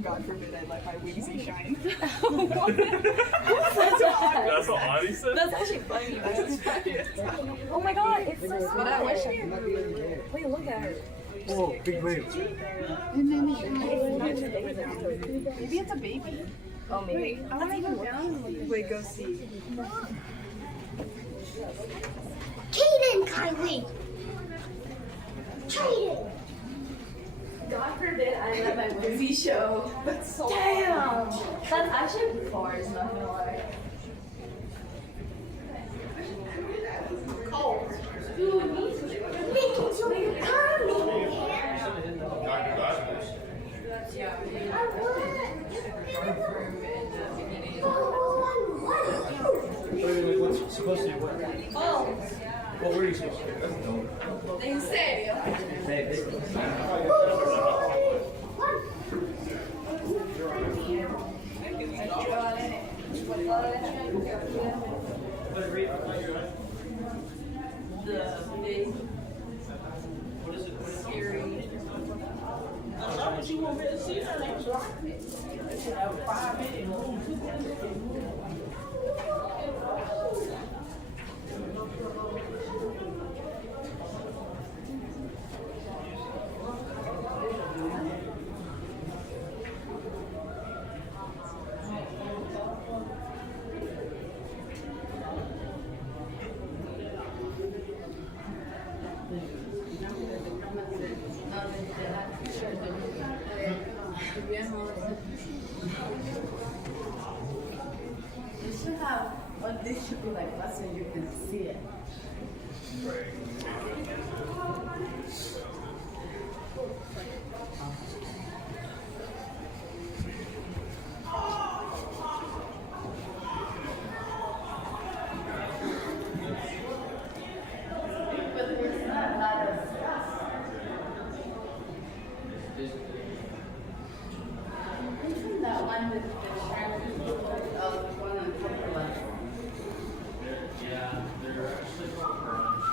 God forbid I let my wings shine. That's what Audie said? That's actually funny. Oh my god, it's so small. But I wish I Wait, look at her. Oh, big wave. Maybe it's a baby. Oh, maybe. Wait, I want to go down and look. Wait, go see. Kaden, Kylie! Kaden! God forbid I let my movie show. That's so damn! That's actually bars, not gonna lie. Cove. Dude, making some coming. supposed to do what? Oh, What were you supposed to do? That's dope. ¿en serio? What you want me to see? That's right. They should have a 5-minute move. You should have, what this should be like, so you can see it. But there's not a lot of stuff. Isn't that one with the shrimp? Oh, the one on the purple one. Yeah, they're actually called prawns.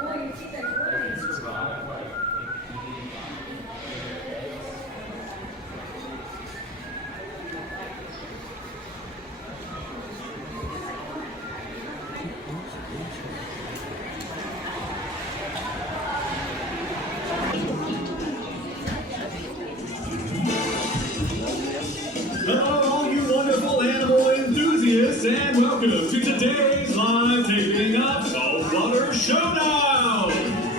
Oh, you see that word? It's about like Hello, all you wonderful animal enthusiasts, and welcome to today's live taping of Saltwater Showdown!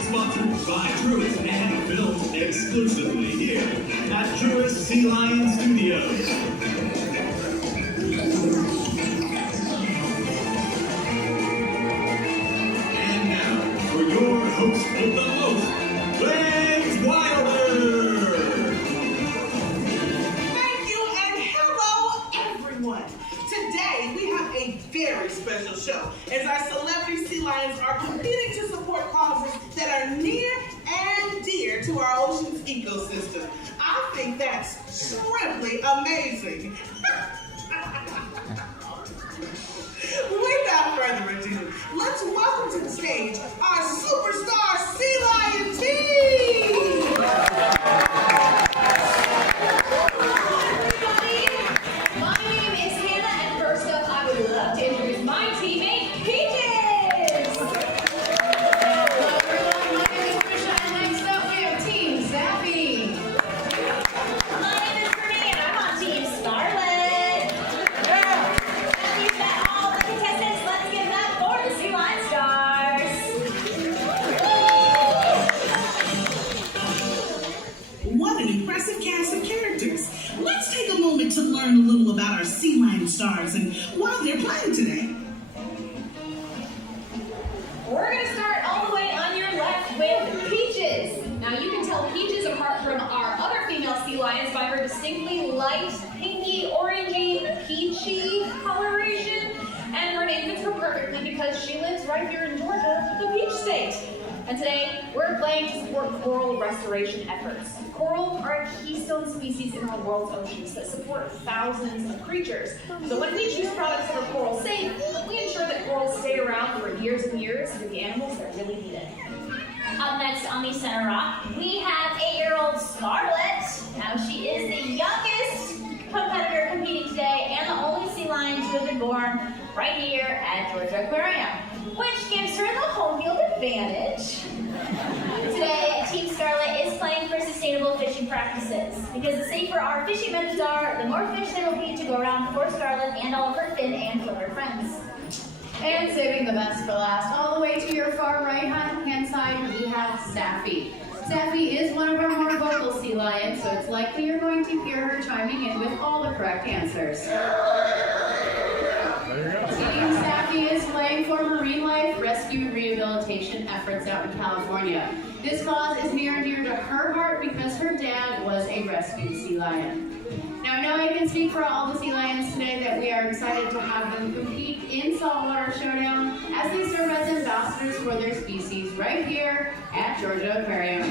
Sponsored by Truist and filmed exclusively here at Truist Sea Lion Studios. And now, for your host of the most, Legs Wilder! Thank you and hello everyone. Today we have a very special show as our celebrity sea lions are competing to support causes that are near and dear to our ocean's ecosystem. I think that's simply amazing. Without further ado, let's welcome to the stage our superstar sea lion team. My name is Hannah, and first up, I would love to introduce my teammate, Peaches! Hello everyone, my name is Trisha, and next up we have Team Zappy. My name is Brittany, and I'm on Team Scarlet. That means that all the contestants, let's give them for the Sea Lion Stars. What an impressive cast of characters. Let's take a moment to learn a little about our sea lion stars and why they're playing today. We're going to start all the way on your left with Peaches. Now you can tell Peaches apart from our other female sea lions by her distinctly light, pinky, orangey, peachy coloration. And her name fits her perfectly because she lives right here in Georgia, the Peach State. And today, we're playing to support coral restoration efforts. Coral are a keystone species in our world's oceans that support thousands of creatures. So when we choose products that are coral safe, we ensure that corals stay around for years and years for the animals that really need it. Up next on the center rock, we have 8-year-old Scarlet. Now she is the youngest competitor competing today and the only sea lion to have been born right here at Georgia Aquarium, which gives her the home field advantage. Today, Team Scarlet is playing for sustainable fishing practices because the safer our fishing methods are, the more fish there will be to go around for Scarlet and all of her fin and killer friends. And saving the best for last, all the way to your far right-hand side, we have Sappy. Sappy is one of our more vocal sea lions, so it's likely you're going to hear her chiming in with all the correct answers. Team Sappy is playing for marine life rescue rehabilitation efforts out in California. This cause is near and dear to her heart because her dad was a rescued sea lion. Now I know I can speak for all the sea lions today that we are excited to have them compete in Saltwater Showdown as they serve as ambassadors for their species right here at Georgia Aquarium.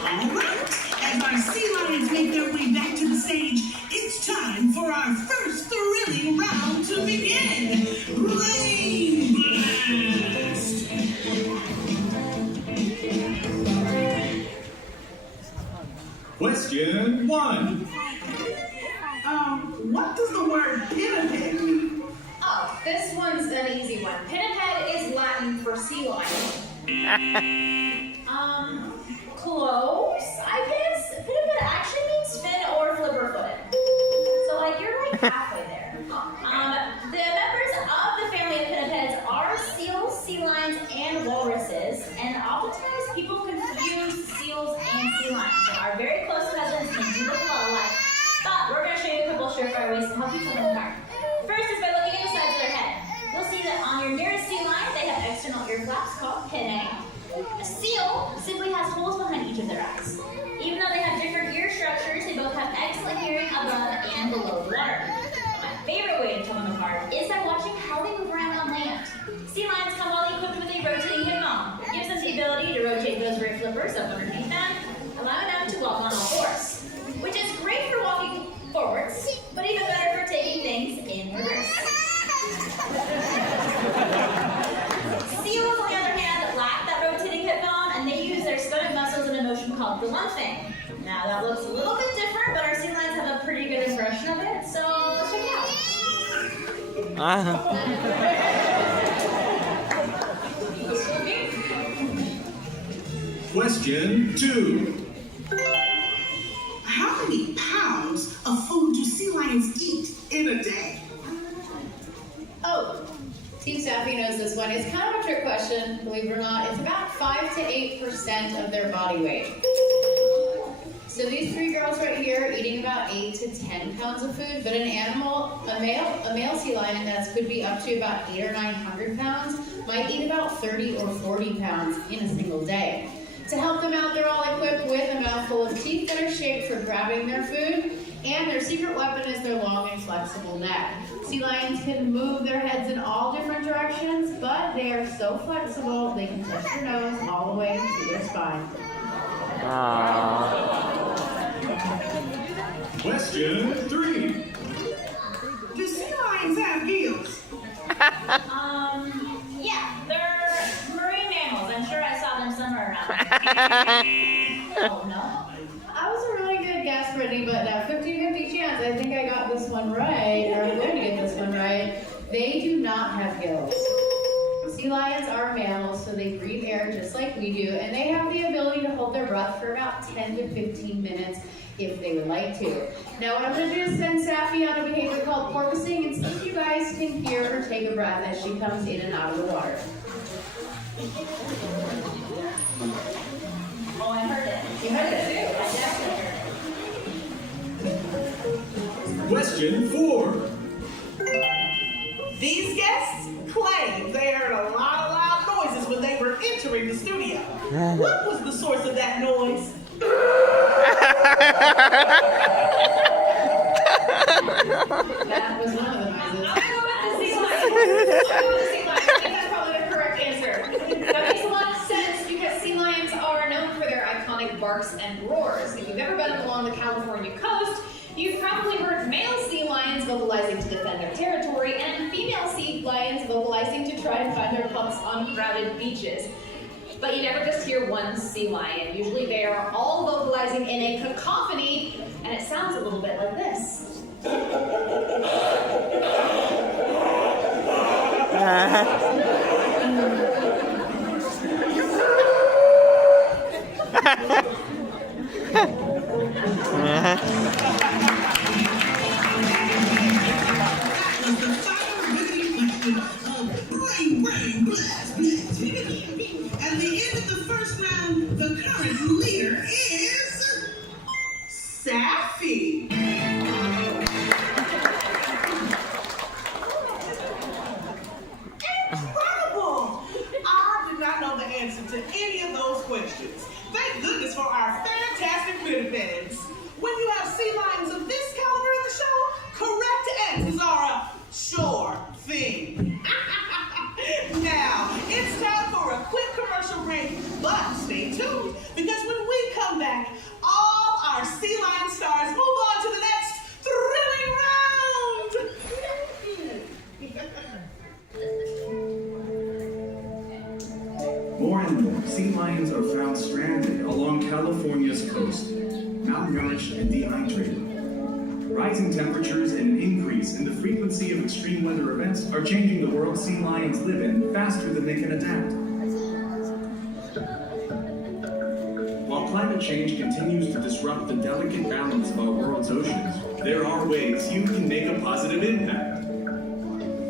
Alright, as our sea lions make their way back to the stage, it's time for our first thrilling round to begin. Rain Blast! Question 1. What does the word pinniped mean? Oh, this one's an easy one. Pinniped is Latin for sea lion. Close, I guess. Pinniped actually means fin or flipper-footed. So, like, you're like halfway there. The members of the family of pinnipeds are seals, sea lions, and walruses. And oftentimes people confuse seals and sea lions. They are very close cousins and do look a lot alike. But we're going to show you a couple surefire ways to help you tell them apart. First is by looking at the sides of their head. You'll see that on your nearest sea lion, they have external ear flaps called pinnae. A seal simply has holes behind each of their eyes. Even though they have different ear structures, they both have excellent hearing above and below the water. My favorite way to tell them apart is by watching how they move around on land. Sea lions come well equipped with a rotating hip bone. It gives them the ability to rotate those rear flippers up underneath them, allowing them to walk on all fours, which is great for walking forwards, but even better for taking things in reverse. Seals, on the other hand, lack that rotating hip bone, and they use their stomach muscles in a motion called the lumping. Now that looks a little bit different, but our sea lions have a pretty good impression of it, so let's check it out. Question 2. How many pounds of food do sea lions eat in a day? Oh, Team Staffy knows this one. It's kind of a trick question, believe it or not. It's about 5 to 8% of their body weight. So these three girls right here are eating about 8 to 10 pounds of food, but a male sea lion that could be up to about 800 or 900 pounds might eat about 30 or 40 pounds in a single day. To help them out, they're all equipped with a mouthful of teeth that are shaped for grabbing their food, and their secret weapon is their long and flexible neck. Sea lions can move their heads in all different directions, but they are so flexible they can touch their nose all the way to their spine. Question 3. Do sea lions have gills? Yeah, they're marine mammals. I'm sure I saw them somewhere around. Oh, no? I was a really good guess, Brittany, but 50-50 chance. I think I got this one right, or I'm going to get this one right. They do not have gills. Sea lions are mammals, so they breathe air just like we do, and they have the ability to hold their breath for about 10 to 15 minutes if they would like to. Now what I'm going to do is send Safi on a behavior called porpoising and see if you guys can hear her take a breath as she comes in and out of the water. Oh, I heard it. You heard it too. I definitely heard it. Question 4. These guests claim they heard a lot of loud noises when they were entering the studio. What was the source of that noise? That was one of the noises. I'll go with the sea lion. I think that's probably the correct answer. That makes a lot of sense because sea lions are known for their iconic barks and roars. If you've ever been along the California coast, you've probably heard male sea lions vocalizing to defend their territory and female sea lions vocalizing to try and find their pups on crowded beaches. But you never just hear one sea lion. Usually they are all vocalizing in a cacophony, and it sounds a little bit like this. Brain blast. At the end of the first round, the current leader is Safi. Incredible! I did not know the answer to any of those questions. Thank goodness for our fantastic pinnipeds. When you have California's coast, malnourished and dehydrated. Rising temperatures and an increase in the frequency of extreme weather events are changing the world sea lions live in faster than they can adapt. While climate change continues to disrupt the delicate balance of our world's oceans, there are ways you can make a positive impact.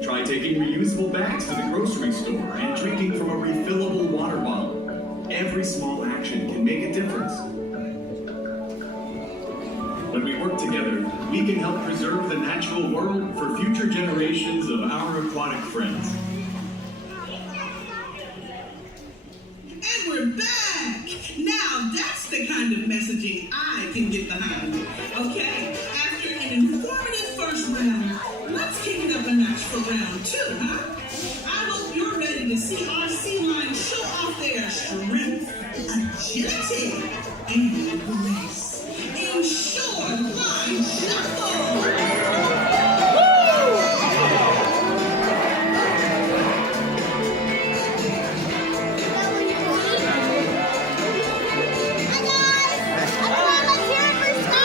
Try taking reusable bags to the grocery store and drinking from a refillable water bottle. Every small action can make a difference. When we work together, we can help preserve the natural world for future generations of our aquatic friends. And we're back! Now that's the kind of messaging I can get behind. Okay, after an informative first round, let's kick it up a notch for round 2, huh? I hope you're ready to see our sea lions show off their strength, agility, and grace. In short line shuffle! Let's hear it for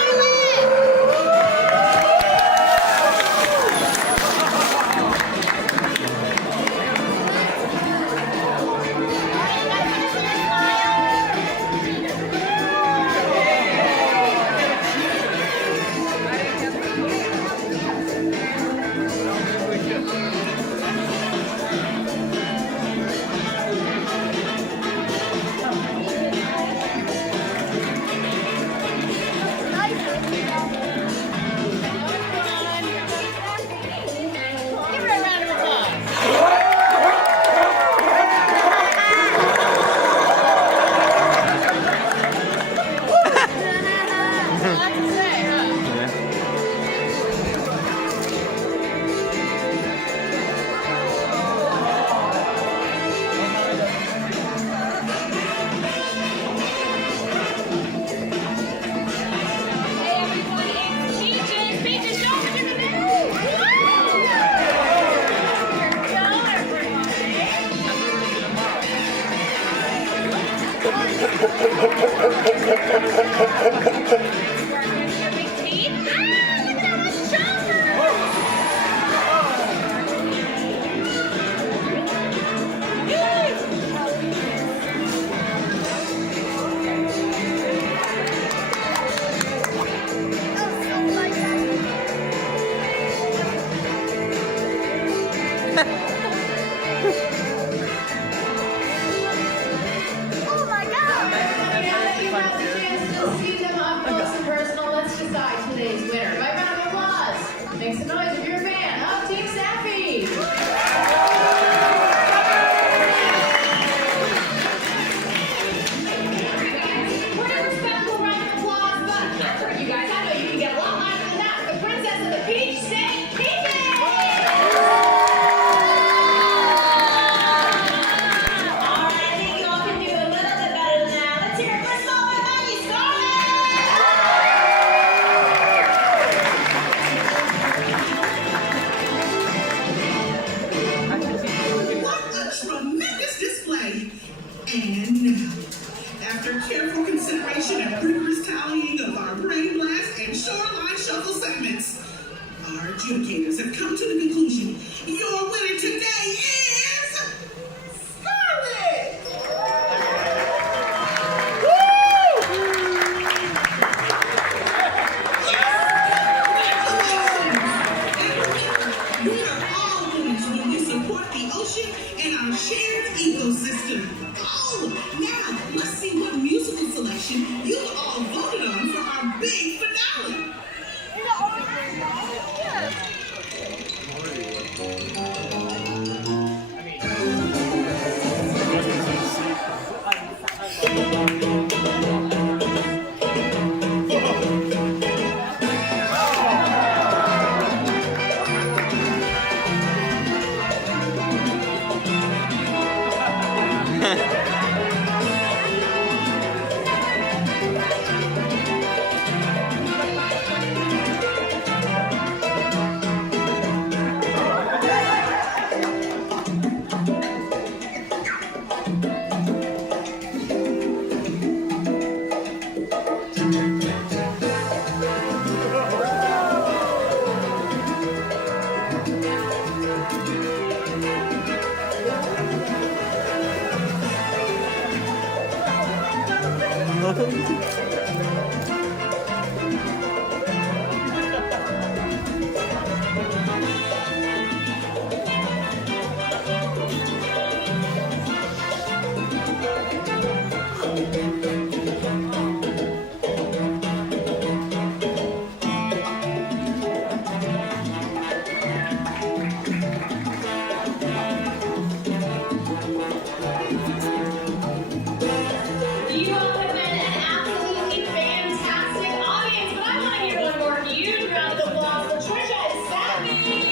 You all have been an absolutely fantastic audience, but I want to hear one more huge round of applause for Georgia and Sammy.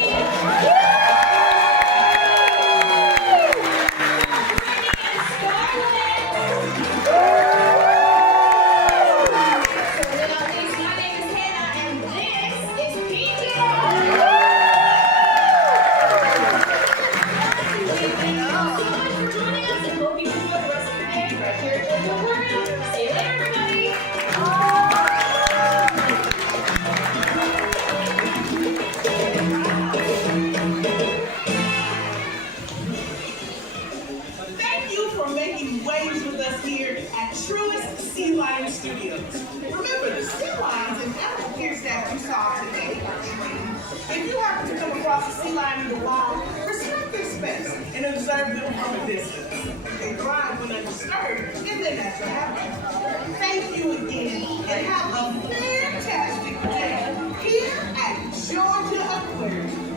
Thank you for making waves with us here at Truist Sea Lion Studios. Remember, the sea lions and animal care staff you saw today are trained. If you happen to come across a sea lion in the wild, respect their space and observe them from a distance. They thrive when undisturbed in their natural habitat. Thank you again, and have a fantastic day here at Georgia Aquarium.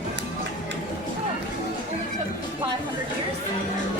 500 years.